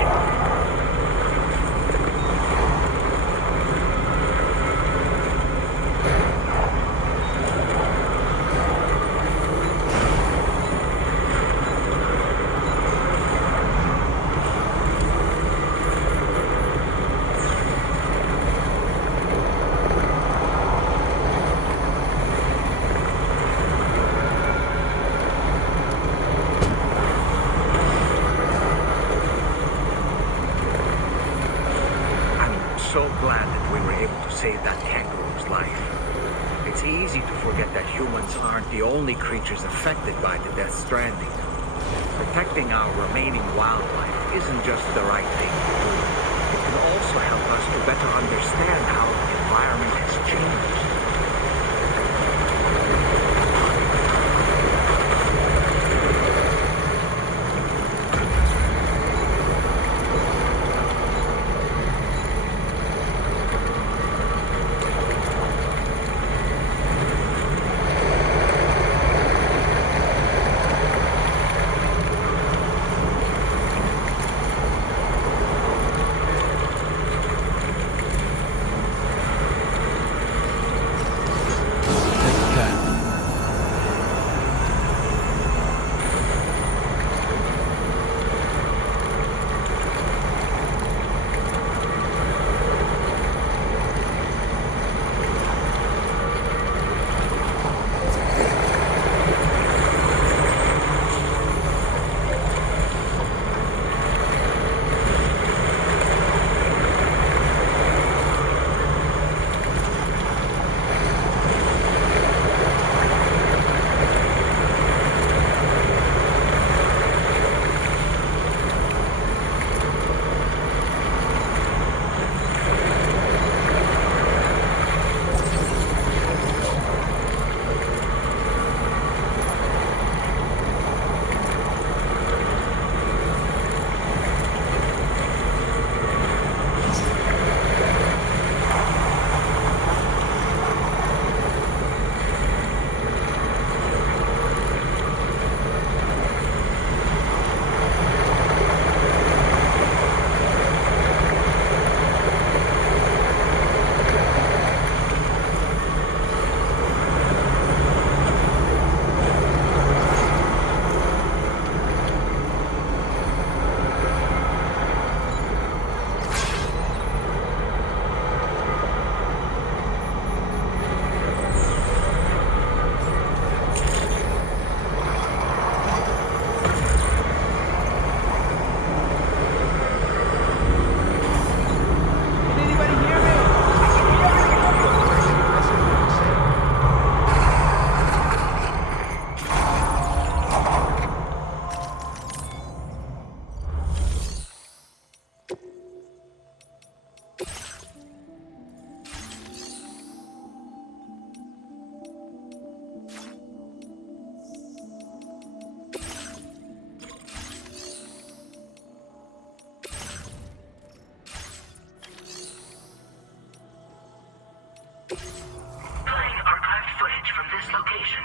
I'm so glad that we were able to save that kangaroo's life. It's easy to forget that humans aren't the only creatures affected by the Death Stranding. Protecting our remaining wildlife isn't just the right thing to do. It can also help us to better understand how the environment has changed. Playing archived footage from this location.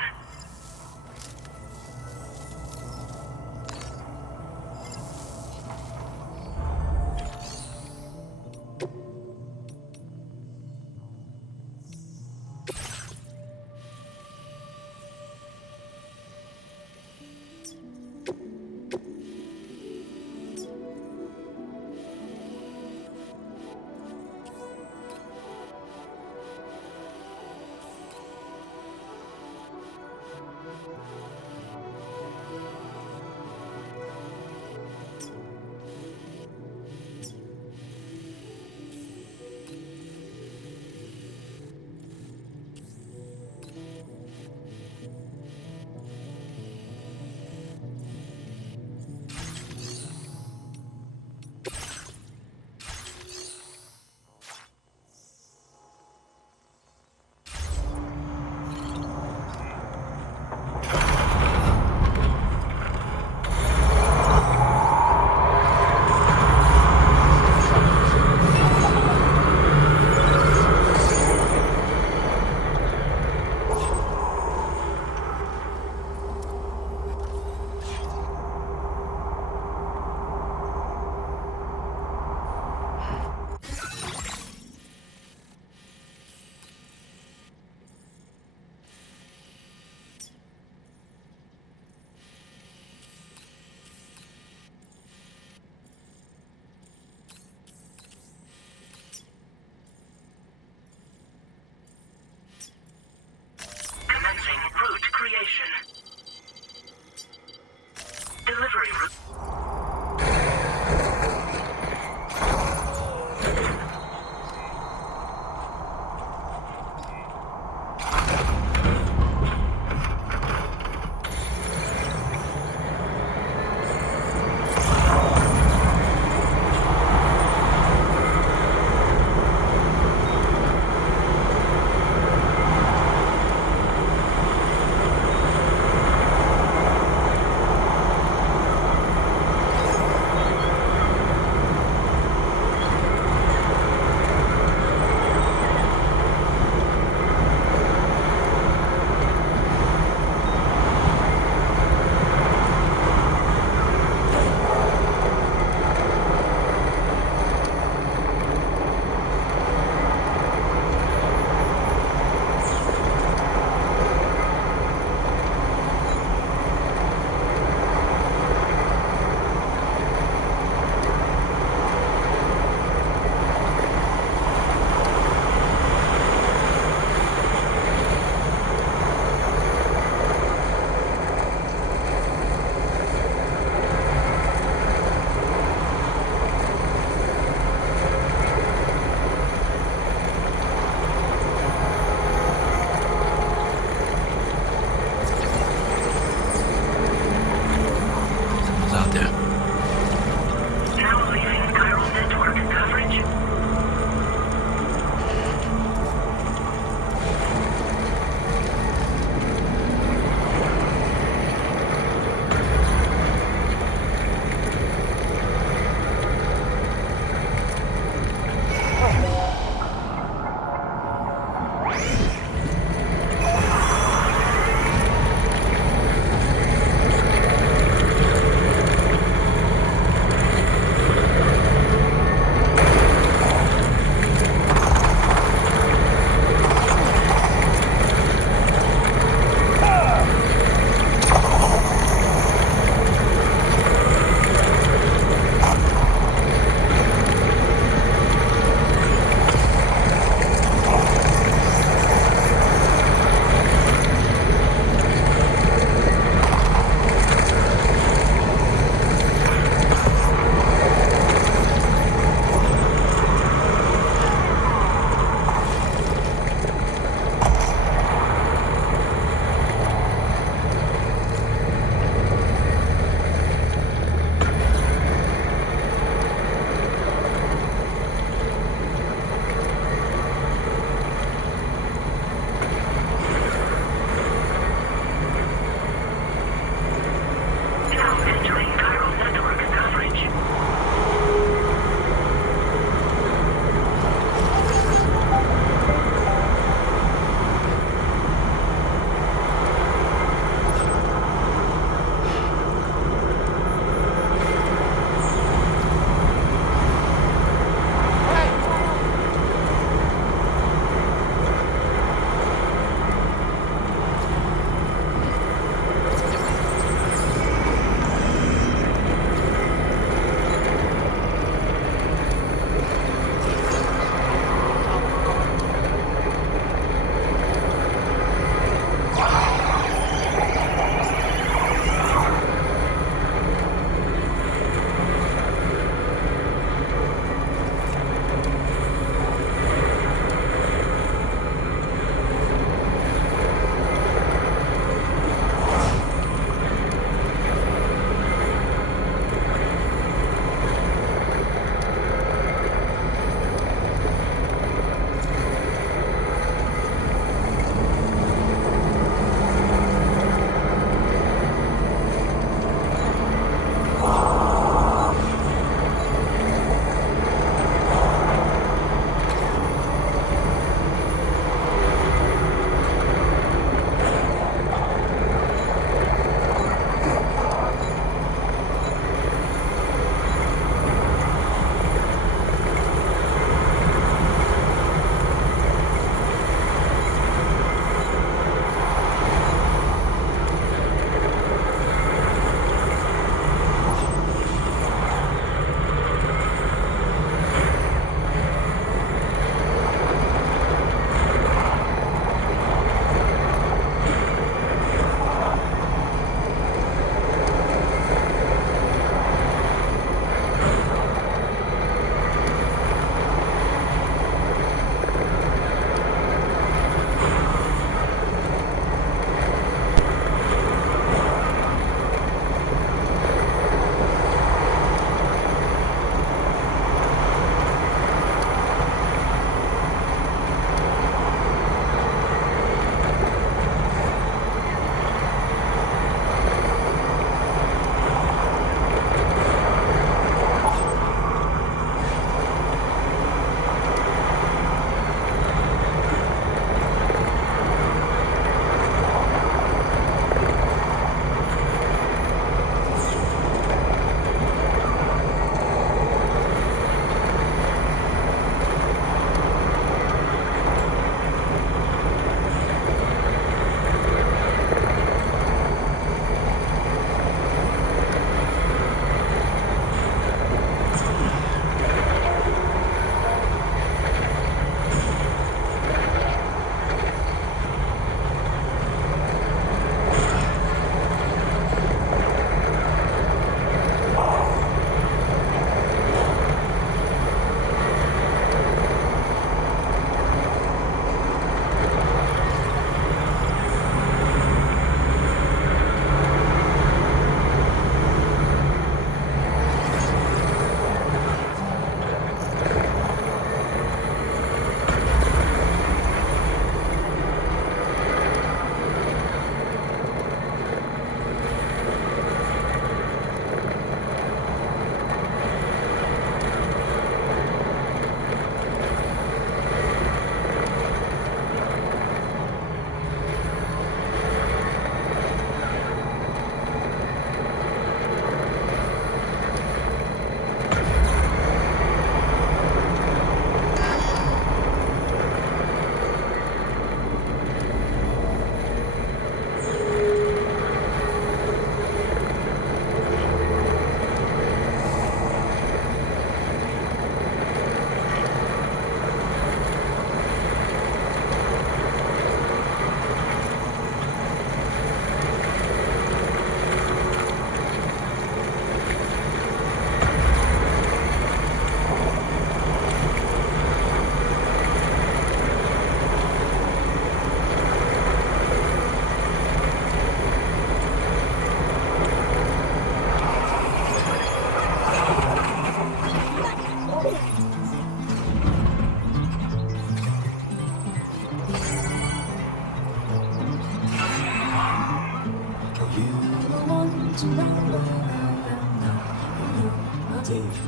to know where I am now. You knew my teeth.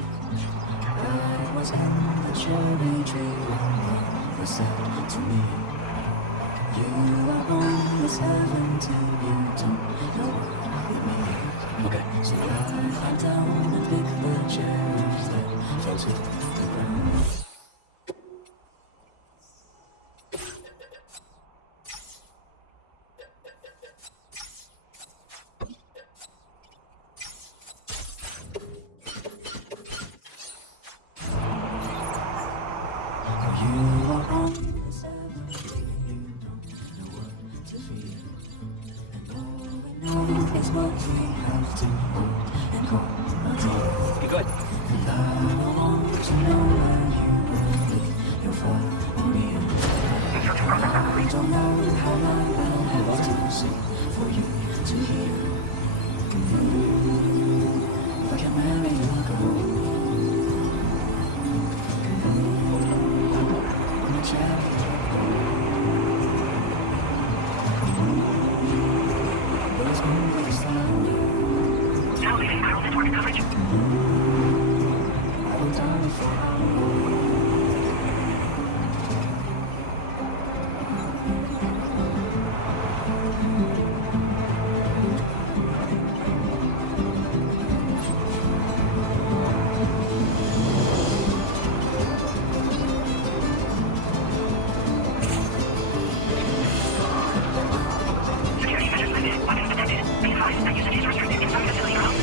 I was in the cherry tree when love was said to me. You are on this heaven till you don't know what it means. Okay, so I climb down and pick the cherries that fell to the ground. Now leaving Chiral Network coverage. Security measures lifted. Weapons detected. Be advised that usage is restricted inside facility grounds.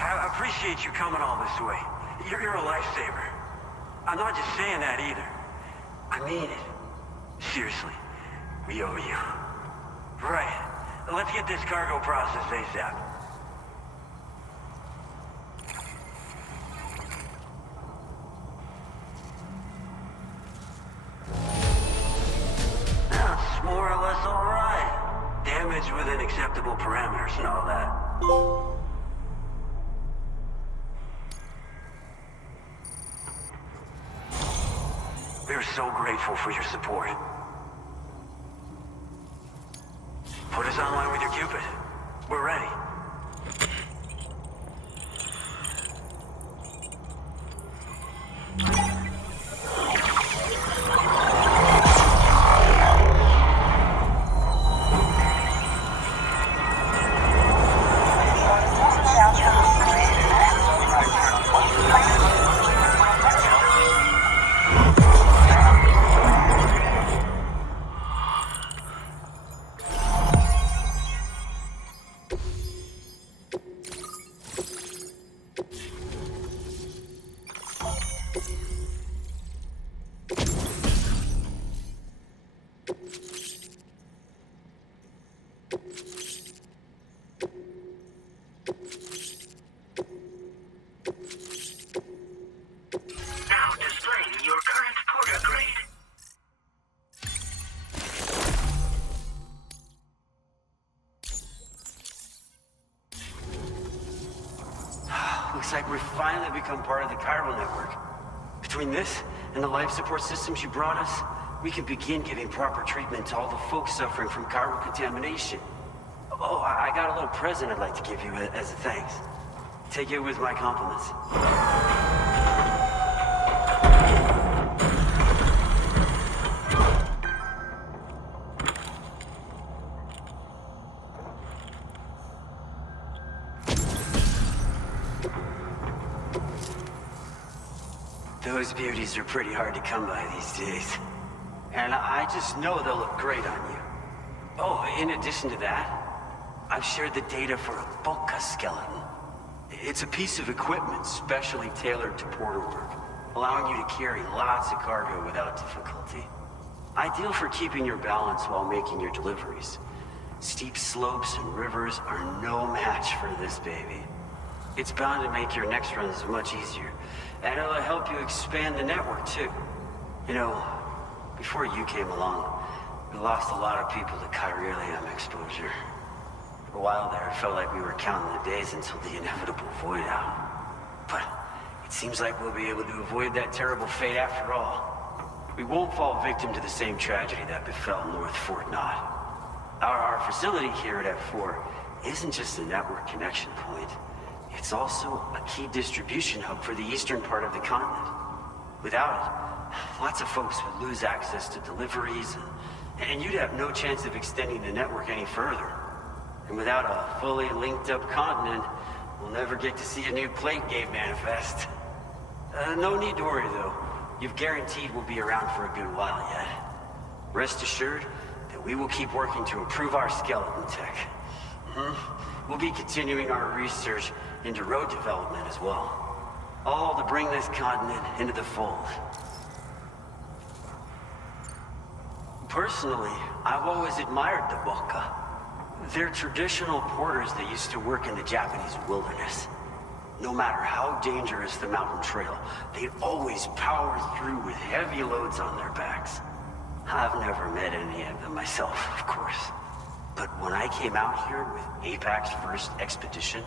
I appreciate you coming all this way. You're a lifesaver. I'm not just saying that either. I mean it. Seriously, we owe you. Right. Let's get this cargo processed ASAP. That's more or less all right. Damage within acceptable parameters and all that. We're so grateful for your support. Put us online with your Cupid. We're ready. Now displaying your current porter grade. Looks like we've finally become part of the Chiral Network. Between this and the life support systems you brought us, we can begin giving proper treatment to all the folks suffering from chiral contamination. Oh, I got a little present I'd like to give you as a thanks. Take it with my compliments. Those beauties are pretty hard to come by these days. And I just know they'll look great on you. Oh, in addition to that, I've shared the data for a Boca skeleton. It's a piece of equipment specially tailored to porter work, allowing you to carry lots of cargo without difficulty. Ideal for keeping your balance while making your deliveries. Steep slopes and rivers are no match for this baby. It's bound to make your next runs much easier, and it'll help you expand the network too. You know, before you came along, we lost a lot of people to chiralium exposure. For a while there, it felt like we were counting the days until the inevitable void out. But it seems like we'll be able to avoid that terrible fate after all. We won't fall victim to the same tragedy that befell North Fort Knott. Our facility here at F4 isn't just a network connection point. It's also a key distribution hub for the eastern part of the continent. Without it, lots of folks would lose access to deliveries, and you'd have no chance of extending the network any further. And without a fully linked up continent, we'll never get to see a new plate game manifest. No need to worry though. You've guaranteed we'll be around for a good while yet. Rest assured that we will keep working to improve our skeleton tech. We'll be continuing our research into road development as well. All to bring this continent into the fold. Personally, I've always admired the Boca. They're traditional porters that used to work in the Japanese wilderness. No matter how dangerous the mountain trail, they'd always power through with heavy loads on their backs. I've never met any of them myself, of course. But when I came out here with APAC's first expedition,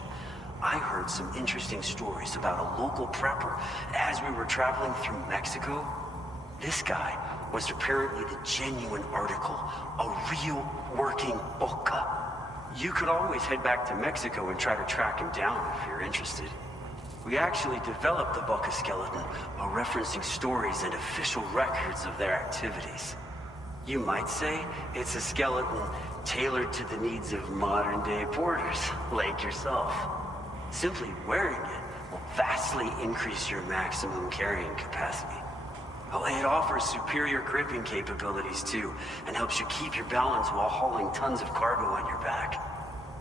I heard some interesting stories about a local prepper as we were traveling through Mexico. This guy was apparently the genuine article, a real working Boca. You could always head back to Mexico and try to track him down if you're interested. We actually developed the Boca skeleton while referencing stories and official records of their activities. You might say it's a skeleton tailored to the needs of modern-day porters, like yourself. Simply wearing it will vastly increase your maximum carrying capacity. Oh, it offers superior gripping capabilities too, and helps you keep your balance while hauling tons of cargo on your back.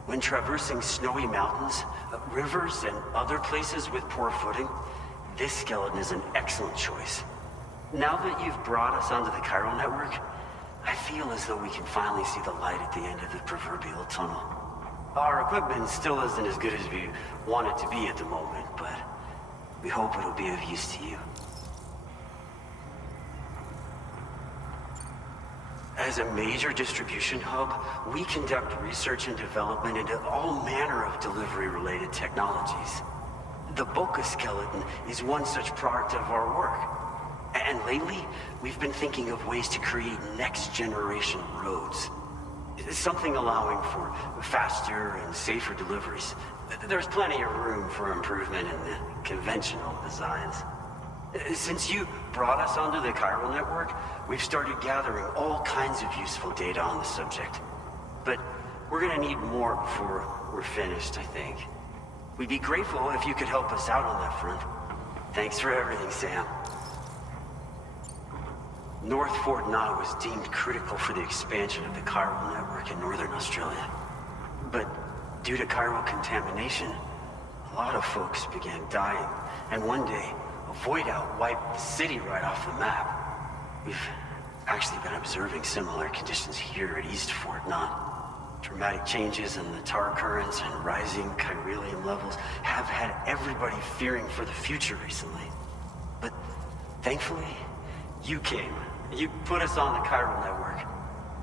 When traversing snowy mountains, rivers, and other places with poor footing, this skeleton is an excellent choice. Now that you've brought us onto the Chiral Network, I feel as though we can finally see the light at the end of the proverbial tunnel. Our equipment still isn't as good as we want it to be at the moment, but we hope it'll be of use to you. As a major distribution hub, we conduct research and development into all manner of delivery-related technologies. The Boca skeleton is one such product of our work. And lately, we've been thinking of ways to create next-generation roads. Something allowing for faster and safer deliveries. There's plenty of room for improvement in the conventional designs. Since you brought us onto the Chiral Network, we've started gathering all kinds of useful data on the subject. But we're gonna need more before we're finished, I think. We'd be grateful if you could help us out on that front. Thanks for everything, Sam. North Fort Knott was deemed critical for the expansion of the Chiral Network in Northern Australia. But due to chiral contamination, a lot of folks began dying, and one day, a void out wiped the city right off the map. We've actually been observing similar conditions here at East Fort Knott. Dramatic changes in the tar currents and rising chiralium levels have had everybody fearing for the future recently. But thankfully, you came. You put us on the Chiral Network.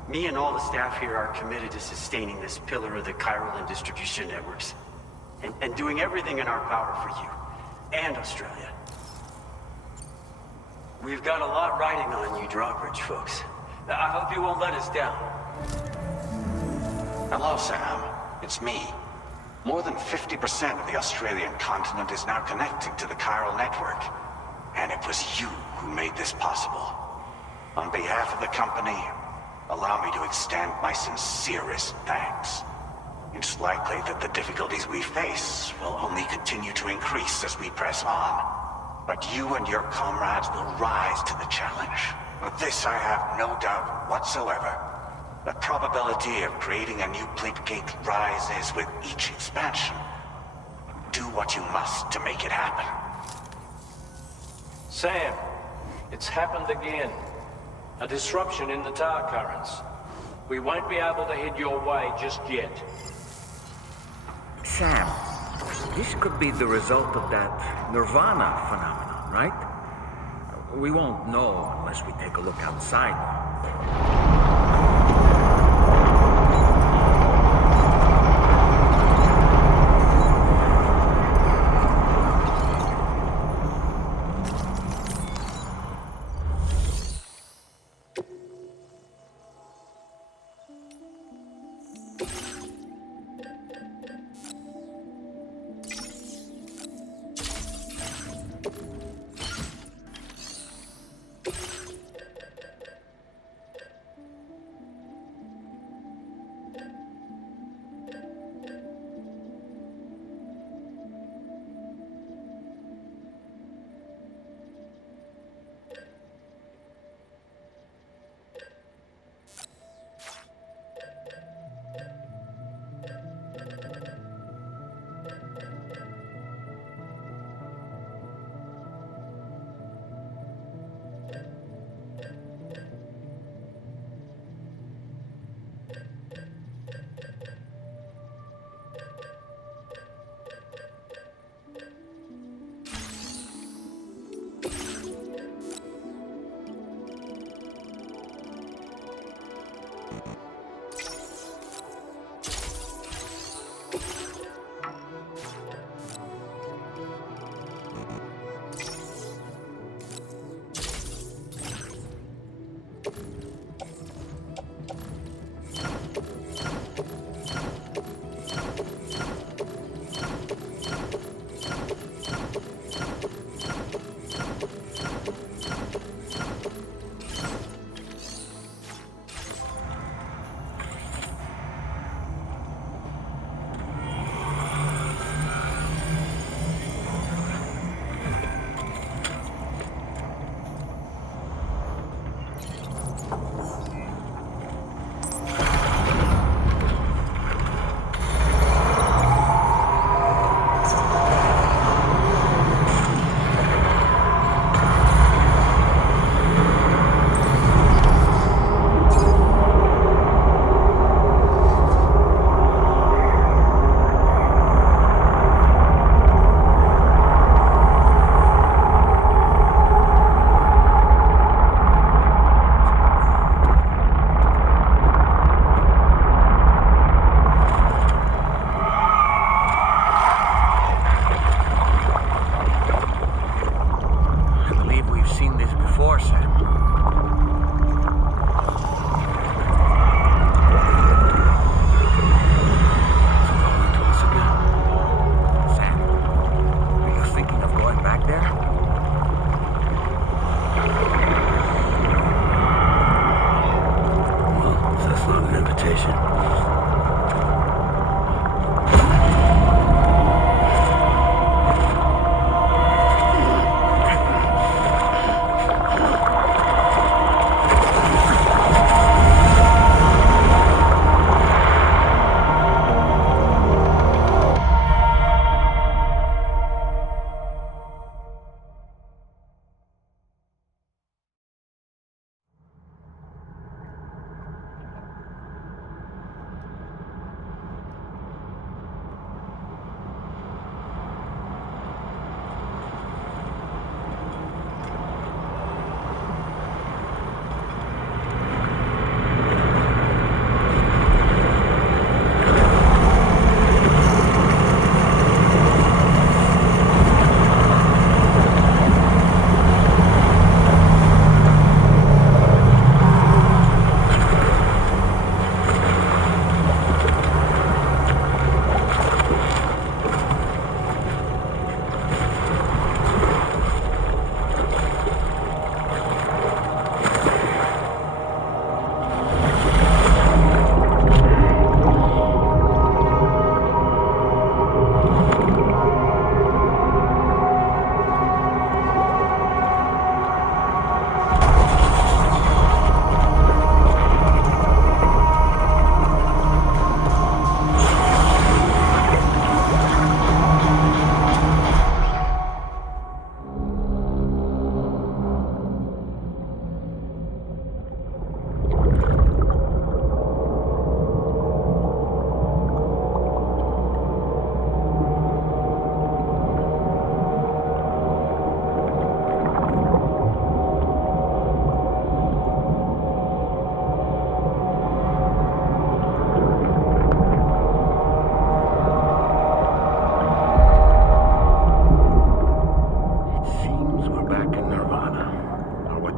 Me and all the staff here are committed to sustaining this pillar of the chiral and distribution networks. And doing everything in our power for you and Australia. We've got a lot riding on you drawbridge folks. I hope you won't let us down. Hello, Sam. It's me. More than 50% of the Australian continent is now connected to the Chiral Network. And it was you who made this possible. On behalf of the company, allow me to extend my sincerest thanks. It's likely that the difficulties we face will only continue to increase as we press on. But you and your comrades will rise to the challenge. Of this I have no doubt whatsoever. The probability of creating a new plate gate rises with each expansion. Do what you must to make it happen. Sam, it's happened again. A disruption in the tar currents. We won't be able to head your way just yet. Sam, this could be the result of that Nirvana phenomenon, right? We won't know unless we take a look outside.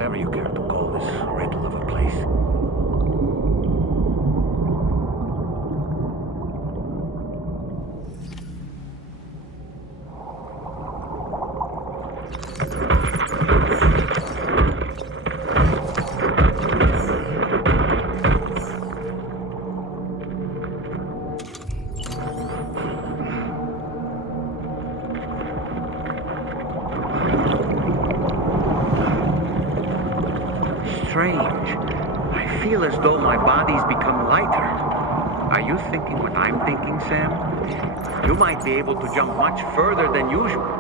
whatever you care to call this riddle of a place. Strange. I feel as though my body's become lighter. Are you thinking what I'm thinking, Sam? You might be able to jump much further than usual.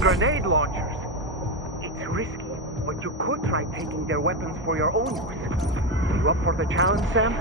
Grenade launchers. It's risky, but you could try taking their weapons for your own use. Are you up for the challenge, Sam?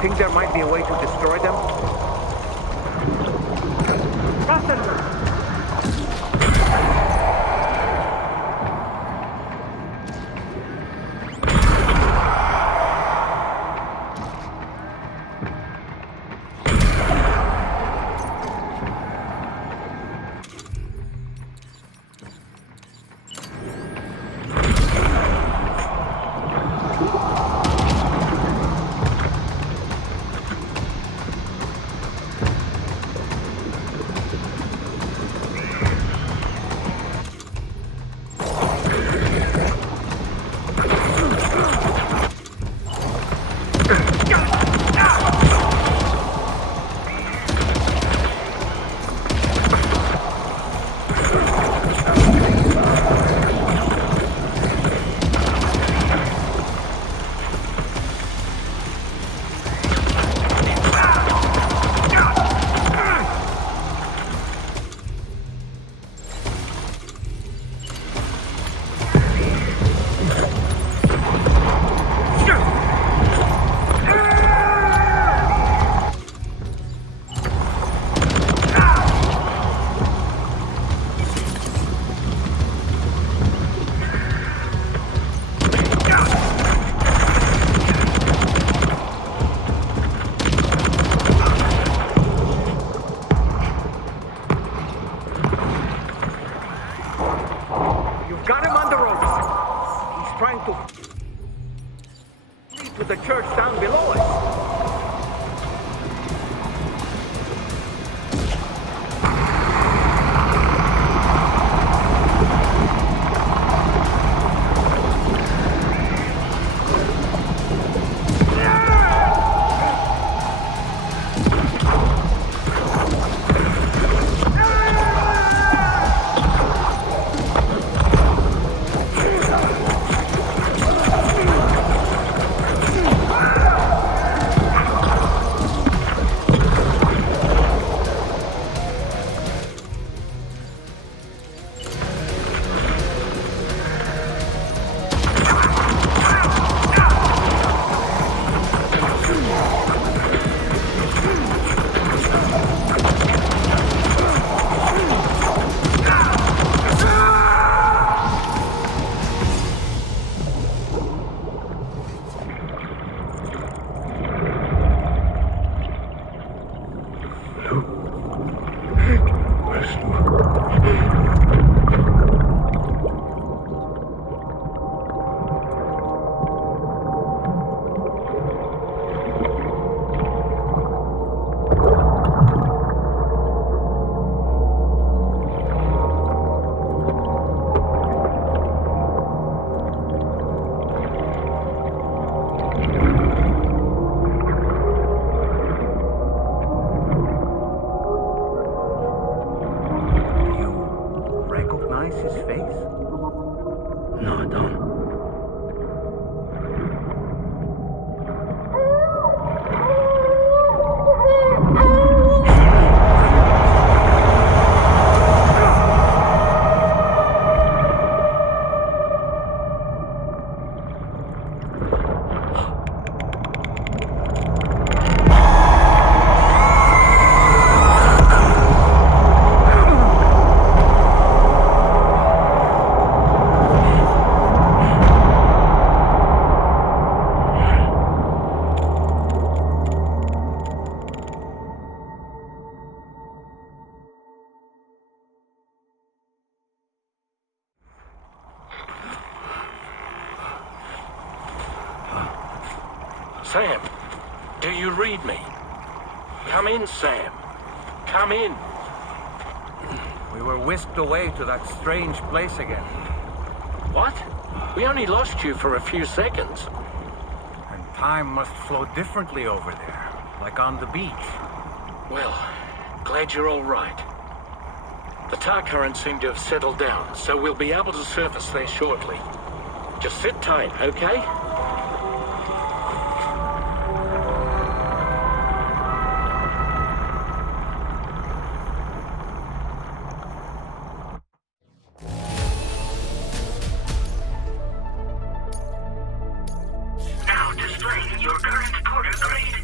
Think there might be a way to destroy them? To the church down below us. Sam, do you read me? Come in, Sam. Come in. We were whisked away to that strange place again. What? We only lost you for a few seconds. And time must flow differently over there, like on the beach. Well, glad you're all right. The tar currents seem to have settled down, so we'll be able to surface there shortly. Just sit tight, okay? Now display your current porter grade.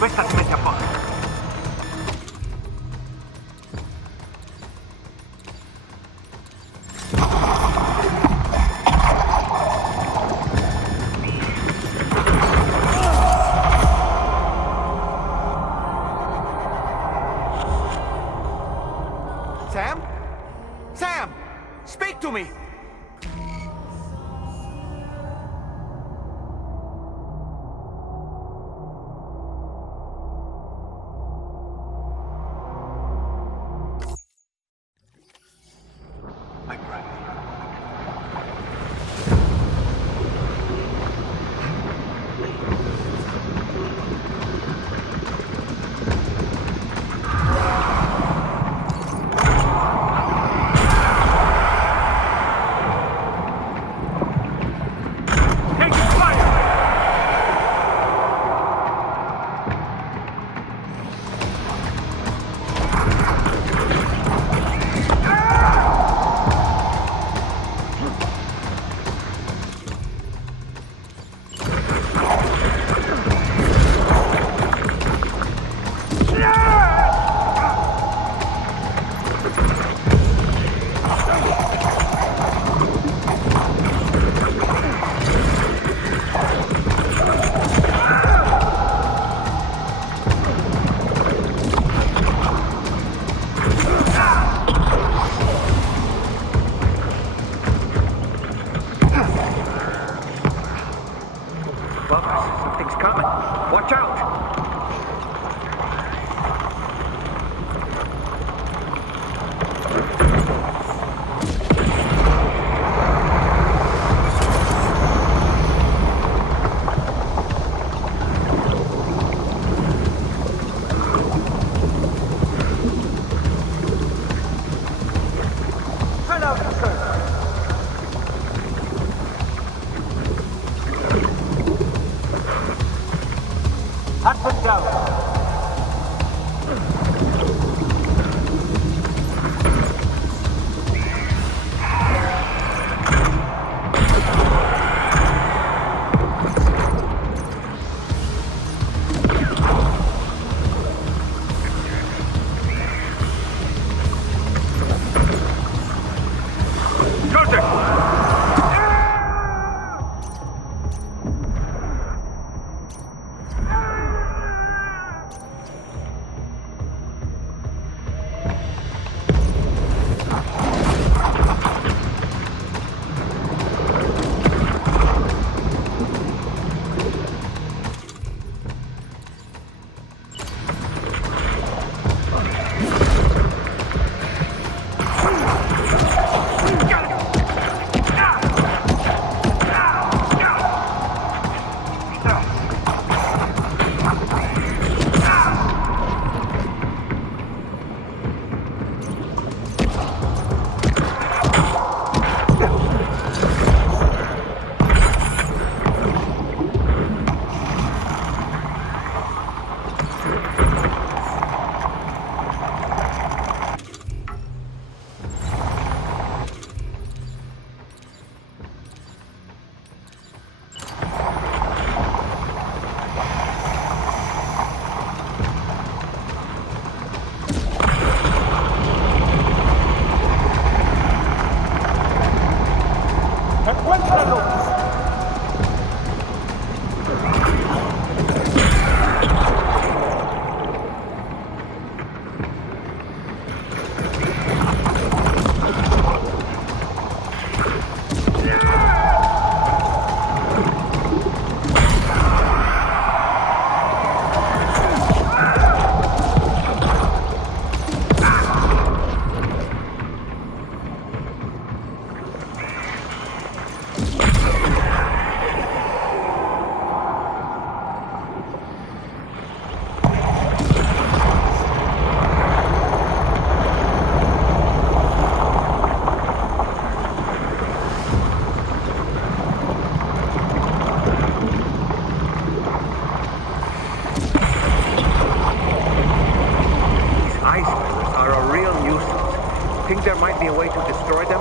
Questa si mette a posto. Sam? Sam! Speak to me! Watch out! think there might be a way to destroy them?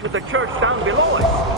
To the church down below us.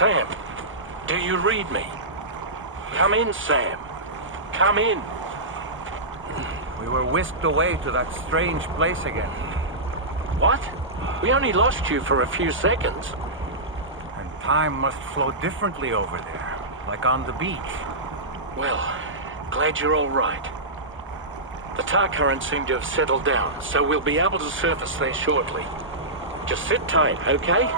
Sam, do you read me? Come in, Sam. Come in. We were whisked away to that strange place again. What? We only lost you for a few seconds. And time must flow differently over there, like on the beach. Well, glad you're all right. The tar currents seem to have settled down, so we'll be able to surface there shortly. Just sit tight, okay?